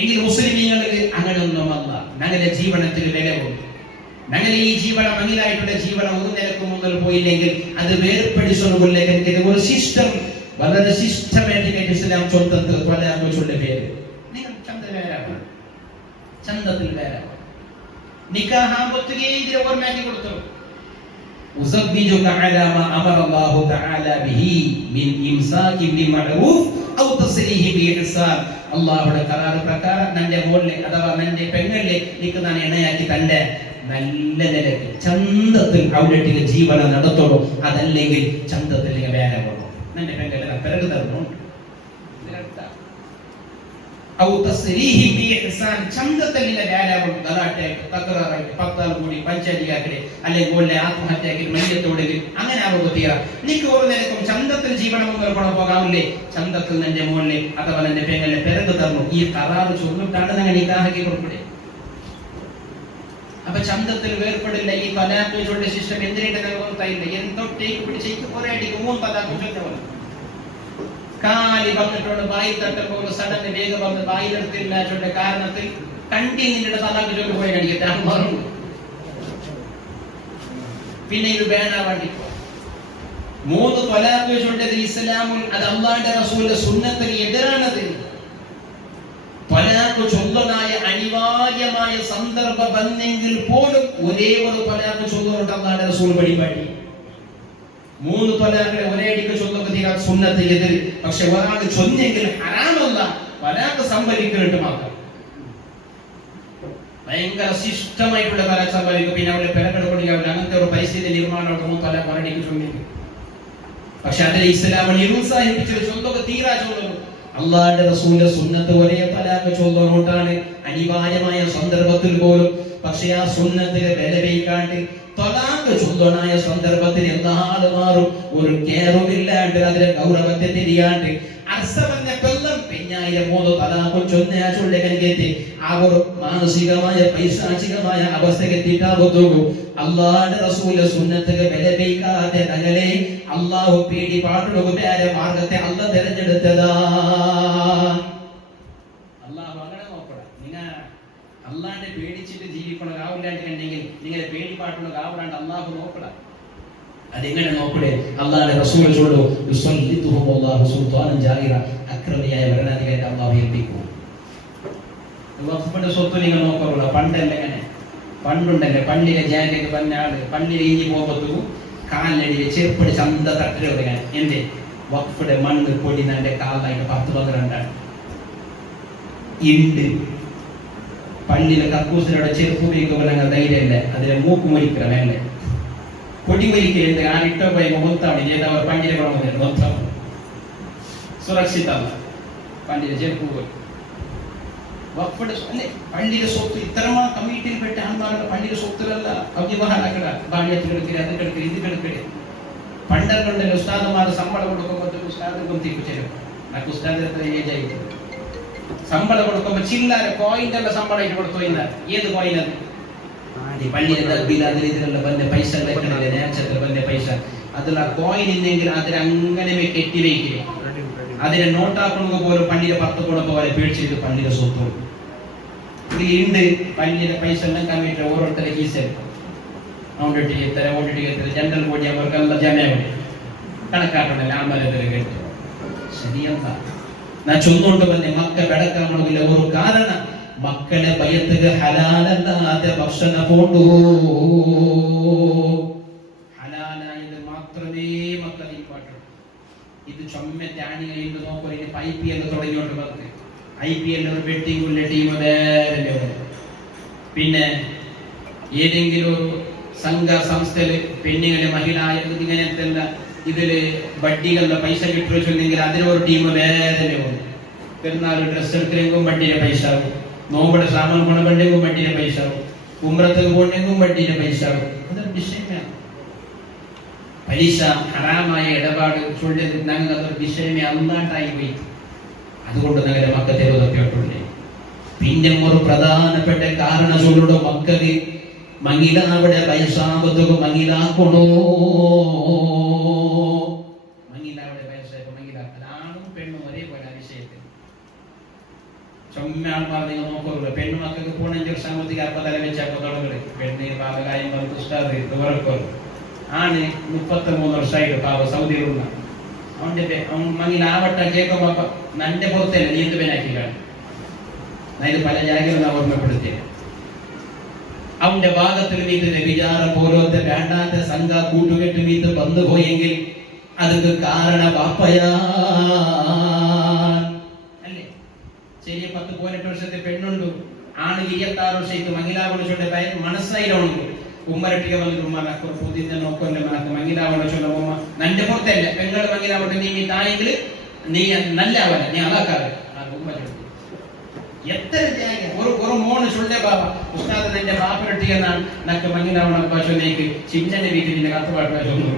എങ്കിൽ മുസ്ലിമീങ്ങൾക്ക് അങ്ങനെയൊന്നുമല്ല. ഞങ്ങളുടെ ജീവനത്തിൽ വിലവും ഞങ്ങളുടെ ഈ ജീവനം മങ്ങിലായിട്ടുള്ള ജീവനം ഒരു നിലക്ക് മുന്നിൽ പോയില്ലെങ്കിൽ അത് വേർപെടുത്തുന്ന ഒരു സിസ്റ്റം വളരെ സിസ്റ്റമാറ്റിക് ഇസ്ലാം ചൊല്ലത്തിൽ തൊലയാകുള്ള പേര് നിങ്ങൾ ചന്തത്തിൽ വേറെ നിക്കാഹാമ്പൊത്തുകയെ ഇതിനെ ഓർമ്മയാക്കി കൊടുത്തു. ഉസബ്ബിജുക അലാ മാ അമറ അല്ലാഹു തആല ബിഹി മിൻ ഇംസാകി ബിമഅറൂഫ് ഔ തസ്രീഹി ബിഇഹ്സാൻ. അല്ലാഹുവിന്റെ കരാർ പ്രകാരം നിന്റെ മോളിലെ അഥവാ നിന്റെ പെങ്ങളിലെ നിക്ക് ഞാൻ ഇണയാക്കി തന്റെ നല്ല നിലയ്ക്ക് ചന്തത്തിൽ അവിടെ ജീവനം നടത്തോളൂ. അതല്ലെങ്കിൽ ചന്തത്തിൽ വേറെ പോകണം. നിന്റെ പെങ്ങളെ പിറകു തരണം. ചന്തത്തിൽ പഞ്ചായത്തിയാക്കടെ അല്ലെങ്കിൽ ഓലെ ആത്മഹത്യാക്കി മല്യത്തോടെ അങ്ങനെ ആവുമ്പോൾ തീരാ. നിനക്ക് ഒരു നിലക്കും ചന്തത്തിൽ ജീവനം മുന്നോട്ട് പോകാവില്ലേ. ചന്തത്തിൽ നിന്റെ മോളിലെ അഥവാ നിന്റെ പെങ്ങളെ പിറകു തരണം. ഈ കരാറ് ചൊല്ലിട്ടാണ് നിങ്ങൾ നിക്കാഹാക്കി കൊടുക്കൂടെ. അപ്പൊ ചന്തത്തിൽ വേർപ്പെടില്ല. ഈ തലാഖ് ചൊല്ലിയ സിസ്റ്റം എന്തിനായിട്ട് നിലനിർത്തായില്ല. എന്തൊട്ടേക്ക് പിടിച്ചേക്ക് കുറെ അടിക്ക് 3 തലാഖ് ചൊല്ലവൻ കാലി വന്നിട്ടുണ്ട്. വായി തട്ടപ്പോൾ സഡന് വേഗം വന്ന് വായിലെടുത്തില്ല ചൊല്ല കാരണത്തിൽ കണ്ടിന്നിന്റെ തലാഖ് ചൊല്ലി പോയി കടിക്കട്ടെ മാറും. പിന്നെ ഇത് വേണ വേണ്ടി 3 തലാഖ് ചൊല്ലിയത് ഇസ്ലാമുൽ അത് അല്ലാഹുവിന്റെ റസൂലിന്റെ സുന്നത്തിന് എതിരാണത്. തലാഖ് ചൊല്ലനായ അനിവാര്യമായ സന്ദർഭ ബന്ധെങ്കിൽ പോലും ഒരേ ഒരു തലാഖ് ചൊല്ലുന്നുണ്ട് അല്ലാഹുവിന്റെ റസൂൽ പഠിപ്പാടി. 3 തലാഖിനെ ഒരേ അടിക്ക് ചൊല്ലുക തീരാ സുന്നത്ത് എതിര്. പക്ഷെ ഒരാൾ ചൊന്നെങ്കിൽ ഹറാമല്ല, തലാഖ് സംഭവിക്കുന്നുണ്ട് മാത്രം. ഭയങ്കര ശിഷ്ടമായിട്ടുള്ള തലാഖ് സംഭവിക്കും. പിന്നെ അവരെ പെരക്കെടുക്കൊണ്ടിരിക്കാവില്ല. അങ്ങനത്തെ ഒരു പരിസ്ഥിതി നിർമ്മാണം 3 തലാഖ് ഒരടിക്ക് ചൊല്ലിക്കും. പക്ഷെ അതിൽ ഇസ്ലാം നിരുത്സാഹിപ്പിച്ചൊരു ചൊല്ലുക തീരാ ചൊല്ലുന്നു. അള്ളാഹുവിന്റെ റസൂലിന്റെ സുന്നത്ത് ഒരേ തലാഖ് ചൊല്ലുന്നോട്ടാണ് അനിവാര്യമായ സന്ദർഭത്തിൽ പോലും. പക്ഷെ ആ സുന്നത്തിന് വില വയ്ക്കാണ്ട് തലാഖ് ചൊല്ലനായ സന്ദർഭത്തിൽ എല്ലാവരും മാറും. ഒരു കെയറുമില്ലാണ്ട് അതിലെ ഗൗരവത്തെ തിരിയാണ്ട് അർസവന്റെ 10,000 തലാഖും ചൊന്നയാച്ചുള്ളെത്തി ആ ഒരു മാനസികമായ പൈശാചികമായ അവസ്ഥയ്ക്ക് എത്തിയിട്ടാകുന്നു. അള്ളാഹുവിന്റെ റസൂലിന്റെ സുന്നത്തുകൾ വിലപിക്കാതെ ഞങ്ങളെ അള്ളാഹു പേടി പാട്ടുകളുടെ മാർഗത്തെ അല്ല തിരഞ്ഞെടുത്തതാ. അള്ളാഹു അങ്ങനെ നോക്കണം. നിങ്ങൾ അള്ളാഹിനെ പേടിച്ചിട്ട് ജീവിക്കണം ആവില്ലാണ്ടെങ്കിൽ നിങ്ങളെ പേടി പാട്ടുള്ള ആവറാണ്ട് അള്ളാഹു നോക്കണം. അതെങ്ങനെ നോക്കണേ? അള്ളാഹുവിന്റെ റസൂൽ ചൊല്ലു യുസല്ലിതുഹും അല്ലാഹു സുൽത്താനൻ ജാഹിറ, അക്രമിയായ ഭരണാധികാരിയെ അള്ളാഹു ഏൽപ്പിക്കും. വഖഫിന്റെ സ്വത്ത് നിങ്ങൾ നോക്കാറുള്ള പണ്ടല്ല എങ്ങനെ പണ്ടുണ്ടല്ലേ പള്ളിയിലെ ജാലിലേക്ക് പറഞ്ഞ ആള് പള്ളിയിൽ ഇഞ്ഞി പോകുമ്പോ കാലിനടിയിൽ ചെറുപ്പടി ചന്ത തട്ടിൽ പറയാൻ എന്റെ വഖഫിന്റെ മണ്ണ് പൊടി എന്റെ കാലിനായിട്ട് 10-12 ഇണ്ട്. പള്ളിയിലെ കക്കൂസിനോടെ ചെറുപ്പ് ഉപയോഗിക്കുമ്പോൾ ഞങ്ങൾ ധൈര്യമില്ല, അതിലെ മൂക്ക് മുരിക്കണം വേണ്ടേ പൊടി മുരിക്കലുണ്ട്. ആ ഇട്ടോ പോയി മൊത്തമാണ് ചെയ്തവർ പള്ളിയിലെ കുഴപ്പമില്ല, മൊത്തം സുരക്ഷിതമല്ല. പള്ളിയിലെ ചെറുപ്പ് പോയി വഖഫിന്റെ അല്ലെ പള്ളിയിലെ സ്വത്ത് ഇത്തരമാ കമ്മിറ്റിയിൽപ്പെട്ട ആൾമാരുടെ പള്ളിയിലെ സ്വത്തിലല്ല അവ്യവഹാരങ്ങള ബാല്യത്തിൽ എടുക്കരുത്, അത് എടുക്കരുത്, ഇത് എടുക്കരുത്. പണ്ടല്ലോ ഉസ്താദുമാർ ശമ്പളം കൊടുക്കുമ്പോൾ ഉസ്താദ് കൊത്തിപ്പിച്ചു నాకు ഉസ്താദ് ഏജ് ആയിട്ട് ശമ്പളം കൊടുക്കുമ്പോൾ ചില്ലറ കോയിന്റെ ശമ്പളമായിട്ട് കൊടുത്തു. ഏത് കോയിൻ അത്? പള്ളിയിലെ ദർബിൽ അതിൽ ഇതിലുള്ള വല്ല പൈസ നേർച്ചത്തിൽ വല്ല പൈസ അതിലുള്ള കോയിൻ ഇല്ലെങ്കിൽ അതിൽ അങ്ങനെ കെട്ടിവയ്ക്കുക. അതിനെ നോട്ടാക്കുന്നത് പോലും പള്ളിയിലെ 10 കൊടുക്കുക പോലെ പേടിച്ചിട്ട് പള്ളിയിലെ സ്വത്ത് ഉണ്ട്. പള്ളിയിലെ പൈസ എല്ലാം കമ്മിറ്റി ഓരോരുത്തരെ കീസ് ഓട്ടിട്ട് ജനറൽ ബോഡി അവർക്കെല്ലാം ജമയാണ് കണക്കാക്കണല്ലേ ആമലത്തിൽ കേട്ട് ശരിയല്ല. ഞാൻ ചൊന്നുകൊണ്ട് വന്നെ മക്ക ಬೆಳಕಾಮಣವಿಲ್ಲ ഒരു കാരണ മക്കളെ ഭയത്തുക ഹലാലല്ലാതെ ഭക്ഷണ പോണ്ടു. ഹലാലായത് മാത്രമേ മക്കളെ പാട്ടു. ഇത് ചൊമ്മറ്റാണി കഴിയുമ്പോ നോക്കുക. ഇനി IPL തുടങ്ങിയോണ്ട് പറഞ്ഞ് IPL ഒരു ബെറ്റിംഗ് ഉള്ള ടീം വേറെ. പിന്നെ ഏതെങ്കിലും ഒരു സംഘ സംസ്ഥയില് പെണ്ണുങ്ങളെ മഹിള ഇങ്ങനത്തെ ഇതില് ബഡ്ഡികളുടെ പൈസ കിട്ടുവെച്ചെങ്കിൽ അതിനൊരു ടീം വേറെ. പെരുന്നാൾ ഡ്രസ് എടുക്കലെങ്കും ബഡ്ഡിയുടെ പൈസ ആവും, നോമ്പുടെ സാമാൻ കൊണ്ടുണ്ടെങ്കും ബഡ്ഡിയുടെ പൈസ ആവും, ഉംറത്ത് പോണ്ടെങ്കും ബഡ്ഡിയുടെ പൈസ ആവും. അതൊരു വിഷയമാണ്. പലിശ ഹറാമായ ഇടപാട് ചൊല്ലത് ഞങ്ങൾ അതൊരു വിഷയമേ അല്ലാണ്ടായി പോയി. അതുകൊണ്ട് ഞങ്ങളുടെ മക്കത്തെ തപ്പിയോട്ടുണ്ട്. പിന്നെ ഒരു പ്രധാനപ്പെട്ട കാരണം ചൊല്ലുടെ മക്കൾക്ക് മങ്ങിലാവിടെ വയസ്സാകുമ്പോൾ മങ്ങിലാക്കണോ? മങ്ങിലാവിടെ വയസ്സായപ്പോ മങ്ങിലാക്കൽ ആണും പെണ്ണും ഒരേപോലെ ആ വിഷയത്തിൽ ചൊമ്മ ആൾമാർ നിങ്ങൾ നോക്കുള്ളൂ. പെണ്ണു മക്കൾക്ക് പോണെങ്കിൽ സാമ്പത്തിക അപ്പതല വെച്ചപ്പോ തുടങ്ങുന്നത് പെണ്ണിന് പാവകായം ഉറക്കും. ആണ് 33 വർഷമായിട്ട് പാവ സൗദിയിലുള്ള അവന്റെ അവൻ മങ്ങിലാവട്ട കേൾക്കുമ്പോ നന്റെ പുറത്തല്ല നീ എന്ത് പേനാക്കി കാണും. ഇത് പല ജാഗ്രത ഓർമ്മപ്പെടുത്തിയത്. അവന്റെ ഭാഗത്തിൽ വീട്ടിലെ വിചാരം പോലത്തെ വേണ്ടാത്ത സംഘ കൂട്ടുകെട്ട് വീട്ട് വന്നു പോയെങ്കിൽ അതിന് കാരണ വാപ്പയാ അല്ലേ? ശരി 10-18 വർഷത്തെ പെണ്ണുണ്ട്. ആണ് 26 വർഷത്തേക്ക് മങ്ങിലാവളിച്ചോണ്ട് മനസ്സായിട്ടുണ്ട്. ഉമ്മരട്ടിക വന്നിട്ട് ഉമ്മ പുതിയ നോക്കല്ലേ മനക്ക് മങ്ങിലാവളിച്ചോണ്ട് ഉമ്മ നന്റെ പുറത്തല്ല പെണ്ണുകൾ മങ്ങിലാവട്ടെ നീ തായെങ്കിൽ നീ നല്ല ആവല നീ അതാക്കാറ് എത്ര ഒരു മോണ് ചൊല്ലേ ബാബ ഉസ്താദ് എന്റെ ബാപ്പരട്ടിയെന്നാണ് നക്ക് മങ്ങിലാവണ ചൊല്ലേക്ക് ചിന്നന്റെ വീട്ടിൽ നിന്റെ കത്തുപാട്ട് ചൊന്നു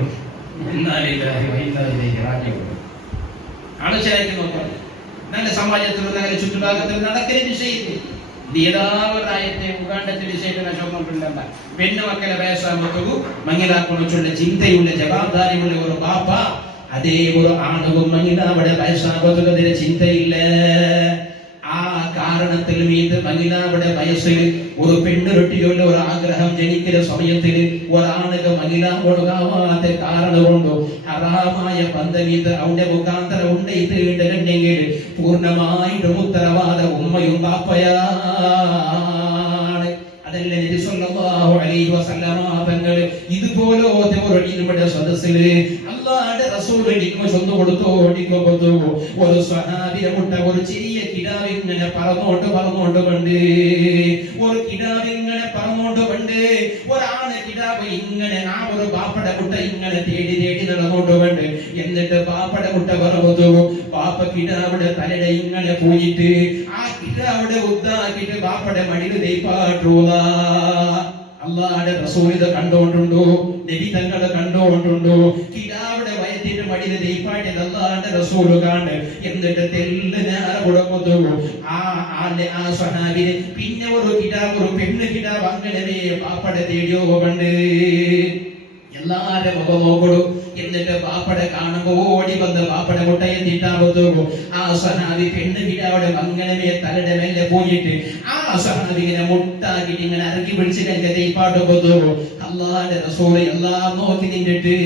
ആലോചനയ്ക്ക് നോക്കാം. നല്ല സമാജത്തിൽ നല്ല ചുറ്റുഭാഗത്തിൽ നടക്കുന്ന വിഷയത്തിൽ ഏതാവരായത്തെ ഉഗാണ്ടത്തെ വിഷയത്തിൽ ചൊന്നിട്ടുണ്ടല്ല. പെണ്ണു മക്കളെ വയസ്സാകുമ്പോഴത്തേക്കും മങ്ങിലാക്കുള്ള ചിന്തയുള്ള ജവാബ്ദാരിയുള്ള ഒരു ബാപ്പ അതേ ഒരു ആണവും മങ്ങിലാവിടെ വയസ്സാകുന്നതിന് ചിന്തയില്ല. ആ കാരണത്തിൽ മീത് മങ്ങിലാവിടെ വയസ്സിൽ ഒരു പെണ്ണുരൊട്ടിയുള്ള ഒരു ആഗ്രഹം ജനിക്കുന്ന സമയത്തിൽ ഒരാളുക മങ്ങിലാവൊടുകാവാത്ത കാരണം കൊണ്ടോ ഹറാമായ ബന്ധമീത് അവന്റെ മുഖാന്തരം ഉണ്ടെങ്കിൽ പൂർണ്ണമായിട്ടും ഉത്തരവാദ ഉമ്മയും ബാപ്പയാണ്. അതല്ലേ നബി സല്ലല്ലാഹു അലൈഹി വസല്ലമ തങ്ങൾ ഇതുപോലത്തെ ഒരു ഇൽമിന്റെ സദസ്സില് അല്ലാഹുവിന്റെ റസൂൽ ഇൽമു ചൊന്നു കൊടുത്തു. ഒരു സ്വഹാബിയെ മുട്ട ഒരു ചെറിയ കിടാവ് ഇങ്ങനെ പറന്നോണ്ട് കണ്ട് ഒരു കിടാവ് ഇങ്ങനെ പറന്നോണ്ട് കണ്ട് ഒരാണ് കിടാവ് ഇങ്ങനെ ആ ഒരു ബാപ്പയുടെ മുട്ട ഇങ്ങനെ തേടി നടന്നോണ്ട് കണ്ട്. എന്നിട്ട് ബാപ്പയുടെ മുട്ട പറന്നു ബാപ്പ കിടാവിടെ തലയുടെ ഇങ്ങനെ പോയിട്ട് ആ കിടാവിടെ ഉദ്ദാക്കിട്ട് ബാപ്പയുടെ മടിയിൽ ദൈപ്പാട്ടൂല. അള്ളാഹുവിന്റെ റസൂൽ ഇത് കണ്ടുകൊണ്ടുണ്ടോ? നബി തങ്ങളെ കണ്ടുകൊണ്ടുണ്ടോ? കിടാവിടെ വയറ്റിട്ട് മടിയിൽ ദൈപ്പാട്ടിയത് അള്ളാഹുവിന്റെ റസൂൽ കാണും. എന്നിട്ട് തെല്ലിനാറ് കൊടുക്കുന്നു ആ സ്വഹാബിന്. പിന്നെ ഒരു കിടാവ്, ഒരു പെണ്ണ് കിടാവ് അങ്ങനെ പാപ്പടെ തേടിയോ കണ്ട് എല്ലാരും മുഖം നോക്കൂ. എന്നിട്ട് പാപ്പടെ കാണുമ്പോ ഓടി വന്ന് പാപ്പടെ മുട്ടയെ തീട്ടാമ്പോ ആ സഹാബി പെണ്ണ് കിടാവിടെ അങ്ങനെ തലയുടെ മേലെ പോയിട്ട് ആ സഹാബി ഇങ്ങനെ മുട്ടാക്കിട്ട് ഇങ്ങനെ ഇറക്കി പിടിച്ച് കഴിഞ്ഞ തേപ്പാട്ട് പോന്നു. അള്ളാന്റെ റസൂൽ എല്ലാം നോക്കി നിന്നിട്ട്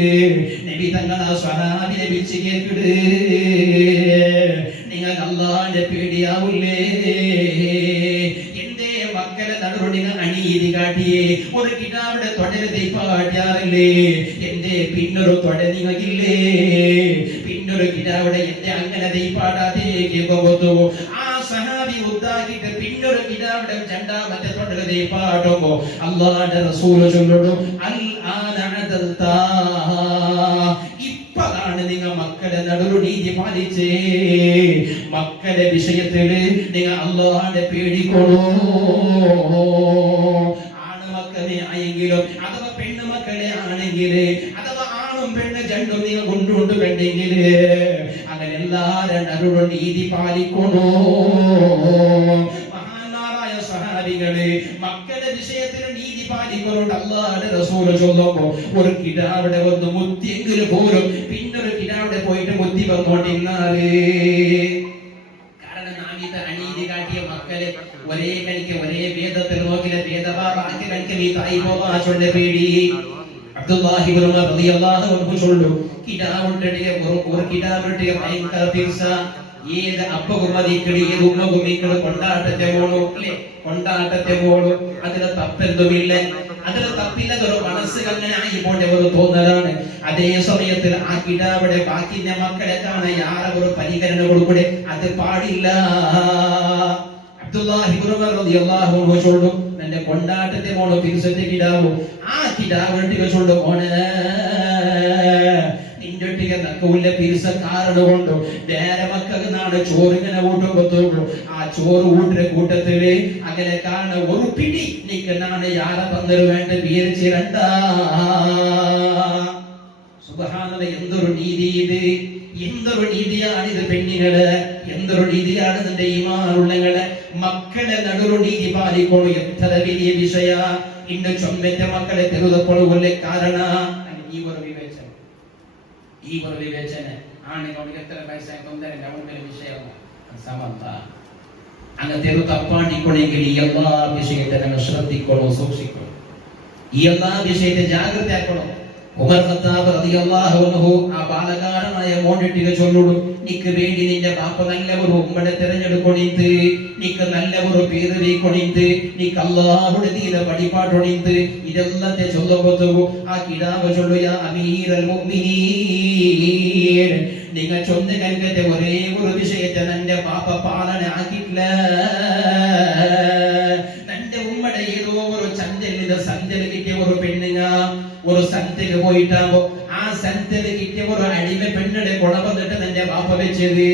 നബി തങ്ങൾ ആ സഹാബിനെ വിളിച്ച് കേൾക്കിട്, നിങ്ങൾക്ക് അള്ളാന്റെ പേടിയാവൂലേ? എന്റെ മക്കളെ നടുവിൽ അനീതി കാട്ടിയേ ഒരു കിടാവിടെ തൊടല് തേപ്പ കാട്ടിയാറില്ലേ? എന്റെ പിന്നൊരു തൊട നിങ്ങൾക്കില്ലേ? പിന്നൊരു കിടാവിടെ എന്റെ അങ്ങനെ തേപ്പാടാത്തേക്ക് പോകുന്നു. ആ സഹാബി ഉദ്ദാക്കിട്ട് പിന്നൊരു കിടാവിടെ രണ്ടാമത്തെ തൊടല് തേപ്പാടുമ്പോ അല്ലാഹുവിന്റെ റസൂൽ ചൊല്ലുന്നു, അൽ ആനഅദൽതാ, ഇപ്പതാണ് നിങ്ങൾ മക്കളുടെ നടുവിൽ നീതി പാലിച്ചേ. മക്കളുടെ വിഷയത്തില് നിങ്ങൾ അല്ലാഹുവിനെ പേടിക്കണോ? ആണുമക്കളെ ആയെങ്കിലും അഥവാ പെണ്ണുമക്കളെ ആണെങ്കില് അഥവാ ആണും പെണ്ണ് രണ്ടും നിങ്ങൾ കൊണ്ടുകൊണ്ട് കണ്ടെങ്കില് അങ്ങനെ എല്ലാവരും നടുവിൽ നീതി പാലിക്കണോ? മഹാന്മാരായ സഹാബികളെ മക്കളുടെ വിഷയത്തിൽ നീതി പാലിക്കുന്നുണ്ട്. അല്ലാഹുവിന്റെ റസൂൽ ചൊല്ലുമ്പോ ഒരു കിടാവിടെ വന്ന് മുത്തിയെങ്കിൽ പോലും പിന്നൊരു കിടാവിടെ പോയിട്ട് മുത്തി വന്നോണ്ടിരുന്നാല്, കാരണം നാമിത്തെ അനീതി കാട്ടിയ മക്കളെ ഒരേ കണിക്ക് ഒരേ വേദത്തിൽ നോക്കില്ല വേദഭാഗത്ത് കണിക്ക് നീ തായി പോവാ ചൊല്ല പേടി. അബ്ദുല്ലാഹി ഇബ്നു ഉമർ റളിയല്ലാഹു അൻഹു ചൊല്ലു, കിടാവുണ്ടെങ്കിൽ ഒരു കിടാവുണ്ടെങ്കിൽ ഭയങ്കര തിർസ. ഏത് അപ്പകുമതിക്കളി ഏത് ഉമ്മകുമിക്കള് കൊണ്ടാട്ടത്തെ പോണു അല്ലെ? കൊണ്ടാട്ടത്തെ പോണു. അതിന് തപ്പെന്തുമില്ല, അതിന് തപ്പില്ലതൊരു മനസ്സ് അങ്ങനെ ആയി പോണ്ട ഒരു തോന്നലാണ്. അതേ സമയത്തിൽ ആ കിടാവിടെ ബാക്കിന്റെ മക്കളെ കാണാൻ യാറെ ഒരു പരിഗണന കൊടുക്കൂടെ? അത് പാടില്ല. അബ്ദുല്ലാഹി ഇബ്നു ഉമർ റളിയല്ലാഹു അൻഹു ചൊല്ലു, എന്റെ കൊണ്ടാട്ടത്തെ പോണു തിരിച്ചത്തെ കിടാവു. ആ കിടാവ് ചൊല്ലു, മോനെ നിന്റെ നക്കൂല്ല പിരിസക്കാരുടെ കൊണ്ടു വേറെ മക്കൾക്ക് നാളെ ചോറിങ്ങനെ കൂട്ടുമ്പോ ആ ചോറ് ഊട്ടിന്റെ കൂട്ടത്തില് അങ്ങനെ കാണ ഒരു പിടി നിക്ക് നാളെ യാറെ തന്നൊരു വേണ്ട വിചാരിച്ചിരണ്ട. സുബ്ഹാനല്ലാഹ്, എന്തൊരു നീതി ഇത്! എന്തൊരു നീതിയാണിത് പെണ്ണുങ്ങള്! എന്തൊരു നീതിയാണ് നിന്റെ ഈമാനുള്ളങ്ങള്! മക്കളെ നടുവിൽ നീതി പാലിക്കണു. എത്ര വലിയ വിഷയ! ഇന്ന് ചൊമ്പറ്റ മക്കളെ തെരുതപ്പെടുകൊല്ലേ കാരണ ഈ ഒരു വിവേചന ആണുങ്ങൾക്ക് എത്ര പൈസ കൊണ്ടല്ല അവരുടെ വിഷയമാണ് സമന്ത. അങ്ങനത്തെ ഒരു തപ്പാണ്ടിക്കൊണ്ടെങ്കിൽ ഈ എല്ലാ വിഷയത്തെ നമ്മൾ ശ്രദ്ധിക്കണോ, സൂക്ഷിക്കണം. ഈ എല്ലാ വിഷയത്തെ ജാഗ്രത ആക്കണം. ഉമർ ഖത്താബ് റളിയല്ലാഹു അൻഹു ആ ബാലകാരനായ മോണ്ടിട്ടിനെ ചൊല്ലുടു, നിക്ക് വേണ്ടി നിന്റെ ബാപ്പ നല്ല ഒരു ഉമ്മടെ തിരഞ്ഞെടുക്കൊണിന്ത്, നിക്ക് നല്ല ഒരു പേര് വെക്കൊണിന്ത്, നിക്ക് അല്ലാഹുവിന്റെ ദീന പഠിപ്പാട്ടൊണിന്ത്. ഇതെല്ലാത്തെ ചൊല്ലുമ്പോ ആ കിടാവ് ചൊല്ലു, യാ അമീറൽ മുഅ്മിനീൻ, നിങ്ങൾ ചൊന്ന കൽക്കത്തെ ഒരേ ഒരു വിഷയത്തെ നിന്റെ ബാപ്പ പാലന ആക്കിയിട്ടില്ല. നിന്റെ ഉമ്മടെ ഏതോ ഒരു ചന്തലിന്റെ സഞ്ചല് കിട്ടിയ ഒരു പെണ്ണുങ്ങ ഒരു സന്തില് പോയിട്ടാകുമ്പോ ആ സന്തില് കിട്ടിയ ഒരു അടിമ പെണ്ണുടെ ഗുണ വന്നിട്ട് നിന്റെ ബാപ്പ വെച്ചത്.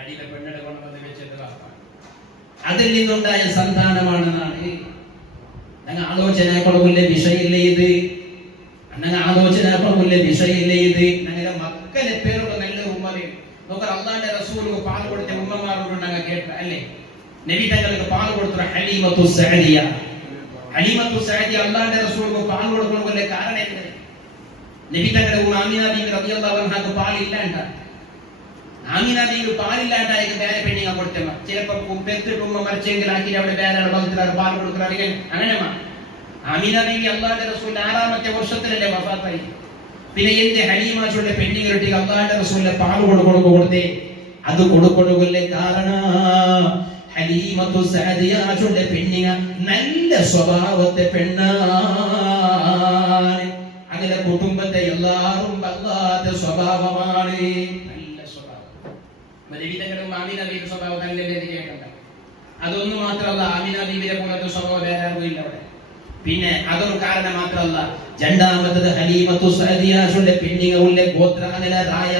അടിമ പെണ്ണുടെ ഗുണ വന്ന് വെച്ചത് ബാപ്പ. അതിൽ നിന്നുണ്ടായ സന്താനമാണെന്നാണ് ഞങ്ങൾ ആലോചനക്കുള്ള വിഷയമില്ലേ ഇത്? അങ്ങനെ ആലോചനക്കുള്ള വിഷയമില്ലേ ഇത്? ഞങ്ങളുടെ മക്കളെ പേരുള്ള നല്ല ഉമ്മയും നോക്കാം. അല്ലാഹുവിന്റെ റസൂലിന് പാൽ കൊടുത്ത ഉമ്മമാരോട് ഞങ്ങൾ കേട്ട അല്ലേ? നബി തങ്ങൾക്ക് പാൽ കൊടുത്ത ഹലീമത്തു സഅദിയ. ഹലീമത്തു സഅദിയ അല്ലാഹുവിന്റെ റസൂലിന് പാൽ കൊടുക്കുന്ന കാരണം എന്ത്? നബി തങ്ങളുടെ ആമിന ബീവി റളിയല്ലാഹു അൻഹക്ക് പാലില്ലാണ്ട. ആമിന ബീവി പാലില്ലാണ്ടായിരിക്കും വേറെ പെണ്ണിങ്ങ കൊടുത്തമ്മ. ചിലപ്പോ പെത്തിട്ട് ഉമ്മ മറിച്ചെങ്കിലാക്കി അവിടെ വേറെ ബന്ധത്തിലാണ് പാൽ കൊടുക്കുന്നത്. അങ്ങനെയാ ആമിന ബീവി അല്ലാഹുവിന്റെ റസൂൽ 6ാമത്തെ വർഷത്തിലല്ലേ വഫാത്തായി. പിന്നെ എന്റെ ഹലീമാച്ചുള്ള പെണ്ണിങ്ങളുടെ അല്ലാഹുവിന്റെ റസൂലിന്റെ പാൽ കൊടുത്തേ. അത് കൊടുക്കൊടുക്കല്ലേ കാരണം ഹലീമത്തു സഅദിയാച്ചുള്ള പെണ്ണിങ്ങ നല്ല സ്വഭാവത്തെ പെണ്ണാണ്. അങ്ങനെ കുടുംബത്തെ എല്ലാവരും വല്ലാത്ത സ്വഭാവമാണ്, നല്ല സ്വഭാവം. നബിതങ്ങളും ആമിന ബീവിയുടെ സ്വഭാവം നല്ലല്ലേ കേൾക്കണ്ട. അതൊന്നും മാത്രമല്ല, ആമിന ബീവിയെ പോലത്തെ സ്വഭാവം വേറെ ആർക്കും ഇല്ല അവിടെ. പിന്നെ അതൊരു കാരണം മാത്രമല്ല, രണ്ടാമത്തത് ഹലീമത്തു സഅദിയാച്ചുള്ള പെണ്ണിങ്ങ ഉള്ള ഗോത്ര അങ്ങനെ റായ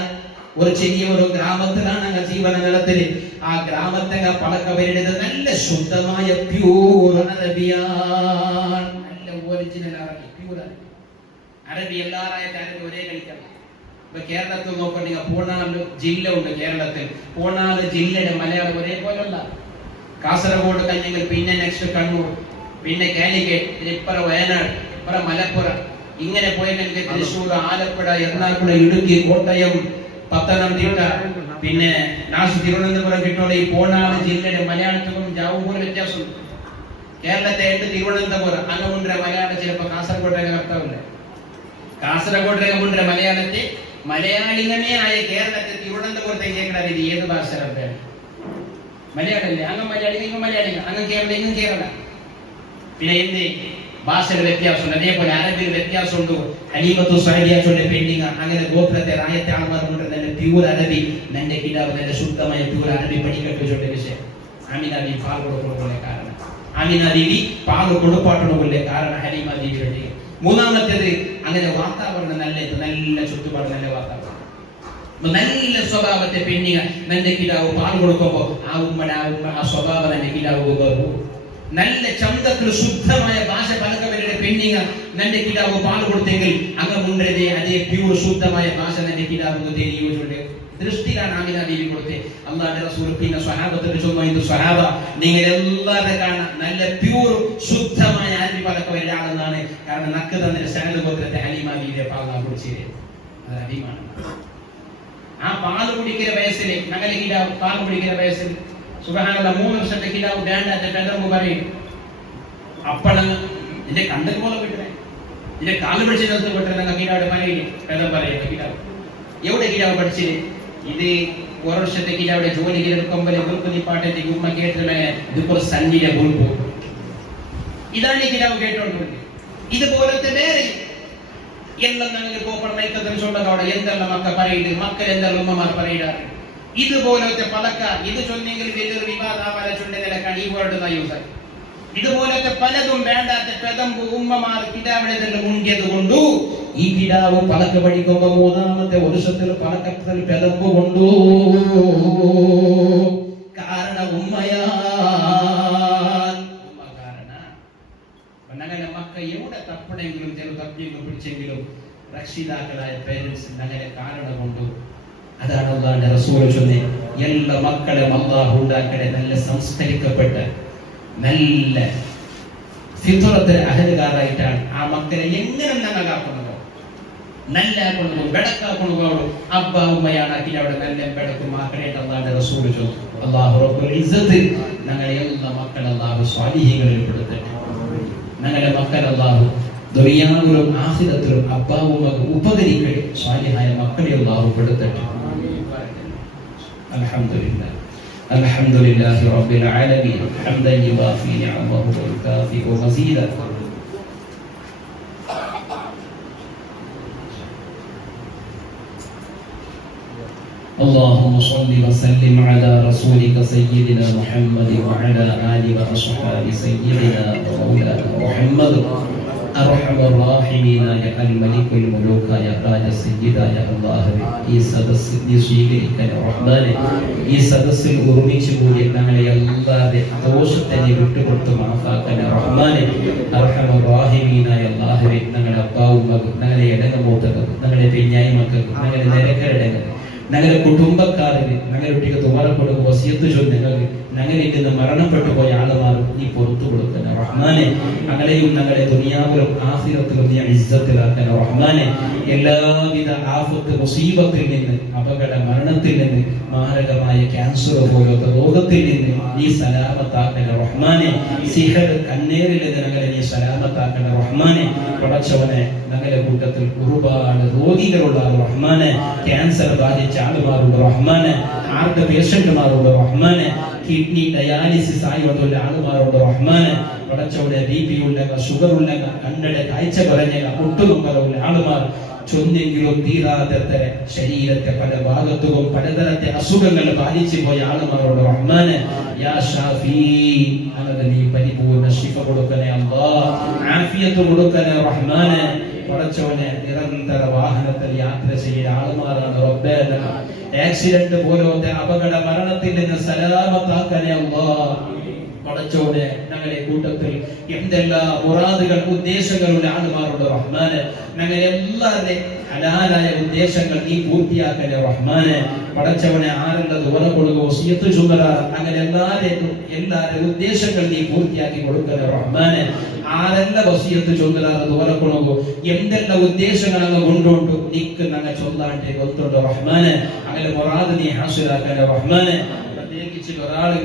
ഒരു ചെറിയ ഒരു ഗ്രാമത്തിലാണ് അങ്ങ് ജീവന നിലത്തില്. ആ ഗ്രാമത്തെ പളക്ക വരുന്നത് നല്ല ശുദ്ധമായ പ്യൂർ അറബിയാണ്. നല്ല ഒറിജിനൽ അറബി, പ്യൂർ അറബി. എല്ലാറായിട്ട് അറബി ഒരേ കളിക്കണം. ഇപ്പൊ കേരളത്തിൽ നോക്കണെങ്കിൽ പൂർണ്ണാല് ജില്ല ഉണ്ട് കേരളത്തിൽ. പൂർണ്ണാല് ജില്ലയുടെ മലയാളം ഒരേപോലല്ല. കാസർഗോഡ് കഴിഞ്ഞെങ്കിൽ പിന്നെ നെക്സ്റ്റ് കണ്ണൂർ, പിന്നെ കാലിക്കറ്റ്, ഇപ്പറ വയനാട്, ഇപ്പറ മലപ്പുറം, ഇങ്ങനെ പോയെങ്കിൽ തൃശ്ശൂർ, ആലപ്പുഴ, എറണാകുളം, ഇടുക്കി, കോട്ടയം, പത്തനംതിട്ട, പിന്നെ തിരുവനന്തപുരം കിട്ടുന്ന ഈ പൂർണ്ണാല് ജില്ലയുടെ മലയാളത്തിലും ജാവൂർ വ്യത്യാസമുണ്ട്. കേരളത്തെ 8 തിരുവനന്തപുരം അങ്ങുണ്ടെ മലയാളം ചിലപ്പോ കാസർഗോഡേക്ക് അർത്ഥമില്ല. കാസർഗോഡേക്ക് മുണ്ടെ മലയാളത്തെ മലയാളികമേ ആയ കേരളത്തെ തിരുവനന്തപുരത്തേക്ക് കേൾക്കണ ഇത് ഏത് ഭാഷ മലയാളല്ലേ? അങ്ങ് മലയാളി, ഇങ്ങ് മലയാളി, അങ്ങ് കേരള, ഇങ്ങും കേരള. പിന്നെ എന്ത് ഭാഷയുടെ വ്യത്യാസമുണ്ട്. അതേപോലെ അറബിയിൽ വ്യത്യാസമുണ്ട്. ഹലീമത്തു സഅദിയയുടെ പെയിന്റിംഗ് അങ്ങനെ ഗോത്രത്തെ റായത്തെ ആൾമാരുണ്ട്. നല്ല പ്യൂർ അറബി നിന്റെ കിതാബ് നല്ല ശുദ്ധമായ പ്യൂർ അറബി പഠിക്കട്ടെ വിഷയം. ആമിന ബീവി പാൽ കൊടുക്കുന്ന കാരണം, ആമിന ബീവി പാൽ കൊടുപ്പാട്ടുള്ള കാരണം ഹലീമ ബീവിയുടെ. മൂന്നാമത്തേത് അങ്ങനെ വാതാവരണം നല്ല ചുറ്റുപാട്, നല്ല വാതാവരണം, നല്ല സ്വഭാവത്തെ പെണ്ണിക നിന്റെ കിടാവ് പാൽ കൊടുക്കുമ്പോ ആ ഉമ്മയുടെ ആ സ്വഭാവം നിന്റെ കിടാവ് നല്ല ചന്തത്തിൽ ശുദ്ധമായ ഭാഷ പലക്കവരുടെ പെണ്ണിങ്ങ നിന്റെ കിടാവ് പാൽ കൊടുത്തെങ്കിൽ അങ്ങ് മുണ്ടേ അതേ പ്യൂർ ശുദ്ധമായ ഭാഷ നിന്റെ കിടാവ് തെരിയുണ്ട്. ദൃഷ്ടിയിലാണ് ആമിന ബീവി കൊടുത്തേ. അല്ലാഹുവിന്റെ റസൂൽ പിന്നെ സ്വഹാബത്തിന് ചൊന്നു, സ്വഹാബ നിങ്ങൾ എല്ലാവരും കാണാൻ നല്ല പ്യൂർ ശുദ്ധമായ അറബി പലക്കവരുടെ ആളെന്നാണ്. കാരണം നക്ക് തന്നെ സഅദ് ഗോത്രത്തെ ഹലീമ ബീവിയെ പാൽ കുടിച്ചത് അത് അഭിമാനം. ആ പാല് കുടിക്കുന്ന വയസ്സില് ഞങ്ങളെ കിടാവ് പാൽ കുടിക്കുന്ന വയസ്സിൽ സുബ്ഹാനല്ലാഹ് 3 വർഷത്തെ കിടാവ് വേണ്ടാത്ത പെദമ്പ് പറയും. അപ്പഴങ്ങ് എന്റെ കണ്ടൽ പോലെ വിട്ടേ, എന്റെ കാല് പിടിച്ച് നിർത്തി വിട്ടേ ഞങ്ങൾ കിടാവിടെ പറയില്ലേ പെദം പറയുന്നത്. കിടാവ് എവിടെ കിടാവ് പഠിച്ചത്? ഇത് 1 വർഷത്തെ കിടാവിടെ ജോലി എടുക്കുമ്പോൾ ഗുൽപ്പുനി പാട്ടേക്ക് ഉമ്മ കേട്ടില്ലേ ഇതിപ്പോ സന്നിലെ ഗുൽപ്പു. ഇതാണ് ഈ കിടാവ് കേട്ടോണ്ട്. ഇതുപോലത്തെ വേറെ എല്ലാം ഞങ്ങൾ കോപ്പർ മൈക്കത്തിന് ചൊല്ലതോടെ എന്തെല്ലാം മക്ക പറയുന്നത്, മക്കൾ എന്തെല്ലാം ഉമ്മമാർ പറയുന്നത്. ഇതുപോലത്തെ പലക്ക ഇത് ചൊന്നെങ്കിൽ വലിയൊരു വിവാദാവല ചുണ്ടെങ്കിലൊക്കെയാണ് ഈ വേർഡ് യൂസ്. ഇതുപോലത്തെ പലതും വേണ്ടാത്ത പെദമ്പ് ഉമ്മമാർ കിടാവിടെല്ലാം മുണ്ടിയത് കൊണ്ടു ഈ കിടാവ് പലക്ക പഠിക്കുമ്പോ 3ാമത്തെ വർഷത്തിൽ പലക്കത്തിൽ പെദമ്പ് കൊണ്ടു. കാരണം ഉമ്മയാ ഞങ്ങളുടെ മക്ക എവിടെ തപ്പണെങ്കിലും ചില തപ്പിയെങ്കിലും പിടിച്ചെങ്കിലും രക്ഷിതാക്കളായ പേരൻസ് ഞങ്ങളെ കാരണം കൊണ്ടു. അതാണ് അല്ലാഹുവിന്റെ റസൂൽ ചൊന്നെ എല്ലാ മക്കളെ അല്ലാഹു ഉണ്ടാക്കട്ടെ നല്ല സംസ്കരിക്കപ്പെട്ട നല്ല ഫിത്റത്തിൽ അഹലുകാരായിട്ടാണ്. ആ മക്കളെ എങ്ങനെ ഞങ്ങളാക്കുന്നതോ നല്ല കൊണ്ടുപോകും, ബെടക്കാക്കൊണ്ടുപോകും. അബ്ബ ഉമ്മയാണ് അക്കിൽ അവിടെ നല്ല ബെടക്കും മക്കളായിട്ട് അല്ലാഹുവിന്റെ റസൂൽ ചൊന്നു. അല്ലാഹു റബ്ബുൽ ഇസ്സത്ത് ഞങ്ങളെ എല്ലാ മക്കളെ അല്ലാഹു സ്വാലിഹീങ്ങളിൽ പെടുത്തട്ടെ. ഞങ്ങളുടെ മക്കൾ അല്ലാഹു ദുനിയാവിലും ആഖിറത്തിലും അബ്ബാവും ഉപകരിക്കട്ടെ. സ്വാലിഹായ മക്കളെ അല്ലാഹു പെടുത്തട്ടെ. അൽഹംദുലില്ലാഹ് അൽഹംദുലില്ലാഹി റബ്ബിൽ ആലമീൻ ഹംദൻ യുവാഫി നിഅമഹു വയുകാഫി മസീദ. اللهم صل وسلم على رسولك سيدنا محمد وعلى آله وأصحابه سيدنا ومولانا محمد أرحم الراحمين يا الملك الملوك يا راج السيد يا الله. ഈ സദസ്സിനെ സ്വീകരിക്കാൻ റഹ്മാനെ, ഈ സദസ്സിൽ ഒരുമിച്ച് കൂടി ഞങ്ങളെ എല്ലാവരുടെ ദോഷത്തെ വിട്ടുകൊടുത്ത് മാഫാക്കാൻ റഹ്മാനെ. അർഹമർ റഹീമീനായ അല്ലാഹുവേ, ഞങ്ങളുടെ അബ്ബാവും ഞങ്ങളെ ഇടങ്ങമൂത്തത്, ഞങ്ങളുടെ പെഞ്ഞായി മക്കൾക്ക്, ഞങ്ങളുടെ നിരക്കരടങ്ങൾ, ഞങ്ങളുടെ കുടുംബക്കാരില് ഞങ്ങളൊട്ടിക്ക് തുമാറപ്പെടുക വസിയത്ത് ചൊല്ലി ഞങ്ങളിൽ നിന്ന് മരണപ്പെട്ടു പോയ ആളുമാരും നീ പുറത്തു കൊടുക്കണം റഹ്മാനെ. ഞങ്ങളെയും ഞങ്ങളുടെ ദുനിയാവിലും ആഖിറത്തിലും നീ ഇസ്സത്തിലാക്കണം റഹ്മാനെ. എല്ലാവിധ ആഫത്ത് മുസീബത്തിൽ നിന്ന്, അപകട മരണത്തിൽ നിന്ന്, മാരകമായ ക്യാൻസർ പോലത്തെ രോഗത്തിൽ നിന്ന് നീ സലാമത്താക്കണം റഹ്മാനെ. സിഹർ കണ്ണേറിൽ നിന്ന് ഞങ്ങളെ നീ സലാമത്താക്കണം റഹ്മാനെ. പടച്ചവനെ, ഞങ്ങളുടെ കൂട്ടത്തിൽ ഒരുപാട് രോഗികളുള്ള റഹ്മാനെ, ക്യാൻസർ ബാധിച്ച ആളുമാരുണ്ട് റഹ്മാനെ, ഹാർട്ട് പേഷ്യന്റുമാരുണ്ട് റഹ്മാനെ, കിഡ്നി ഡയാലിസിസ് ആയുള്ള ആളുമാരുണ്ട് റഹ്മാനെ. പടച്ചവനെ, BP ഉണ്ടെങ്കിൽ, ഷുഗർ ഉണ്ടെങ്കിൽ, കണ്ണട കാഴ്ച കുറഞ്ഞ ഒട്ടുനൊമ്പലുള്ള ആളുമാർ ചൊന്നെങ്കിലും തീരാതെ ശരീരത്തെ പല ഭാഗത്തും പലതരത്തെ അസുഖങ്ങൾ ബാധിച്ചു പോയ ആളുമാരോട് റഹ്മാനെ. യാ ഷാഫി, നീ പരിപൂർണ്ണ ശിഫ കൊടുക്കണേ അല്ലാഹ്, ആഫിയത്ത് കൊടുക്കണേ റഹ്മാനെ. പടച്ചവനെ നിരന്തര വാഹനത്തിൽ യാത്ര ചെയ്യുന്ന ആളുമാരാണ് റബ്ബേ. ആക്സിഡന്റ് പോലത്തെ അപകട മരണത്തിൽ നിന്ന് സലാമത്താക്കണേ അല്ലാഹ്. പടച്ചവനെ ഞങ്ങളുടെ കൂട്ടത്തിൽ എന്തെല്ലാം മുറാദുകൾ ഉദ്ദേശങ്ങളുള്ള ആളുമാരുടെ റഹ്മാനെ, ഞങ്ങൾ എല്ലാവരുടെയും ഹലാലായ ഉദ്ദേശങ്ങൾ നീ പൂർത്തിയാക്കണേ റഹ്മാനെ. പടച്ചവനെ ആരുടെ ദുആ കൊടുക്കോ വസിയത്ത് ചുമത അങ്ങനെ എല്ലാവരുടെ ഉദ്ദേശങ്ങൾ നീ പൂർത്തിയാക്കി കൊടുക്കണേ റഹ്മാനെ. ആരെല്ലാം വസിയത്ത് ചൊല്ലാറ് ദുആ കൊടുക്കോ എന്തെല്ലാം ഉദ്ദേശങ്ങളങ്ങ് കൊണ്ടുകൊണ്ട് നിക്ക് ഞങ്ങൾ ചൊല്ലാണ്ട് കൊത്തുണ്ട് റഹ്മാനെ. അങ്ങനെ മുറാദ് നീ ഹാസിലാക്കണേ റഹ്മാനെ. പ്രത്യേകിച്ച് ഒരാള്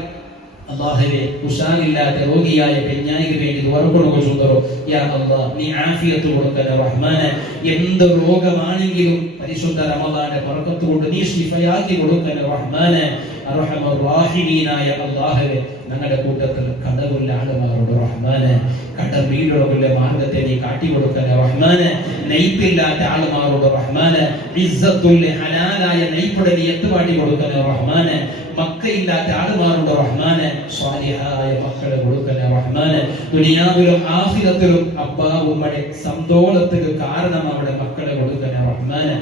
അല്ലാഹുവേ ഉഷാറില്ലാത്ത രോഗിയായ പെഞ്ഞായിക്ക് വേണ്ടി ദുആ കൊടുക്കോ ചൊല്ലറോ യാ അല്ലാഹ് നീ ആഫിയത്ത് കൊടുക്കണേ റഹ്മാനെ. എന്ത് രോഗമാണെങ്കിലും പരിശുദ്ധ റമദാന്റെ ബർക്കത്ത് കൊണ്ട് നീ ശിഫയാക്കി കൊടുക്കണേ റഹ്മാനെ. അർഹമർ റഹീമീനായ അല്ലാഹുവേ ഞങ്ങളുടെ കൂട്ടത്തിൽ കടവുള്ള ആളുമാരോട് റഹ്മാനെ, കടവീടുള്ള മാർഗത്തെ നീ കാട്ടിക്കൊടുക്കണേ റഹ്മാനെ. നെയ്പ്പില്ലാത്ത ആളുമാരോട് റഹ്മാനെ, ഇസ്സത്തുൽ ഹലാലായ നെയ്പ്പുടെ നീ എത്തുപാടി കൊടുക്കണേ റഹ്മാനെ. മക്കയില്ലാത്ത ആളുമാരോട് റഹ്മാനെ, സ്വാലിഹായ മക്കളെ കൊടുക്കണേ റഹ്മാനെ. ദുനിയാവിലും ആഖിറത്തിലും അബ്ബാ ഉമ്മയുടെ സന്തോഷത്തിന് കാരണം അവിടെ മക്കളെ കൊടുക്കണേ റഹ്മാനെ.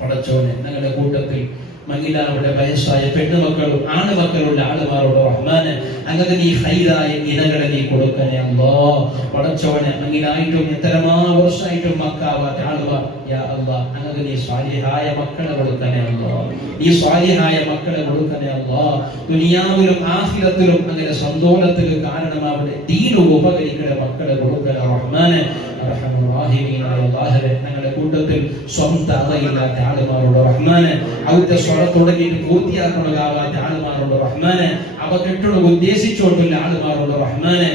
പടച്ചോനെ ഞങ്ങളുടെ കൂട്ടത്തിൽ മഹിളാവിടെ വയസ്സായ പെണ്ണുമക്കളും ആണുമക്കളുള്ള ആളുമാരോട് റഹ്മാനെ അങ്ങനെ നീ ഹൈറായ ഇണകളെ നീ കൊടുക്കണേ അല്ലാഹ്. പടച്ചവനെ മഹിളായിട്ടും എത്രമാ വർഷമായിട്ടും മക്കാവാത്ത ആളുമാർ യാ അല്ലാഹ് അങ്ങനെ നീ സ്വാലിഹായ മക്കളെ കൊടുക്കണേ അല്ലാഹ്. നീ സ്വാലിഹായ മക്കളെ കൊടുക്കണേ അല്ലാഹ്. ദുനിയാവിലും ആഖിറത്തിലും അങ്ങനെ സന്തോഷത്തിന് കാരണമാവിടെ ദീനു ഉപകരിക്കുന്ന മക്കളെ കൊടുക്കണേ റഹ്മാനെ. അർഹമുറാഹിമീനായ അല്ലാഹുവേ ഞങ്ങളുടെ കൂട്ടത്തിൽ സ്വന്തം അറിയില്ലാത്ത ആളുമാരോട് റഹ്മാനെ, അവിടുത്തെ സ്വരം തുടങ്ങിയിട്ട് പൂർത്തിയാക്കണതാവാത്ത ആളുമാരോട് റഹ്മാനെ, അവ കെട്ടണം ഉദ്ദേശിച്ചുകൊണ്ടുള്ള ആളുമാരോട് റഹ്മാനെ.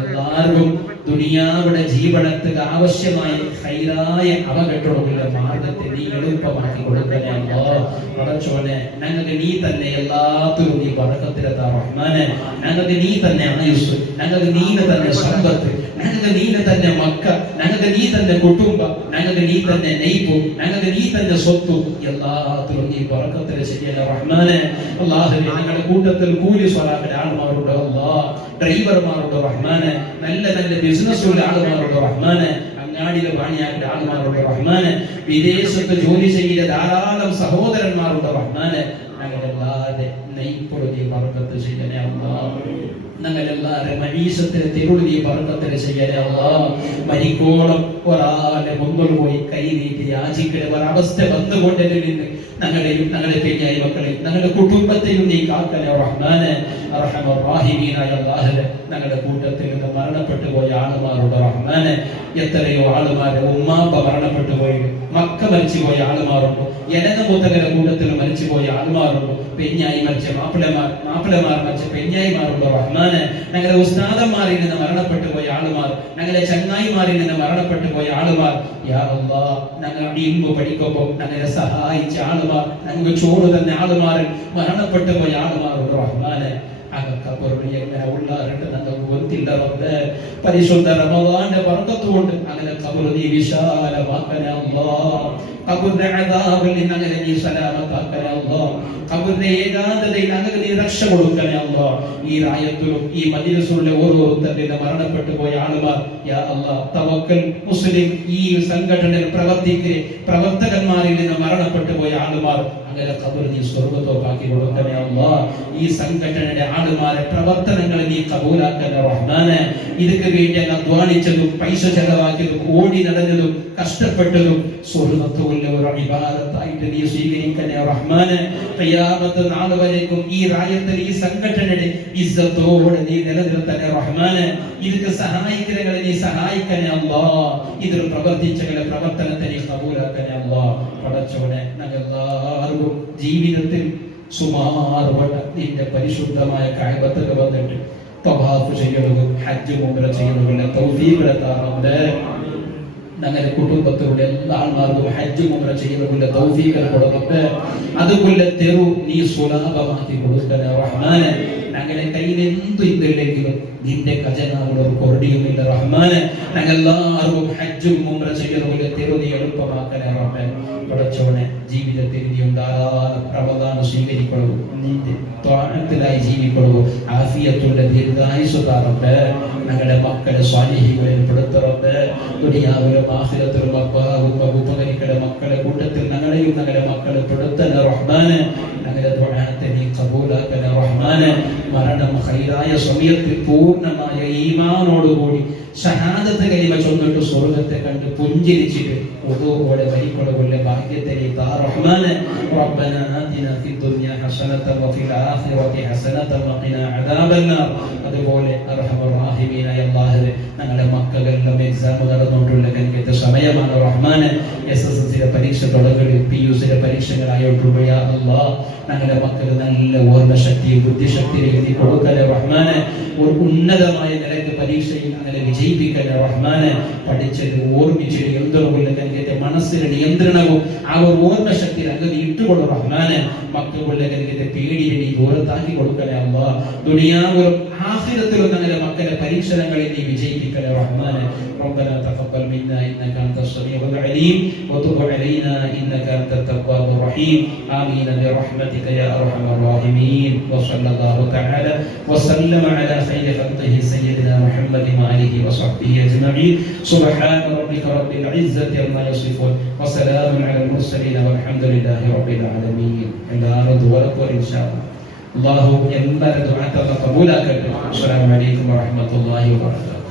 എല്ലാവർക്കും ദുനിയാവിടെ ജീവനത്തിന് ആവശ്യമായ ഹൈറായ അവകെട്ടുള്ള മാർഗത്തെ നീ എളുപ്പമാക്കി കൊടുക്കണേ അല്ലാഹ്. പടച്ചോനെ ഞങ്ങൾക്ക് നീ തന്നെ എല്ലാത്തിലും നീ ബർക്കത്തിലെത്താ റഹ്മാനെ. ഞങ്ങൾക്ക് നീ തന്നെ ആയുസ്, ഞങ്ങൾക്ക് നീ തന്നെ സമ്പത്ത്, ഞങ്ങൾക്ക് നീ തന്നെ മക്ക, ഞങ്ങൾക്ക് നീ തന്നെ കുടുംബം, ഞങ്ങൾക്ക് നീ തന്നെ നെയ്പു, ഞങ്ങൾക്ക് നീ തന്നെ സ്വത്ത്, എല്ലാത്തിലും നീ ബർക്കത്തിൽ ചെയ്യണേ റഹ്മാനെ. അല്ലാഹുവേ ഞങ്ങളുടെ കൂട്ടത്തിൽ കൂലി സ്വലാത്തിന്റെ ആളുമാരുണ്ട് അല്ലാഹ്, ഡ്രൈവർമാരുണ്ട് റഹ്മാനെ, നല്ല നല്ല ബിസിനസ്സുള്ള ആളുമാരുണ്ട് റഹ്മാനെ, അങ്ങാടിയിലെ പണിയാക്കിയ ആളുമാരുണ്ട് റഹ്മാനെ, വിദേശത്ത് ജോലി ചെയ്യുന്ന ധാരാളം സഹോദരന്മാരുണ്ട് റഹ്മാനെ. ഞങ്ങളെല്ലാവരുടെ നെയ്പ്പൊരു നീ ബർക്കത്ത് ചെയ്യണേ അല്ലാഹ്. ഞങ്ങളെല്ലാവരുടെ മരീസത്തിന് തെരുവ് നീ ബർക്കത്ത് ചെയ്യണേ അല്ലാഹ്. മരിക്കോളം ഒരാളെ മുന്നിൽ പോയി കൈ നീട്ടി യാചിക്കുന്ന ഒരവസ്ഥ വന്നുകൊണ്ടതിൽ നിന്ന് ഞങ്ങളെയും ഞങ്ങളുടെ പെരിയായി മക്കളെയും ഞങ്ങളുടെ കുടുംബത്തെയും നീ കാക്കണേ റഹ്മാനെ. അർഹമർ റഹീമീനായ അല്ലാഹുവേ ഞങ്ങളുടെ കൂട്ടത്തിൽ നിന്ന് മരണപ്പെട്ടു പോയ ആളുമാരുടെ റഹ്മാനെ, എത്രയോ ആളുമാരെ ഉമ്മാപ്പ മരണപ്പെട്ടു പോയി, മക്ക മരിച്ചു പോയ ആളുമാരുണ്ട്, എനകമുത്തകര കൂട്ടത്തിൽ മരിച്ചു പോയ ആളുമാരുണ്ട്, പെഞ്ഞായി മരിച്ച മാപ്പിളമാർ മരിച്ച പെഞ്ഞായിമാരുണ്ട് റഹ്മാനെ. ഞങ്ങളുടെ ഉസ്താദന്മാരിൽ നിന്ന് മരണപ്പെട്ടു പോയ ആളുമാർ, ഞങ്ങളുടെ ചങ്ങായിമാരിൽ നിന്ന് മരണപ്പെട്ടു പോയ ആളുമാർ യാ അല്ലാഹ് ഞങ്ങൾ ഇൽമു പഠിക്കുമ്പോൾ ഞങ്ങളെ സഹായിച്ച ആളുമാർ, ഞങ്ങൾക്ക് ചോറ് തന്നെ ആളുമാരിൽ മരണപ്പെട്ടു പോയ ആളുമാരുണ്ട് റഹ്മാനെ. പരിശുദ്ധ റമദാന്റെ ബർക്കത്ത് കൊണ്ട് അങ്ങനെ ഖബർ നീ വിശാലമാക്കണേ അല്ലാഹ്. ഖബറിന്റെ അദാബിൽ നിന്ന് അങ്ങനെ നീ സലാമത്താക്കണേ അല്ലാഹ്. ഖബറിന്റെ ഏകാന്തതയിൽ അങ്ങനെ നീ രക്ഷ കൊടുക്കണേ അല്ലാഹ്. ഈ രായത്തിലും ഈ മജ്‌ലിസിലുള്ള ഓരോരുത്തരുടെ മരണപ്പെട്ടു പോയ ആളുമാർ യാ അല്ലാഹ് തവക്കൽ മുസ്ലിം ഈ സംഘടനയിൽ പ്രവർത്തകന്മാരിൽ നിന്ന് മരണപ്പെട്ടു പോയ ആളുമാർ അങ്ങനെ ഖബർ നീ സ്വർഗ്ഗത്തോപ്പാക്കി കൊടുക്കണേ അല്ലാഹ്. ഈ സംഘടനയുടെ ആളുമാരെ പ്രവർത്തനങ്ങളെ നീ കബൂലാക്കണേ റഹ്മാനെ. ഇതിക്ക് വേണ്ടി അങ്ങ് അധ്വാനിച്ചതും പൈസ ചെലവാക്കിയതും ഓടി നടന്നതും കഷ്ടപ്പെട്ടതും സ്വർഗ്ഗത്തുള്ള ഒരു ഇബാദത്തായിട്ട് നീ സ്വീകരിക്കണേ റഹ്മാനെ. ഖിയാമത്ത് നാൾ വരേക്കും ഈ രാജ്യത്തിൽ ഈ സംഘടനയുടെ ഇസ്സത്തോടെ നീ നിലനിർത്തണേ റഹ്മാനെ. ഇതിക്ക് സഹായിക്കുന്നവരെ നീ സഹായിക്കണേ അല്ലാഹ്. ഇതിൽ പ്രവർത്തിച്ചവരുടെ പ്രവർത്തനത്തെ നീ കബൂലാക്കണേ അല്ലാഹ്. പടച്ചവനെ ഞങ്ങളെല്ലാവരും ജീവിതത്തിൽ സുമാറുപെട്ട നിന്റെ പരിശുദ്ധമായ കഅബത്തിൽ വന്നിട്ട് തവാഫ് ചെയ്യുന്നതും ഹജ്ജ് ഉംറ ചെയ്യുന്നതും തൗഫീഖ് റബ്ബേ. ഞങ്ങളുടെ കുടുംബത്തിലുള്ള എല്ലാ ആൾമാർക്കും ഹജ്ജ് ഉംറ ചെയ്യുന്നതും തൗഫീഖ് കൊടുക്കട്ടെ. അതുപോലെ തെരു നീ സുലഭമാക്കി കൊടുക്കണേ റഹ്മാനെ. ഞങ്ങളുടെ കയ്യിൽ എന്തു ഇല്ലെങ്കിലും നിന്റെ ഖജനാവിൽ ഒരു കൊറടിയുമില്ല റഹ്മാനെ. ഞങ്ങളെല്ലാവരും ഹജ്ജും ഉംറ ചെയ്യുന്നതും തെരു നീ എളുപ്പമാക്കണേ റബ്ബേ. പടച്ചവനെ ജീവിതത്തിൽ നീ ധാരാളം റമദാൻ സ്വീകരിക്കണം, നിന്റെ ത്വാഅത്തിലായി ജീവിക്കണം, ആഫിയത്തുള്ള ദീർഘായുസ്സ് റബ്ബേ. ഞങ്ങളുടെ മക്കളെ സ്വാലിഹീങ്ങളിൽ പെടുത്ത റബ്ബേ. ദുനിയാവിലും ആഖിറത്തിലും അബ്ബാവും അബൂബക്കറിന്റെ മക്കളെ കൂട്ടത്തിൽ ഞങ്ങളെയും ഞങ്ങളുടെ മക്കളെ പെടുത്തണ റഹ്മാനെ. ഞങ്ങളുടെ ദുആത്തെ നീ ഖബൂലാക്കണ റഹ്മാനെ. മരണം ഖൈറായ സമയത്ത് പൂർണ്ണമായ ഈമാനോടുകൂടി ഷഹാദത്ത് കലിമ ചൊന്നിട്ട് സ്വർഗ്ഗത്തെ കണ്ട് പുഞ്ചിരിച്ചിട്ട് വുദൂഓടെ മരിക്കണ ഭാഗ്യത്തെ നീ താ റഹ്മാനെ. റബ്ബനാ ആതിനാ ഫിദ്ദുനിയ ഹസനതൻ വഫിൽ ആഖിറതി ഹസനതൻ വഖിനാ അദാബന്നാർ. അതുപോലെ അർഹമർ റഹീമീനായ അല്ലാഹുവേ, ഞങ്ങളുടെ മക്കളെല്ലാം എക്സാം നടന്നുകൊണ്ടുള്ള കനികത്തെ സമയമാണ് റഹ്മാനെ. SSLC പരീക്ഷ തുടങ്ങി PUC പരീക്ഷകളായിട്ടുള്ള യാ അല്ലാഹ്, ഞങ്ങളുടെ മക്കൾ നല്ല ഓർമ്മശക്തിയും ബുദ്ധിശക്തിയും എഴുതി കൊടുക്കലേ റഹ്മാനെ. ഒരു ഉന്നതമായ നിലക്ക് പരീക്ഷയിൽ അങ്ങനെ വിജയിപ്പിക്കലേ റഹ്മാനെ. പഠിച്ചത് ഓർമ്മിച്ചത് എന്തുകൊണ്ടുള്ള കനികത്തെ മനസ്സിന്റെ നിയന്ത്രണവും ആ ഒരു ഓർമ്മശക്തി അങ്ങനെ ഇട്ടുകൊള്ളു റഹ്മാനെ. മക്കളുടെ കനികത്തെ പേടിയെ നീ ദൂരത്താക്കി കൊടുക്കലേ അല്ലാഹ്. ദുനിയാവിലും ആഖിറത്തിലും ഞങ്ങളുടെ മക്കളുടെ പരീക്ഷണങ്ങളിൽ നീ വിജയിപ്പിക്കലേ റഹ്മാനെ. ربنا تقبل منا انك انت السميع العليم وتب علينا انك انت التواب الرحيم امين برحمتك يا ارحم الراحمين. وصلى الله تعالى وسلم على خير خلقه سيدنا محمد وآله وصحبه اجمعين. سبحان ربك رب العزه عما يصفون وسلام على المرسلين والحمد لله رب العالمين. എല്ലാവരും ദുആ ഇൻഷാ അല്ലാഹ്. അല്ലാഹു എല്ലാവരുടെ ദുആ തഖബ്ബലാക്കട്ടെ. അസ്സലാമു അലൈക്കും വറഹ്മത്തുള്ളാഹി വബറകാതുഹു.